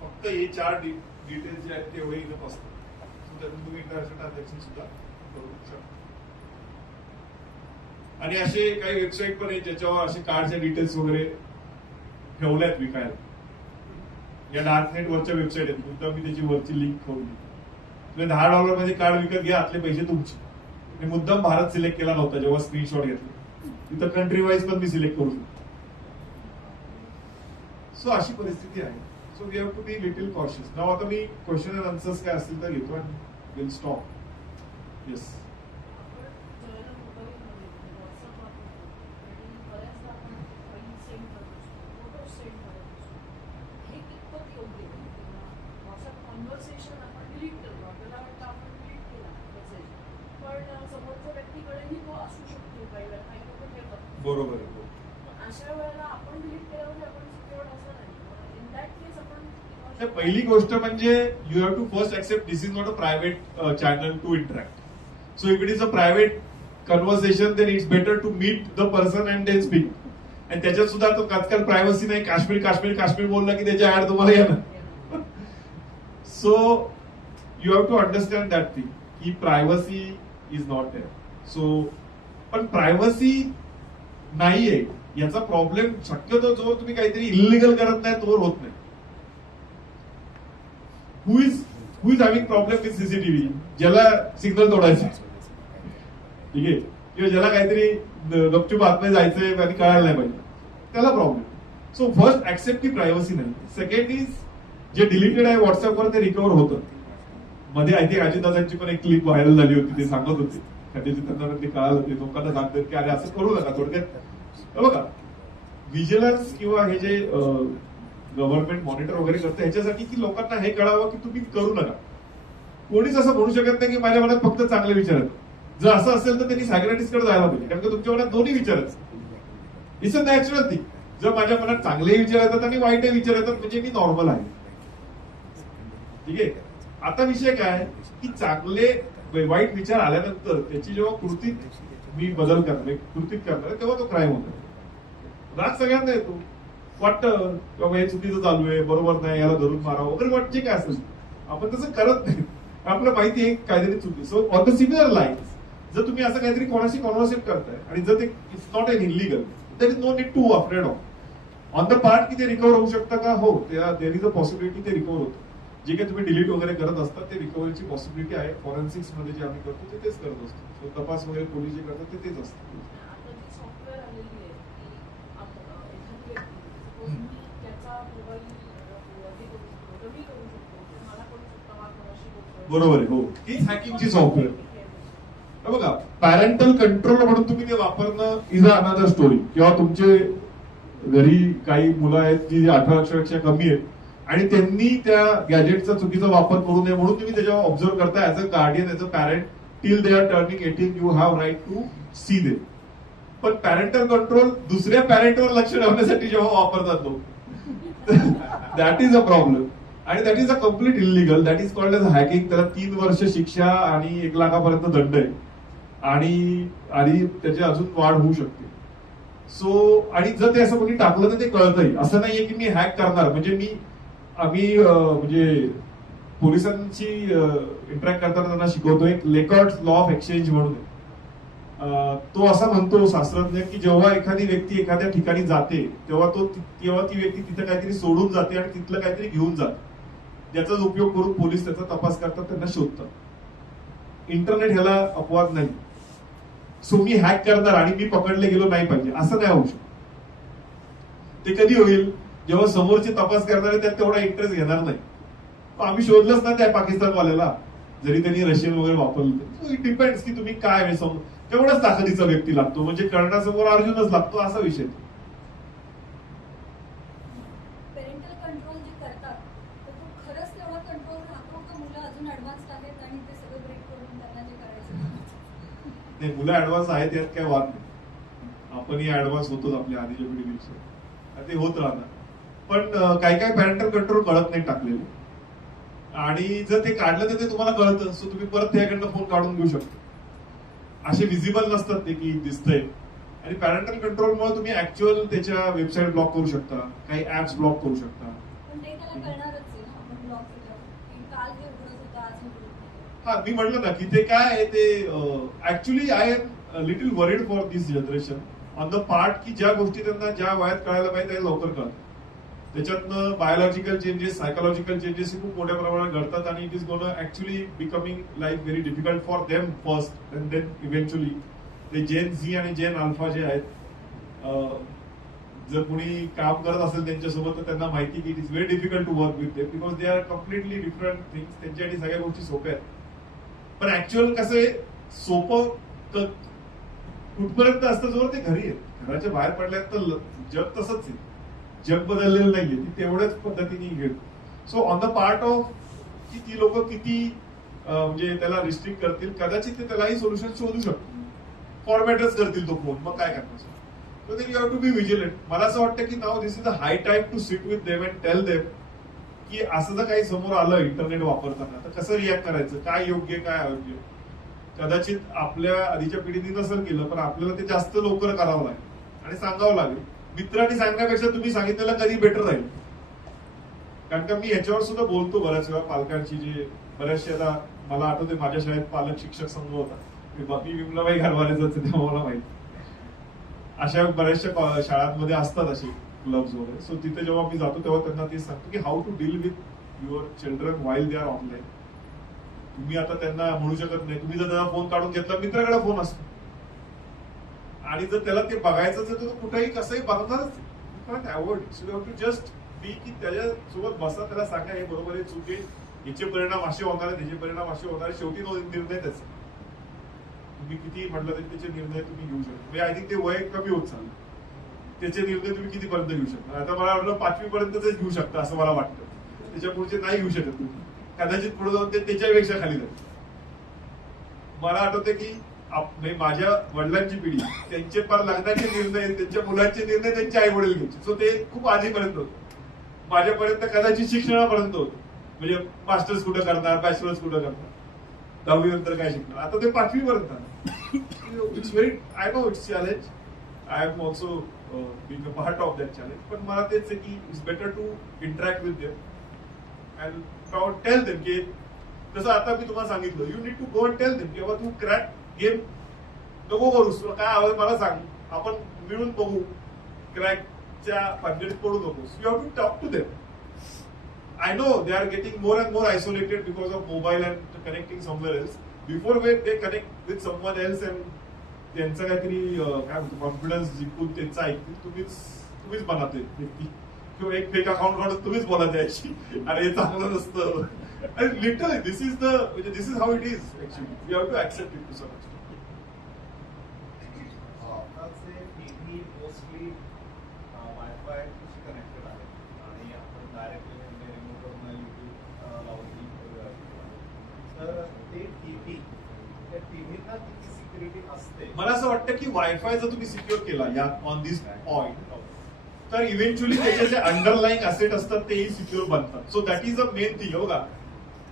फक्त हे 4 डिटेल्स जे आहेत तेवढे इथं असतात. त्यातून तुम्ही इंटरनॅशनल ट्रान्झॅक्शन सुद्धा करू शकता. आणि असे काही वेबसाईट पण आहेत ज्याच्यावर असे कार्डचे डिटेल्स वगैरे ठेवल्यात विकायला. या डार्कनेट वरच्या वेबसाईट आहेत, मुद्दा मी त्याची वरची लिंक ठेवली. तुम्ही $10 मध्ये कार्ड विकत घ्या, आतले पैसे तुमचे. आणि मुद्दाम भारत सिलेक्ट केला नव्हता जेव्हा स्क्रीनशॉट घेतला. तिथं कंट्री वाईज पण मी सिलेक्ट करू शकतो. सो अशी परिस्थिती आहे. So we have to be little cautious. Now आता मी क्वेश्चन अँड आन्सर्स काय असतील तर घेतो आणि विल स्टॉप. येस. बरोबर आहे. अशा वेळेला आपण डिलीट केल्यावर आपण सिक्युअर्ड असं नाही. इन दॅट केस आपण पहिली गोष्ट म्हणजे you have to first accept this is not a private channel to interact. So if it is a private conversation then it's better to meet the person and then speak. आणि त्याच्यात सुद्धा तो आजकाल privacy नाही. काश्मीर काश्मीर काश्मीर बोलला की त्याच्या ad तुम्हाला येणार. So you have to understand that thing की privacy is not there. So पण प्रायव्हसी नाहीये याचा प्रॉब्लेम शक्यतो जोर तुम्ही काहीतरी इलिगल करत नाही तोवर होत नाही. Who is having problem with CCTV, ज्याला सिग्नल तोडायचं. ठीक आहे. किंवा ज्याला काहीतरी गपचूप आतमध्ये जायचंय आणि कळायला नाही पाहिजे त्याला प्रॉब्लेम. सो फर्स्ट ऍक्सेप्ट की प्रायव्हसी नाही. सेकंड इज जे डिलीटेड आहे व्हॉट्सअपवर ते रिकव्हर होतं. मध्ये आय थिंक अजितदादांची पण एक क्लिप व्हायरल झाली होती, ते सांगत होते कधीची त्यांना ते कळालं, ते लोकांना सांगतात की अरे असं करू नका. थोडक्यात बघा व्हिजिलन्स किंवा हे जे गव्हर्नमेंट मॉनिटर वगैरे करतं ह्याच्यासाठी की लोकांना हे कळावं की तुम्ही करू नका. कोणीच असं म्हणू शकत नाही की माझ्या मनात फक्त चांगले विचार आहेत. जर असं असेल तर त्यांनी सायकॅट्रिस्टकडे जायला पाहिजे, कारण की तुमच्या मनात दोन्ही विचार आहेत. It's a natural thing. जर माझ्या मनात चांगले विचार येतात आणि वाईटही विचार येतात म्हणजे मी नॉर्मल आहे. ठीक आहे. आता विषय काय की चांगले वाईट विचार आल्यानंतर त्याची जेव्हा कृतीत मी बदल करणार, कृतीत करणार तेव्हा तो क्राईम होतो. राग सगळ्यांना येतो, वाटतं बाबा हे चुकीचं चालू आहे, बरोबर नाही, याला धरून मारावं वगैरे वाटत, जे काय असेल आपण तसं करत नाही. आपल्याला माहिती आहे काहीतरी चुकी. So on the similar lines जर तुम्ही असं काहीतरी कोणाशी कॉन्व्हर्सेट करताय आणि जर ते it's not an illegal, there is no need to afraid of. On the part की ते रिकव्हर होऊ शकतं का? हो, देयर इज अ पॉसिबिलिटी ते रिकव्हर होतं. जे काही तुम्ही डिलीट वगैरे करत असतात ते रिकव्हरीची पॉसिबिलिटी आहे. फॉरेन्सिक्स मध्ये जे आम्ही करतो ते तेच करत असतो. So, तपास वगैरे पोलीस जे करतात ते तेच असतं. आता जी सॉफ्टवेअर आलेली आहे की एखादी व्यक्ती suppose मी त्याचा मोबाईल हे करू शकतो, कमी करू शकतो, तर मला कळू शकतं हा कोणाशी बोलतोय. बरोबर आहे. हो, हीच हॅकिंगची सॉफ्टवेअर. बघा पॅरेंटल कंट्रोल म्हणून तुम्ही ते वापरणं इज अ अनदर स्टोरी. किंवा तुमचे घरी काही मुलं आहेत जी 18 वर्षापेक्षा कमी आहेत आणि त्यांनी त्या गॅजेटचा चुकीचा वापर करू नये म्हणून तुम्ही त्याच्यावर ऑब्झर्व्ह करता as a guardian, as a parent. Till they are turning 18 you have right to see they. पण पॅरेंटल कंट्रोल दुसऱ्या पॅरेंटवर लक्ष ठेवण्यासाठी जेव्हा वापरतात लोक, दॅट इज अ प्रॉब्लेम. आणि that is a complete illegal. That is called as hacking. त्याला 3 वर्ष शिक्षा आणि 1 लाखापर्यंत दंड आहे आणि त्याची अजून वाढ होऊ शकते. सो आणि जर ते असं कोणी टाकलं तर ते कळतही. असं नाहीये की मी हॅक करणार म्हणजे आम्ही म्हणजे पोलिसांशी इंटरॅक्ट करताना त्यांना शिकवतो. एक लेकॉर्ड्स लॉ ऑफ एक्सचेंज म्हणून तो असा म्हणतो शास्त्रज्ञ की जेव्हा एखादी व्यक्ती एखाद्या ठिकाणी जाते तेव्हा ती व्यक्ती तिथे काहीतरी सोडून जाते आणि तिथलं काहीतरी घेऊन जाते, ज्याचा उपयोग करून पोलीस त्याचा तपास करतात, त्यांना शोधतात. इंटरनेट ह्याला अपवाद नाही. सो मी हॅक करणार आणि मी पकडले गेलो नाही पाहिजे असं नाही होऊ शकत. ते कधी होईल जेव्हा समोरचे तपास करणारे त्यात तेवढा इंटरेस्ट घेणार नाही. आम्ही शोधलंच ना त्या पाकिस्तानवाल्याला, जरी त्यांनी रशियन वगैरे वापरलं. इट डिपेंड्स की तुम्ही काय तेवढाच ताकदीचा व्यक्ती लागतो, म्हणजे कर्णासमोर अर्जुनच लागतो असा विषय. पेरेंटल कंट्रोल जे करतात तर तो खरंच तेवढा कंट्रोल राहतो का मुलं अजून ऍडव्हान्स आहेत आणि ते सगळं ब्रेक करून त्यांना जे करायचं? नाही, मुलं ऍडव्हान्स आहेत यात काय वाद नाही. आपणही ऍडव्हान्स होतोच आपल्या आधीच्या पिढीपेक्षा, ते होत राहणार. पण काही काही पॅरेंटल कंट्रोल कळत नाही टाकलेले, आणि जर ते काढलं तर ते तुम्हाला कळतं. सो तुम्ही परत त्याकडनं फोन काढून घेऊ शकता. असे विजिबल नसतात ते की दिसतंय. आणि पॅरेंटल कंट्रोलमुळे तुम्ही ऍक्च्युअल त्याच्या वेबसाईट ब्लॉक करू शकता, काही ऍप्स ब्लॉक करू शकता. पण ते त्याला कळणारच आहे ना आपण ब्लॉक केलं की काल हे उघडत होतं आज उघडत नाही. हा, मी म्हटलं ना की ते काय आहे ते actually I am little worried for this generation on the part की ज्या गोष्टी त्यांना ज्या वयात कळायला पाहिजे त्या लवकर कळतात. त्याच्यातनं बायोलॉजिकल चेंजेस, सायकोलॉजिकल चेंजेस खूप मोठ्या प्रमाणात घडतात आणि it is gone actually becoming life very difficult for them first and then eventually. ते जेन झी आणि जेन अल्फा जे आहेत, जर कोणी काम करत असेल त्यांच्यासोबत तर त्यांना माहिती की it is very difficult to work with them because they are completely different things. त्यांच्यासाठी सगळ्या गोष्टी सोप्या आहेत. पण ऍक्च्युअल कसं आहे, सोपं कुठपर्यंत असतं जोर ते घरी आहेत. घराच्या बाहेर पडल्यात तर जग तसंच आहे, जग बदललेलं नाहीये, ती तेवढ्याच पद्धतीने घेत. So on the part of की ती लोक किती म्हणजे त्याला रिस्ट्रिक्ट करतील, कदाचित ते त्यालाही सोल्युशन शोधू शकतो. फॉर्मॅटच करतील तो फोन, मग काय करणार. So then you have to be vigilant. मला असं वाटतं की now this is a high time to sit with them and tell them की असं जर काही समोर आलं इंटरनेट वापरताना तर कसं रिॲक्ट करायचं, काय योग्य काय अयोग्य. कदाचित आपल्या आधीच्या पिढीने नसेल केलं, पण आपल्याला ते जास्त लवकर करावं लागेल आणि सांगावं लागेल. मित्रांनी सांगण्यापेक्षा तुम्ही सांगितलेलं कधी बेटर राहील. कारण का मी ह्याच्यावर सुद्धा बोलतो बऱ्याच वेळा पालकांची, जे बऱ्याचशा आता मला आठवते माझ्या शाळेत पालक शिक्षक संघ होता. मी विमलाबाई घरवालेच तेव्हा मला माहिती. अशा बऱ्याचशा शाळांमध्ये असतात असे क्लब्स वगैरे. सो तिथे जेव्हा मी जातो तेव्हा त्यांना तेच सांगतो की how to deal with your children while they are online. तुम्ही आता त्यांना म्हणू शकत नाही, तुम्ही जर त्यांना फोन काढून घेतला, मित्राकडे फोन असतो, आणि जर त्याला ते बघायचं असेल तर तो कुठेही कसंही बघणारच. You can't avoid it. So you have to just be की त्याच्यासोबत बसा, त्याला सांगा हे बरोबर आहे, चूक आहे, याचे परिणाम असे होणार आहे, त्याचे परिणाम असे होणार आहे. शेवटी तो निर्णय त्याचा. तुम्ही किती म्हटलं तरी त्याचे निर्णय तुम्ही घेऊ शकता. म्हणजे आय थिंक ते वय कमी होत चाललं. त्याचे निर्णय तुम्ही कितीपर्यंत घेऊ शकता. आता मला वाटलं 5वी पर्यंतच घेऊ शकता असं मला वाटतं. त्याच्या पुढचे नाही घेऊ शकत तुम्ही. कदाचित पुढे जाऊन ते त्याच्यापेक्षा खाली जाईल. मला आठवतं की माझ्या वडिलांची पिढी, त्यांचे फार लग्नाचे निर्णय, त्यांच्या मुलांचे निर्णय त्यांचे आई वडील घ्यायचे. सो ते खूप आधीपर्यंत होतं. माझ्यापर्यंत कदाचित शिक्षणापर्यंत होतं. म्हणजे मास्टर्स कुठं करणार, बॅचलर्स कुठं करणार, 10वी नंतर काय शिकणार. आता ते 5वी पर्यंत. It's very, I know it's challenge. I am also being a part of that challenge. पण मला तेच आहे की it's better to interact with them and tell them की जसं आता मी तुम्हाला सांगितलं, you need to go and tell them की बाबा तू क्रॅक गेम नको करूस, तुला काय आवडेल मला सांग, आपण मिळून बघू, क्रॅकच्या भानगडीत पडू नकोस. You have to talk to them. I know they are getting more and more isolated because of mobile and connecting somewhere else. Before when they connect with someone else and त्यांचा काहीतरी काय म्हणतो कॉन्फिडन्स जिंकून त्यांचं ऐकतील, तुम्हीच बनाते व्यक्ती किंवा एक फेक अकाउंट काढून तुम्हीच बोला त्याशी आणि हे चांगलं नसतं. आणि लिटरली दिस इज द म्हणजे this is how it is actually. You have to accept it to some extent. आताचे टीव्ही मोस्टली वायफाय कनेक्टेड आहे आणि आपण डायरेक्टली रिमोटवरनं युट्यूब लावून तर ते टीव्ही त्या टीव्हीला किती सिक्युरिटी असते. मला असं वाटतं की वायफाय जर तुम्ही सिक्युअर केला या ऑन दिस पॉइंट तर इव्हेंच्युअली त्याचे जे अंडरलाईंग असेट असतात तेही सिक्युअर बनतात. So that is a main thing. बघा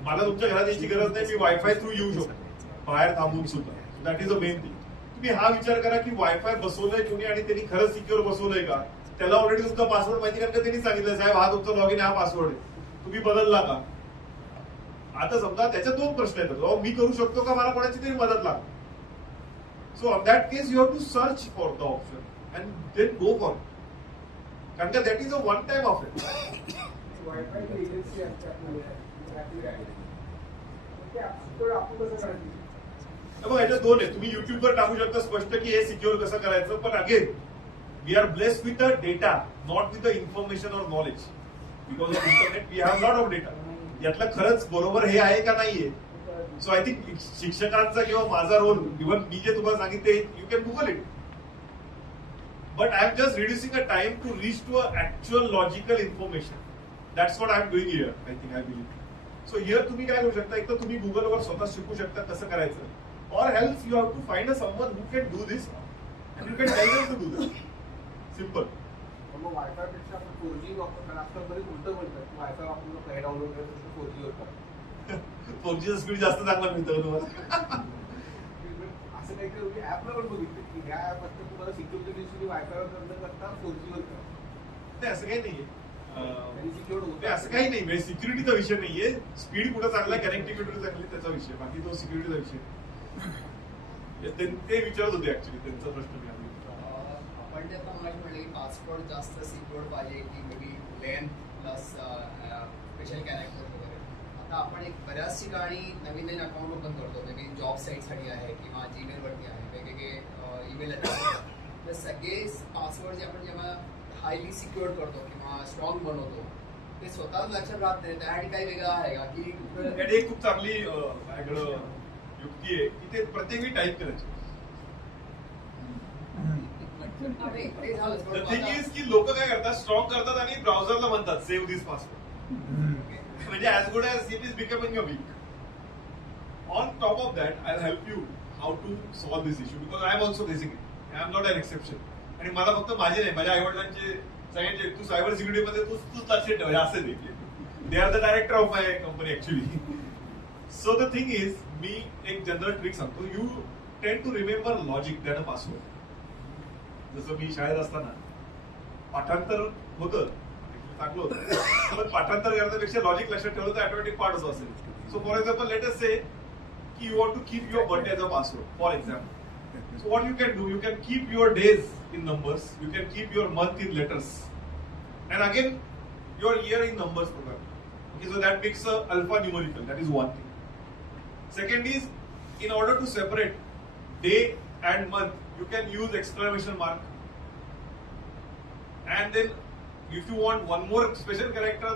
मला तुमच्या घरात याची गरज नाही, मी वायफाय थ्रू येऊ शकतो बाहेर थांबून सुद्धा. That is a main thing. तुम्ही हा विचार करा की वायफाय बसवलंय कोणी आणि त्यांनी खरंच सिक्युअर बसवलंय का. त्याला ऑलरेडी तुमचा पासवर्ड माहिती कारण का त्यांनी सांगितलं साहेब हा तुमचा लॉग इन हा पासवर्ड आहे, तुम्ही बदलला का. आता समजा त्याच्यात 2 प्रश्न येतात. मी करू शकतो का, मला कोणाची तरी मदत लागते. So on that case you have to search for the option and then go for it. कारण का that is a one time offer. Wifi agency मग याच्यात 2 आहे. तुम्ही युट्यूबवर टाकू शकता स्पष्ट की हे सिक्युअर कसं करायचं. पण again we are blessed with the data, not with the information or knowledge. Because of internet we have lot of data. यातलं खरंच बरोबर हे आहे का नाहीये. सो आय थिंक शिक्षकांचा किंवा माझा रोल, इव्हन मी जे तुम्हाला सांगितले you can google it, but I am just reducing a time to reach to a actual logical information. That's what I am doing here. I think I believe. So here तुम्ही काय करू शकता, एक तर तुम्ही गुगलवर स्वतः शिकू शकता कसं करायचं, or else you have to find someone who can do this and you can tell them to do this. Simple. मग वायफाय पेक्षा आपण 4G वापरतो. आजकाल बरेच उलट बोलतात वायफाय वापरून काही डाउनलोड करायचं 4G होतं. 4G चा स्पीड जास्त चांगला मिळतं तुम्हाला. असं काहीतरी ऍपला पण बघितलं की ह्या ऍप असतं तुम्हाला सिक्युरिटी वायफायवर करता करता 4G वर करा. नाही असं काही नाहीये. सिक्युअर होतं. असं काही नाही. म्हणजे सिक्युरिटीचा विषय नाहीये. स्पीड कुठं चांगला, कनेक्टिव्हिटी चांगली त्याचा विषय, बाकी तो सिक्युरिटीचा विषय. ते विचारत होते ऍक्च्युली, त्यांचा प्रश्न मी आपण जे आता मगाशी म्हणले की पासवर्ड जास्त सिक्युअर पाहिजे की may be length plus special character वगैरे. आता आपण एक बऱ्याच ठिकाणी नवीन अकाउंट ओपन करतो, मे बी जॉब साईटसाठी आहे किंवा जीमेलवरती आहे, वेगवेगळे ईमेल आहेत. तर सगळे पासवर्ड जे आपण जेव्हा हायली सिक्युअर करतो किंवा स्ट्रॉंग बनवतो ते स्वतःच लक्षात राहत नाही. त्यासाठी काही वेगळं आहे का की एक खूप चांगली माझ्याकडं युक्ती आहे की ते प्रत्येक वेळी टाईप करायचे. थिंग इज की लोक काय करतात, स्ट्रॉंग करतात आणि ब्राउझरला म्हणतात सेव्ह दिस पासवर्ड. म्हणजे as good as it is becoming a weak. On top of that I help you how to solve this issue because I am also facing it. I am not an exception. आणि मला फक्त माझे नाही, माझ्या आईवडिलांचे सगळ्यांचे तू cyber सिक्युरिटीमध्ये तूच लक्ष ठेव असं देखील. They are the director of my company actually. So the thing is मी एक जनरल ट्रिक सांगतो. You tend to remember logic than a password. जसं मी शाळेत असताना पाठांतर होतं टाकलं होतं, पण पाठांतर करण्यापेक्षा लॉजिक लक्षात ठेवलं तर ऑटोमॅटिक पाठ असं असेल. So for example let us say की you want to keep your birthday as a password for example. So what you can do, you can keep your days in numbers, you can keep your month in letters, and again your year in numbers program. Okay, so that makes a alphanumerical. That is one thing. Second is, in order to separate day and month, you can use exclamation mark. And then if you want one more special character,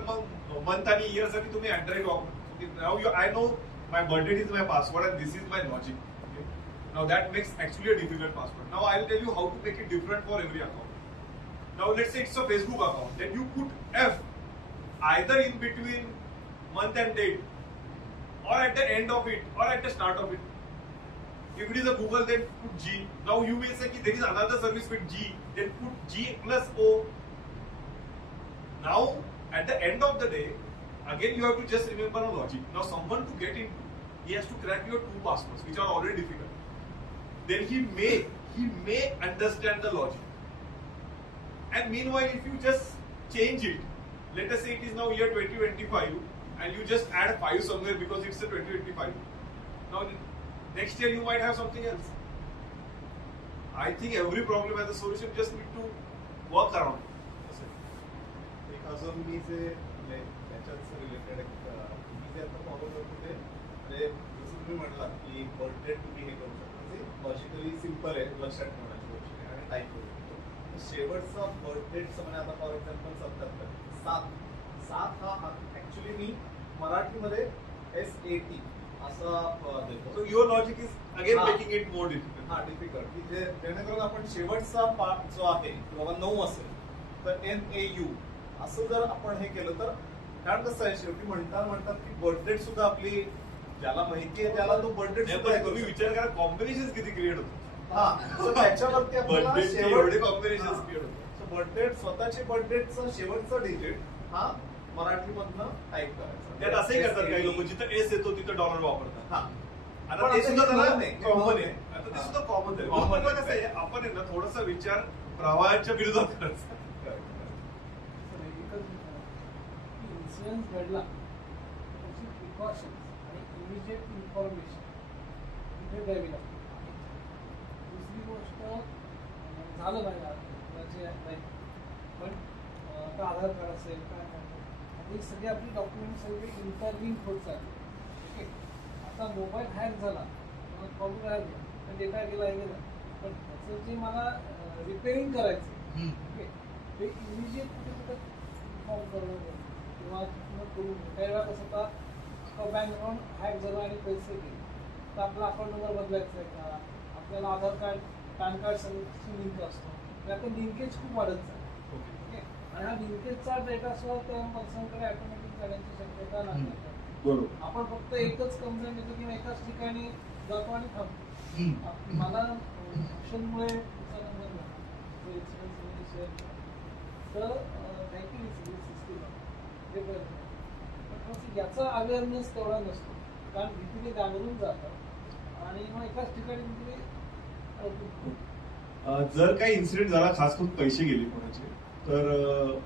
month and year साठी तुम्ही Android वापरू. Now I know my birth date is my password and this is my logic. Okay? Now that makes actually a difficult password. Now I'll tell you how to make it different for every account. Now let's say it's a Facebook account. Then you put F either in between month and date, or at the end of it, or at the start of it. If it is a Google, then put G. Now you may say there is another service with G, then put G plus O. Now at the end of the day, again you have to just remember a logic. Now someone to get into, he has to crack your 2 passwords, which are already difficult. Then he may understand the logic. And meanwhile, if you just change it, let us say it is now year 2025, and you just add 5 somewhere because it's a 2025. Now next year you might have something else. I think every problem has a solution. You just need to work around. एक अजून मी जे त्याच्याच related एक मी जे आता follow करतो ते म्हणजे जसं तुम्ही म्हटलात की बर्थ डेट तुम्ही हे करू शकता ते लॉजिकली सिम्पल आहे लक्षात ठेवण्याची गोष्ट आहे आणि टाईप करू शकतो. शेवटचा बर्थ डेटचा म्हणजे आता फॉर एक्झाम्पल 7 हा ऍक्च्युली मी मराठीमध्ये SAT असा देतो. So your logic is again making it more difficult. हा डिफिकल्ट की जेणेकरून आपण शेवटचा पार्ट जो आहे बाबा 9 असेल तर NAU असं जर आपण हे केलं तर कारण कसं आहे शेवटी म्हणतात की बर्थ डेट सुद्धा आपली ज्याला माहिती आहे त्याला तो बर्थ डेट तुम्ही विचार करा कॉम्बिनेशन किती क्रिएट होतो. हा तर त्याच्यावरती आपल्याला एवढे कॉम्बिनेशन क्रिएट होतो. बर्थ डेट स्वतःची बर्थ डेटचा शेवटचा डिजिट हा मराठीमधनं टाईप करायचा. त्यात असंही करतात काही लोक जिथं एस येतो तिथं डॉलर वापरतात. हा आता ते सुद्धा त्याला कॉमन आहे. आता आता ते सुद्धा कॉमन आहे. कॉमन कसं आहे आपण आहे ना थोडासा विचार प्रवाहाच्या विरोधात करायचा. इन्सिडेंट घडला त्याची प्रिकॉशन्स आणि इमिजिएट इन्फॉर्मेशन इथे द्यावी लागते. दुसरी गोष्ट झालं नाही पण आता आधार कार्ड असेल काय आता ही सगळी आपली डॉक्युमेंट सगळे इंटरलिंक होत चालले. ओके आता मोबाईल हॅक झाला कॉम्प्युटर हॅक झाला डेटा गेला हे गेला पण त्याचं जे मला रिपेअरिंग करायचं ओके ते इमिजिएट कुठे कुठे इन्फॉर्म करणं किंवा करून काही वेळा कसं आता बँक अकाउंट हॅक झालं आणि पैसे गेले तर आपला अकाउंट नंबर बदलायचा आहे का आपल्याला आधार कार्ड पॅन कार्ड सगळ्याची लिंक असतो तर आता लिंकेज खूप वाढत जाईल. ओके आणि हा लिंकेजचा डेटा सुद्धा त्या पर्सनकडे ऑटोमॅटिक जाण्याची शक्यता नाही. बरोबर आपण फक्त एकच कंप्लेंट देतो किंवा एकाच ठिकाणी जातो आणि थांबतो. मला ऑप्शनमुळे शेअर तर थँक्यू सिस्टीम याचा अवेअरनेस तेवढा नसतो कारण भीतीने घाबरून जातात आणि मग एकाच ठिकाणी जर काही इन्सिडेंट झाला खास करून पैसे गेले कोणाचे तर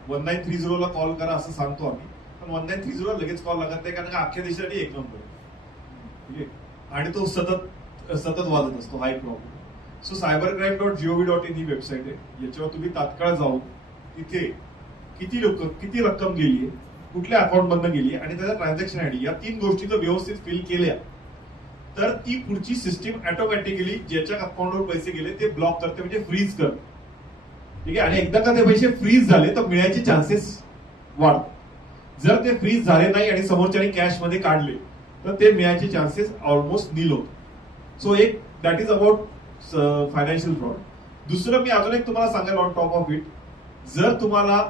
1930 ला कॉल करा असं सांगतो आम्ही. पण 1930 ला लगेच कॉल लागत नाही कारण का अख्ख्या देशासाठी एक नंबर आहे. ठीक आहे आणि तो सतत वाजत असतो. हा एक प्रॉब्लेम. सो cybercrime.gov.in ही वेबसाईट आहे. याच्यावर तुम्ही तात्काळ जाऊन तिथे किती रक्कम गेली आहे कुठल्या अकाउंट मधनं गेली आणि त्याचा ट्रान्झॅक्शन आयडी या 3 गोष्टी जर व्यवस्थित फिल केल्या तर ती पुढची सिस्टीम ऑटोमॅटिकली ज्याच्या अकाउंटवर पैसे गेले ते ब्लॉक करते म्हणजे फ्रीज करते. ठीक आहे आणि एकदा का ते पैसे फ्रीज झाले तर मिळायचे चान्सेस वाढतात. जर ते फ्रीज झाले नाही आणि समोरच्याने कॅश मध्ये काढले तर ते मिळायचे चान्सेस ऑलमोस्ट नील होते. सो एक that is about financial fraud. दुसरं मी अजून एक तुम्हाला सांगेल ऑन टॉप ऑफ इट जर तुम्हाला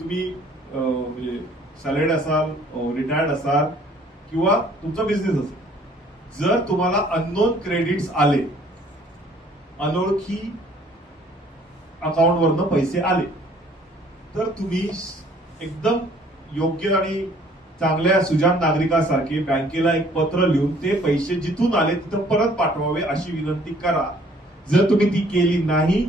तुम्ही म्हणजे सॅलरीड असाल रिटायर्ड असाल किंवा तुमचा बिझनेस असेल जर तुम्हाला अननोन क्रेडिट्स आले अनोळखी अकाउंटवरनं पैसे आले तर तुम्ही एकदम योग्य आणि चांगल्या सुजाण नागरिकासारखे बँकेला एक पत्र लिहून ते पैसे जिथून आले तिथं परत पाठवावे अशी विनंती करा. जर तुम्ही ती केली नाही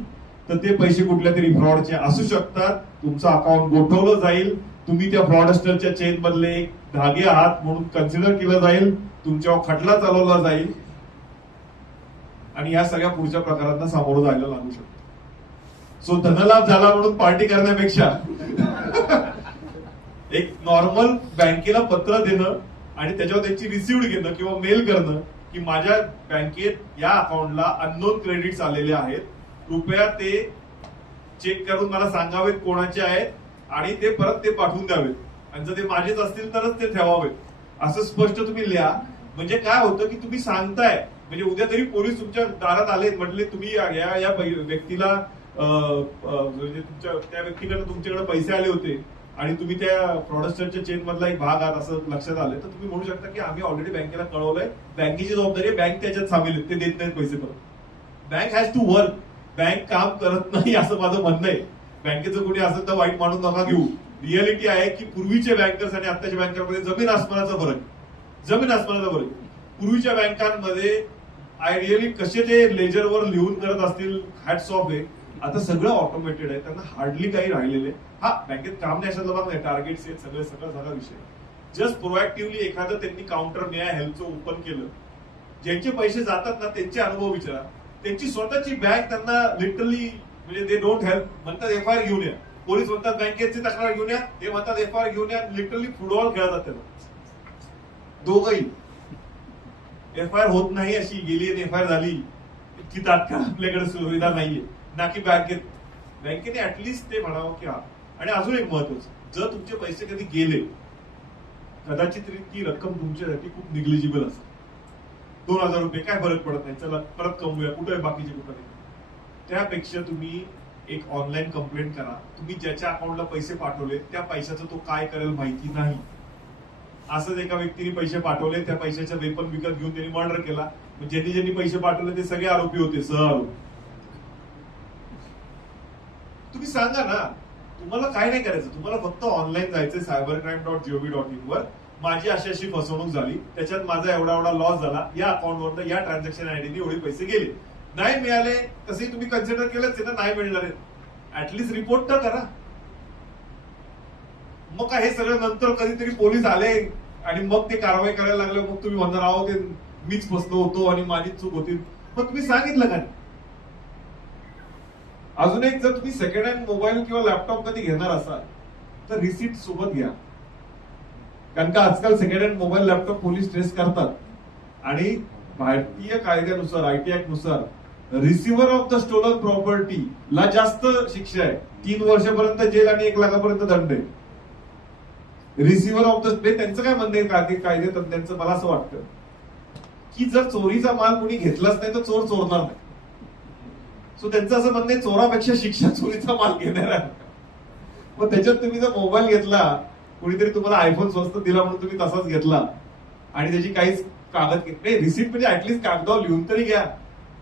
तर ते पैसे कुठल्या तरी फ्रॉडचे असू शकतात. तुमचं अकाउंट गोठवलं जाईल. तुम्ही त्या फ्रॉडस्टरच्या चेन मधले एक धागे आहात म्हणून कन्सिडर केलं जाईल. तुमच्यावर खटला चालवला जाईल आणि या सगळ्या पुढच्या प्रकारांना सामोरं जायला लागू शकतो. सो धनलाभ झाला म्हणून पार्टी करण्यापेक्षा एक नॉर्मल बँकेला पत्र देणं आणि त्याच्यावर त्याची रिसिव्ह घेणं किंवा मेल करणं की माझ्या बँकेत या अकाउंटला अननोन क्रेडिट्स आलेले आहेत, कृपया ते चेक करून मला सांगावेत कोणाचे आहेत आणि ते परत ते पाठवून द्यावेत, आणि जर ते माझेच असतील तरच ते ठेवावेत, असं स्पष्ट तुम्ही लिहा. म्हणजे काय होतं की तुम्ही सांगताय, म्हणजे उद्या तरी पोलीस तुमच्या दारात आले, म्हटले तुम्ही या व्यक्तीला म्हणजे त्या व्यक्तीकडे तुमच्याकडे पैसे आले होते आणि तुम्ही त्या फ्रॉडस्टरच्या चेन मधला एक भाग आहात असं लक्षात आलं, तर तुम्ही म्हणू शकता की आम्ही ऑलरेडी बँकेला कळवलंय, बँकेची जबाबदारी आहे, बँक त्याच्यात सामील आहे, ते देत नाहीत पैसे परत. Bank has to work, bank काम करत नाही असं माझं म्हणणं आहे. बँकेचं कोणी असेल तर वाईट मानून नका घेऊ. रिअलिटी आहे की पूर्वीचे बँकर्स आणि आत्ताच्या बँकांमध्ये जमीन आसमानाचा फरक. पूर्वीच्या बँकांमध्ये आय रिअली कसे ते लेजरवर लिहून करत असतील, हॅट्स ऑफ आहे. आता सगळं ऑटोमेटेड आहे, त्यांना हार्डली काही राहिलेले. हा, बँकेत काम नाही अशातला भाग नाही, टार्गेट्स आहेत, सगळं झाला विषय. जस्ट प्रोएक्टिव्हली एखादं त्यांनी काउंटर न्याय हेल्पचं ओपन केलं, ज्यांचे पैसे जातात ना त्यांचे अनुभव विचारा. त्यांची स्वतःची बँक त्यांना लिटरली म्हणजे दे डोंट हेल्प, म्हणतात FIR घेऊन या. पोलीस म्हणतात बँकेची तक्रार घेऊन या, ते म्हणतात FIR घेऊन या. लिटरली फुटबॉल खेळतात त्यांना दोघही. FIR होत नाही अशी गेली आणि FIR झाली इतकी तात्काळ आपल्याकडे सुविधा नाहीये ना की बँकेने ऍटलिस्ट ते म्हणावं की हा. आणि अजून एक महत्वाचं, जर तुमचे पैसे कधी गेले, कदाचित ती रक्कम तुमच्यासाठी खूप निग्लिजिबल असेल, 2000 रुपये काय फरक पडत नाही, चला परत कमवूया, कुठे बाकीचे कुठं नाही. त्यापेक्षा तुम्ही एक ऑनलाईन कंप्लेंट करा. तुम्ही ज्याच्या अकाउंटला पैसे पाठवले त्या पैशाचं तो काय करेल माहिती नाही. असंच एका व्यक्तीने पैसे पाठवले, त्या पैशाच्या वेपन विकत घेऊन त्यांनी मर्डर केला. ज्यांनी पैसे पाठवले ते सगळे आरोपी होते, सहआरोपी. तुम्ही सांगा ना, तुम्हाला काय नाही करायचं, तुम्हाला फक्त ऑनलाईन जायचं cybercrime.gov.in वर. माझी अशी फसवणूक झाली, त्याच्यात माझा एवढा लॉस झाला, या अकाउंटवर या ट्रान्झॅक्शन आयडीने एवढे पैसे गेले, नाही मिळाले, तसे तुम्ही कन्सिडर केलंच आहे ना, नाही मिळणार आहे, ऍटलिस्ट रिपोर्ट तर करा. मग काय हे सगळं नंतर कधीतरी पोलीस आले आणि मग ते कारवाई करायला लागले, मग तुम्ही म्हणणार आहो ते मीच फसलो होतो आणि माझीच चूक होती. मग तुम्ही सांगितलं का? अजून एक, जर तुम्ही सेकंड हँड मोबाईल किंवा लॅपटॉप कधी घेणार असाल तर रिसिप्ट सोबत घ्या, कारण का आजकाल second hand mobile laptop police trace करतात. आणि भारतीय कायद्यानुसार, IT ऍक्ट नुसार, receiver of the stolen property ला जास्त शिक्षा आहे, 3 वर्षापर्यंत जेल आणि 1 लाखापर्यंत दंड आहे. रिसिव्हर ऑफ द, त्यांचं काय म्हणणं आहे कायदे तज्ञांचं, मला असं वाटतं की जर चोरीचा माल कोणी घेतलाच नाही तर चोर चोरणार नाही. सो त्यांचं असं म्हणणं आहे, चोरापेक्षा शिक्षा चोरीचा माल घेणार आहे. मग त्याच्यात तुम्ही जर मोबाईल घेतला, कोणीतरी तुम्हाला आयफोन स्वस्त दिला म्हणून तुम्ही तसाच घेतला आणि त्याची काहीच कागद नाही, रिसिप्ट म्हणजे ऍटलीस्ट कागदावर लिहून तरी घ्या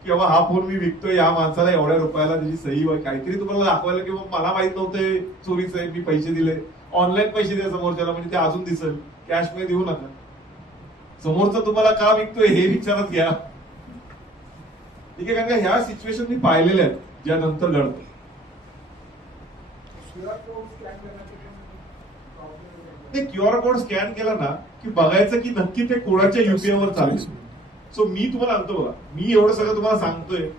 की बाबा हा फोन मी विकतोय, या माणसाला एवढ्या रुपयाला, त्याची सही काहीतरी तुम्हाला दाखवायला की मला माहित नव्हते चोरीचं आहे, मी पैसे दिले. ऑनलाईन पैसे द्या समोरच्याला, म्हणजे ते अजून दिसेल. कॅश मध्ये देऊ नका. समोरचा तुम्हाला का विकतोय हे विचारत घ्या. ठीक आहे, कारण का ह्या सिच्युएशन मी पाहिलेल्या आहेत ज्या नंतर घडतं. ते QR कोड स्कॅन केला ना की बघायचं की नक्की ते कोणाच्या UPI वर चालेल. सो मी तुम्हाला सांगतो बघा, मी एवढं सगळं तुम्हाला सांगतोय,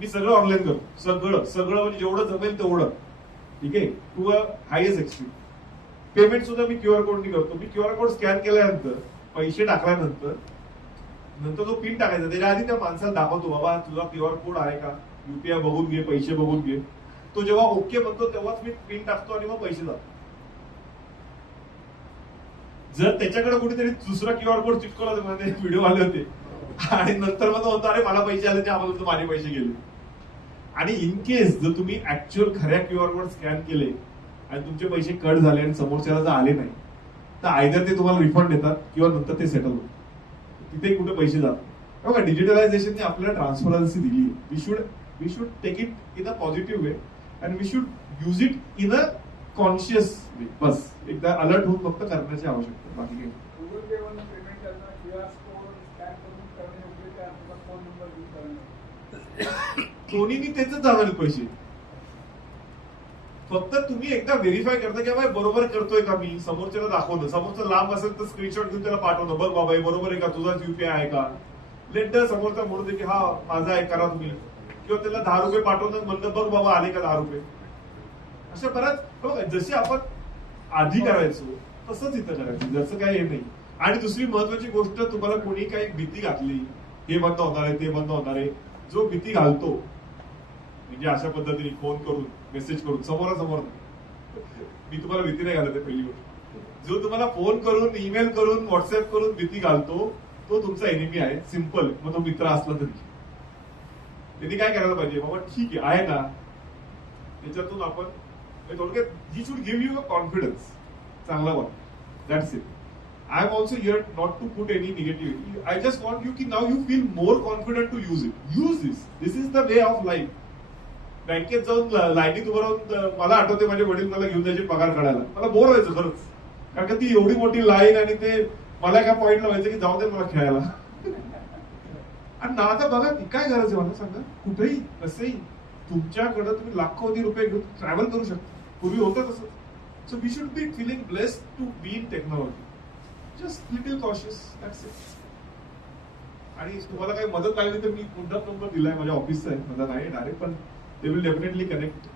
मी सगळं ऑनलाईन करतो, सगळं म्हणजे जेवढं जमेल तेवढं. ठीक आहे, to a highest extreme. Payment सुद्धा मी QR कोडनी करतो. मी QR कोड स्कॅन केल्यानंतर, पैसे टाकल्यानंतर जो पिन टाकायचा त्याच्या आधी त्या माणसाला दाखवतो, बाबा तुझा QR कोड आहे का, UPI बघून घे, पैसे बघून घे. तो जेव्हा ओके म्हणतो तेव्हाच मी पिन टाकतो आणि मग पैसे जातो. जर त्याच्याकडे कुठेतरी दुसरा QR कोड चिटकवला, व्हिडिओ आले होते आणि नंतर मग तो म्हणतो अरे मला पैसे आले, त्यामध्ये माझे पैसे गेले. आणि इन केस जर तुम्ही ऍक्च्युअल खऱ्या QR कोड स्कॅन केले आणि तुमचे पैसे कट झाले आणि समोरच्याला जर आले नाही, तर आयदर ते तुम्हाला रिफंड देतात किंवा नंतर ते सेटल होतात. तिथे कुठे पैसे जातात. बघा, डिजिटलायझेशनने आपल्याला ट्रान्सपरन्सी दिली आहे. We should take it in a positive way and we should use it in a conscious way. बस एकदा अलर्ट होऊन फक्त करण्याची आवश्यकता, बाकी काही. गुगल पे वरून पेमेंट करणं, QR कोड स्कॅन करून करणे योग्य, त्या फोन नंबर यूज करणं, दोन्हीनी त्याच जाणार पैसे. फक्त तुम्ही एकदा व्हेरीफाय करता की बाबा बरोबर करतोय का मी, समोरच्याला दाखवणं. समोरचं लांब असेल तर स्क्रीनशॉट घेऊन त्याला पाठवणं, बघ बाबा हे बरोबर आहे का, तुझाच UPI आहे का. लेट समोरचा म्हणू दे की हा माझा आहे, करा तुम्ही. किंवा त्याला 10 रुपये पाठवणं, म्हणणं बघ बाबा आले का 10 रुपये. अशा बऱ्याच, बघा जसे आपण आधी करायचो तसंच इथं करायचं, जसं काय हे नाही. आणि दुसरी महत्वाची गोष्ट, तुम्हाला कोणी काही भीती घातली हे बंद होणार आहे, ते बंद होणार आहे. जो भीती घालतो म्हणजे अशा पद्धतीने फोन करून मेसेज करून समोरासमोर मी तुम्हाला भीती नाही घालत आहे पहिली गोष्ट. जो तुम्हाला फोन करून ईमेल करून व्हॉट्सअप करून भीती घालतो तो तुमचा एनिमी आहे. सिम्पल. मग तो मित्र असला तरी त्यांनी काय करायला पाहिजे, बाबा ठीक आहे ना, त्याच्यातून आपण थोडक्यात he should give you a confidence. चांगला वाट. That's it. I am also here not to put any negativity. I just want you to now you feel more confident to use it. Use this. This is the way of life. बँकेत जाऊन लाईनीत उभं राहून मला आठवते माझे वडील मला घेऊन जायचे पगार काढायला. मला बोर व्हायचं खरंच. कारण का ती एवढी मोठी लाईन आणि ते मला एका पॉइंटला व्हायचं की जाऊ दे मला खेळायला. आणि ना आता बघा की काय गरज आहे मला सांगा. कुठेही कसंही तुमच्याकडे तुम्ही लाखोनी रुपये घेऊन ट्रॅव्हल करू शकता. पूर्वी होतं तसं. So we should be feeling blessed to be in technology. Just little cautious. That's it. आणि तुम्हाला काही मदत लागली तर मी कोणता नंबर दिलाय माझ्या ऑफिसचा आहे. माझा नाही डायरेक्ट, पण they will definitely connect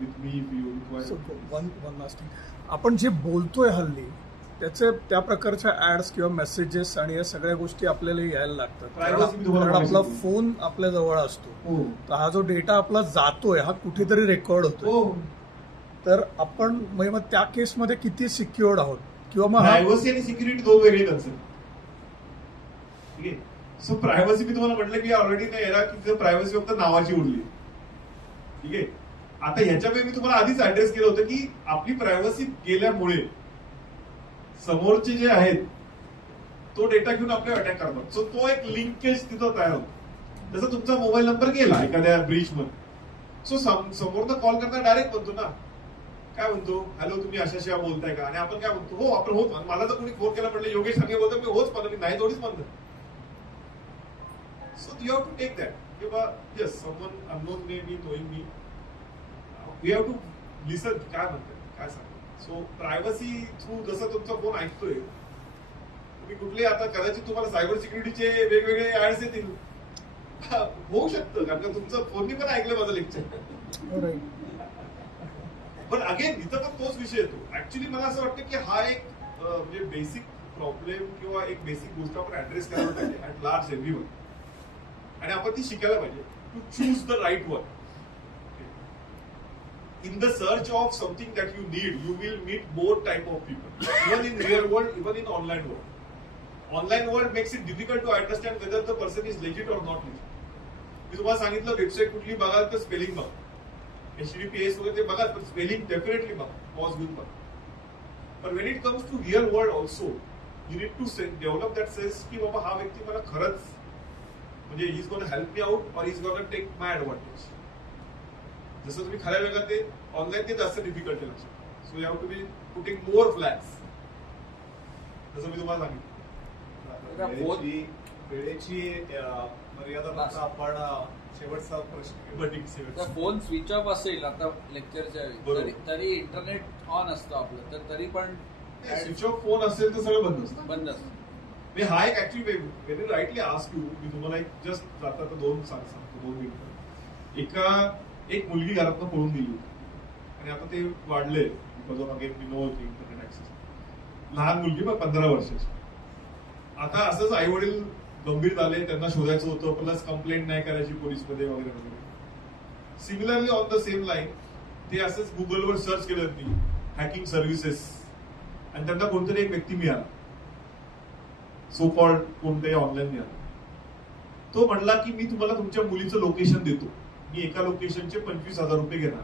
with me if you require. One last thing. आपण जे बोलतोय हल्ली त्याचे त्या प्रकारच्या ऍड्स किंवा मेसेजेस आणि या सगळ्या गोष्टी आपल्याला यायला लागतात. कारण आपला फोन आपल्या जवळ असतो. तर हा जो डेटा आपला जातोय हा कुठेतरी रेकॉर्ड होतो. तर आपण मग त्या केसमध्ये किती सिक्युअर्ड आहोत किंवा मग प्रायव्हसी आणि सिक्युरिटी दोन वेगळे कन्सेप्ट. ठीक आहे. सो प्रायव्हसी मी तुम्हाला म्हटलं की ऑलरेडी नाही एरा की प्रायव्हसी फक्त नावाची उरली. ठीक आहे. आता ह्याच्यामुळे मी तुम्हाला आधीच ऍड्रेस केलं होतं की आपली प्रायव्हसी गेल्यामुळे समोरचे जे आहेत तो डेटा घेऊन आपल्याला अटॅक करतात. सो तो एक लिंकेज तिथं तयार होतो. जसं तुमचा मोबाईल नंबर गेला एखाद्या ब्रीच मध्ये, सो समोरनं कॉल करता डायरेक्ट म्हणतो ना, काय म्हणतो, हॅलो तुम्ही अशा बोलताय का, आणि आपण काय म्हणतो, हो आपण होत. मला तर कोणी फोन केला म्हटलं योगेश सांगे बोलतो मी होच म्हणलं, मी नाही थोडीच म्हणलं. So you have to take that किंवा yes someone unknown may be knowing me, we have to listen काय म्हणतात काय सांगतात. सो प्रायव्हसी थ्रू जसं तुमचा फोन ऐकतोय तुम्ही कुठले, आता कदाचित तुम्हाला सायबर सिक्युरिटीचे वेगवेगळे ऍड्स येतील, होऊ शकतं कारण का तुमचं फोननी पण ऐकलं माझं लेक्चर. पण अगेन इथं पण तोच विषय येतो. ऍक्च्युली मला असं वाटतं की हा एक म्हणजे बेसिक प्रॉब्लेम किंवा एक बेसिक गोष्ट आपण ऍड्रेस करायला पाहिजे ऍट लार्ज एव्हरीवन, आणि आपण ती शिकायला पाहिजे to choose the right one. In the search of something that you need, you will meet more type of people, even in real world, even in online world. Online world makes it difficult to understand whether the person is legit or not legit. मी तुम्हाला सांगितलं website कुठली बघाल तर spelling बघा, HTTPS वगैरे ते बघा, पण स्पेलिंग डेफिनेटली बघा, पॉज घेऊन बघा. पण when it comes to real world also, you need to develop that sense की बाबा हा व्यक्ती मला खरंच म्हणजे he's gonna help me out or he's gonna take my advantage. जसं तुम्ही खऱ्या जगात ते ऑनलाईन ते जास्त डिफिकल्ट आहे लक्षात. So you have to be putting more flags, जसं मी तुम्हाला सांगितलं. वेळेची मर्यादा फक्त आपण शेवटचा प्रश्न, फोन स्विच ऑफ असेल आता लेक्चरच्या वेळी तरी इंटरनेट ऑन असतं आपलं, तर तरी पण स्विच ऑफ फोन असेल तर सगळं बंद असतं. बंद असतं. मी हा एक actually very rightly ask you, मी तुम्हाला एक जस्ट जाता तर दोन सांगतो 2 मिनिटं. एक मुलगी घरातनं पळून गेली होती आणि आता ते वाढले because of again we know internet access. लहान मुलगी पण 15 वर्षाची. आता असंच आई वडील गंभीर झाले, त्यांना शोधायचं होतं, प्लस कंप्लेंट नाही करायची पोलीसमध्ये वगैरे वगैरे. Similarly on the same line ते असंच गुगलवर सर्च केलं मी हॅकिंग सर्व्हिसेस, आणि त्यांना कोणतरी एक व्यक्ती मिळाला, सो कॉल्ड कोणतंही ऑनलाईन मिळाला. तो म्हणला की मी तुम्हाला तुमच्या मुलीचं लोकेशन देतो, मी एका लोकेशनचे 25,000 रुपये घेणार.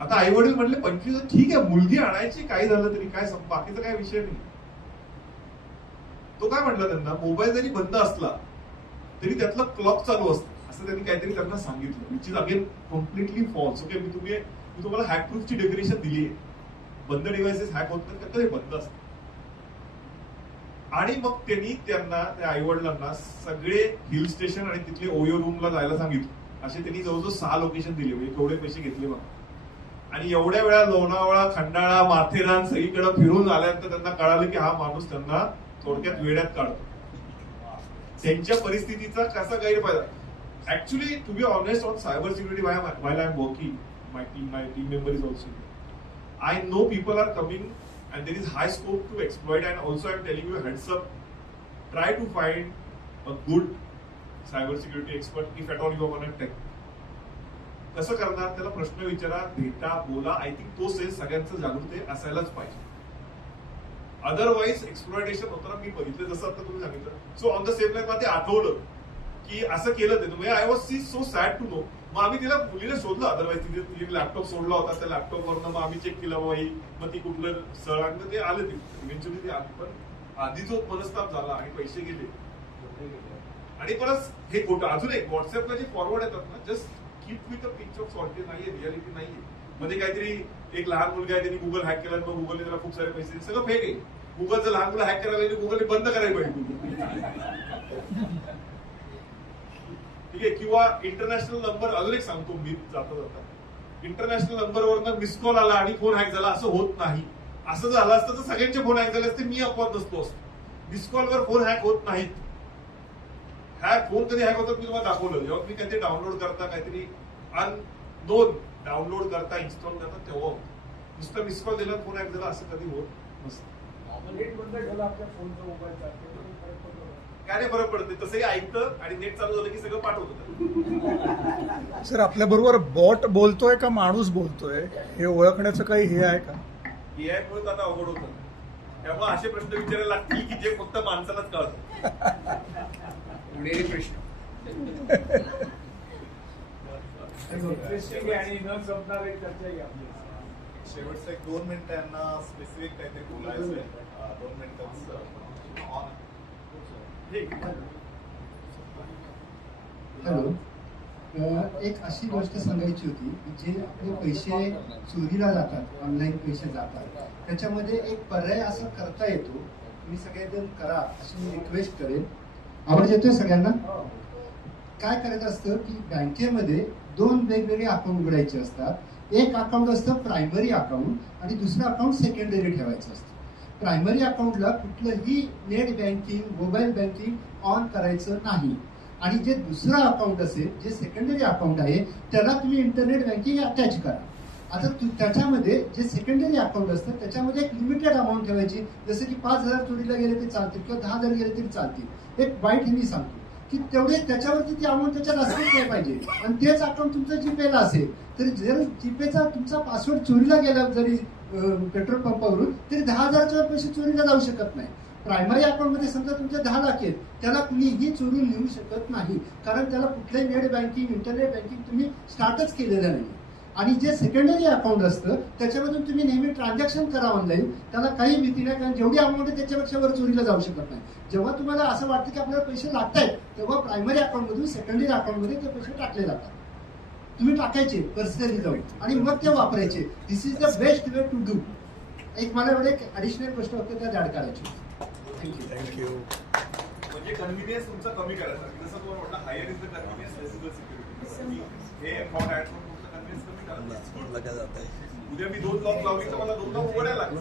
आता आई वडील म्हणले 25,000 ठीक आहे, मुलगी आणायची, काही झालं तरी काय, बाकीचा काय विषय नाही. तो काय म्हटला, त्यांना मोबाईल जरी बंद असला तरी त्यातला क्लॉक चालू असतं असं त्यांनी काहीतरी त्यांना सांगितलं, which is again completely false. Okay, मी तुम्हाला हॅक प्रूफची डेफिनेशन दिली आहे. बंद डिव्हाइसेस हॅक होत नाही, ते बंद असतं. आणि मग त्यांनी त्यांना त्या आई वडिलांना सगळे हिल स्टेशन आणि तिथले ओयो रूमला जायला सांगितलं. असे त्यांनी जवळजवळ 6 लोकेशन दिले, म्हणजे केवढे पैसे घेतले मग. आणि एवढ्या वेळा लोणावळा, खंडाळा, माथेरान सगळीकडे फिरून आल्यानंतर त्यांना कळालं की हा माणूस त्यांना थोडक्यात वेड्यात काढतो. त्यांच्या परिस्थितीचा कसा गैरफायदा. Actually to be honest on cyber security while I am working, my team member is also here. I know people are coming and there is high scope to exploit, and also I am telling you a heads up, try to find a good cyber security expert if at all you are on a tech. कसं करणार, त्याला प्रश्न विचारा, भेटा, बोला. I think तो sense सगळ्यांचं जागृती असायलाच पाहिजे. अदरवाईज एक्सप्लॉयटेशन होताना मी बघितलं, जसं आता तुम्ही सांगितलं. So on the same line मला ते आठवलं की असं केलं ते तुम्ही. I was see so sad to know. मग आम्ही तिला मुलीला शोधलं, अदरवाईज तिने लॅपटॉप सोडला होता, त्या लॅपटॉपवरनं मग आम्ही चेक केलं बाई, मग ती कुठलं सळ आणि ते आले, ते इव्हेंच्युअली ते आले. पण आधी जो मनस्ताप झाला आणि पैसे गेले आणि परत हे खोटं. अजून एक व्हॉट्सअपला जे फॉरवर्ड येतात ना, just keep with a picture of सॉल्टेज नाहीये, रिअलिटी नाहीये. मध्ये काहीतरी एक लहान मुलगा आहे, त्यांनी गुगल हॅक केला, मग गुगलने त्याला खूप सारे पैसे दिले. सगळं फेक आहे. गुगलचं लहान मुलं हॅक करायला गुगलने बंद करायला पाहिजे. ठीक आहे. किंवा इंटरनॅशनल नंबर, अजून एक सांगतो मी जाता जाता, इंटरनॅशनल नंबरवरनं मिस कॉल आला आणि फोन हॅक झाला, असं होत नाही. असं झालं असतं तर सगळ्यांचे फोन हॅक झाले असते, मी अपवाद नसतो असतो. मिस कॉलवर फोन हॅक होत नाहीत. फोन कधी हॅक होतात मी तुम्हाला दाखवलं. जेव्हा तुम्ही काहीतरी डाउनलोड करता, काहीतरी अननोन डाउनलोड करता, इन्स्टॉल करता, तेव्हा नुसतं मिस कॉल दिला फोन हॅक झाला, असं कधी होत नसतं. नेट बंद ठेवला आपल्या फोनचा मोबाईलचा, काय नाही फरक पडते. तसंही ऐकतं आणि नेट चालू झालं की सगळं पाठवतं. सर, आपल्या बरोबर बॉट बोलतोय का माणूस बोलतोय हे ओळखण्याचं काही हे आहे का? एआय मुळे आता अवघड होतं. त्यामुळे असे प्रश्न विचारायला लागतील की जे फक्त माणसालाच कळतं. पुढे प्रश्न इंटरेस्टिंग आणि न संपणार एक चर्चा आहे आपली. शेवटचं 1-2 मिनिटं यांना स्पेसिफिक काहीतरी बोलायचं आहे. 2 मिनिटं हॅलो. एक अशी गोष्ट सांगायची होती की जे आपले पैसे चोरीला जातात, ऑनलाईन पैसे जातात, त्याच्यामध्ये एक पर्याय असा करता येतो. तुम्ही सगळेजण करा अशी मी रिक्वेस्ट करेन. आवाज येतोय सगळ्यांना? काय करायचं असतं की बँकेमध्ये 2 वेगवेगळे अकाउंट उघडायचे असतात. एक अकाउंट असतं प्रायमरी अकाउंट आणि दुसरं अकाउंट सेकंडरी ठेवायचं असतं. प्रायमरी अकाउंटला कुठलंही net banking, mobile banking on करायचं नाही. आणि जे दुसरं अकाउंट असेल, जे सेकंडरी अकाउंट आहे, त्याला तुम्ही इंटरनेट बँकिंग अटॅच करा. आता त्याच्यामध्ये जे सेकंडरी अकाउंट असतं त्याच्यामध्ये एक लिमिटेड अमाऊंट ठेवायची. जसं की 5,000 चोरीला गेले तरी चालतील किंवा 10,000 गेले तरी चालतील. एक वाईट मी सांगतो की तेवढे त्याच्यावरती ती अमाऊंट त्याच्यात असलीच नाही पाहिजे. आणि तेच अकाउंट तुमचं जीपेला असेल तरी जर जीपेचा तुमचा पासवर्ड चोरीला गेला जरी पेट्रोल पंपावरून, तरी 10,000च्या पैसे चोरीला जाऊ शकत नाही. प्रायमरी अकाउंटमध्ये समजा तुमचे 10 लाख आहेत, त्याला कुणीही चोरून नेऊ शकत नाही, कारण त्याला कुठलंही नेट बँकिंग, इंटरनेट बँकिंग तुम्ही स्टार्टच केलेलं नाही. आणि जे सेकंडरी अकाउंट असतं त्याच्यामधून तुम्ही नेहमी ट्रान्झॅक्शन करा ऑनलाईन, त्याला काही भीती नाही, कारण जेवढी अमाऊंट आहे त्याच्यापेक्षा वर चोरीला जाऊ शकत नाही. जेव्हा तुम्हाला असं वाटतं की आपल्याला पैसे लागत आहेत, तेव्हा प्रायमरी अकाउंटमधून सेकंडरी अकाउंटमध्ये ते पैसे टाकले जातात. तुम्ही टाकायचे पर्सनली जाऊन आणि मग ते वापरायचे. This is the best way to do. एक मला एवढे एक गोष्ट होते त्यात ऍड करायची. थँक्यू. म्हणजे कन्व्हिनियन्स तुमचा कमी करायचा. जसं तुम्हाला म्हटलं higher is the convenience, less is the security. हे अकाउंट ऍड करून तुमचं कन्व्हिनियन्स कमी करायचं. उद्या मी 2 लॉक लावली तर मला 2 लॉक उघडायला लागले.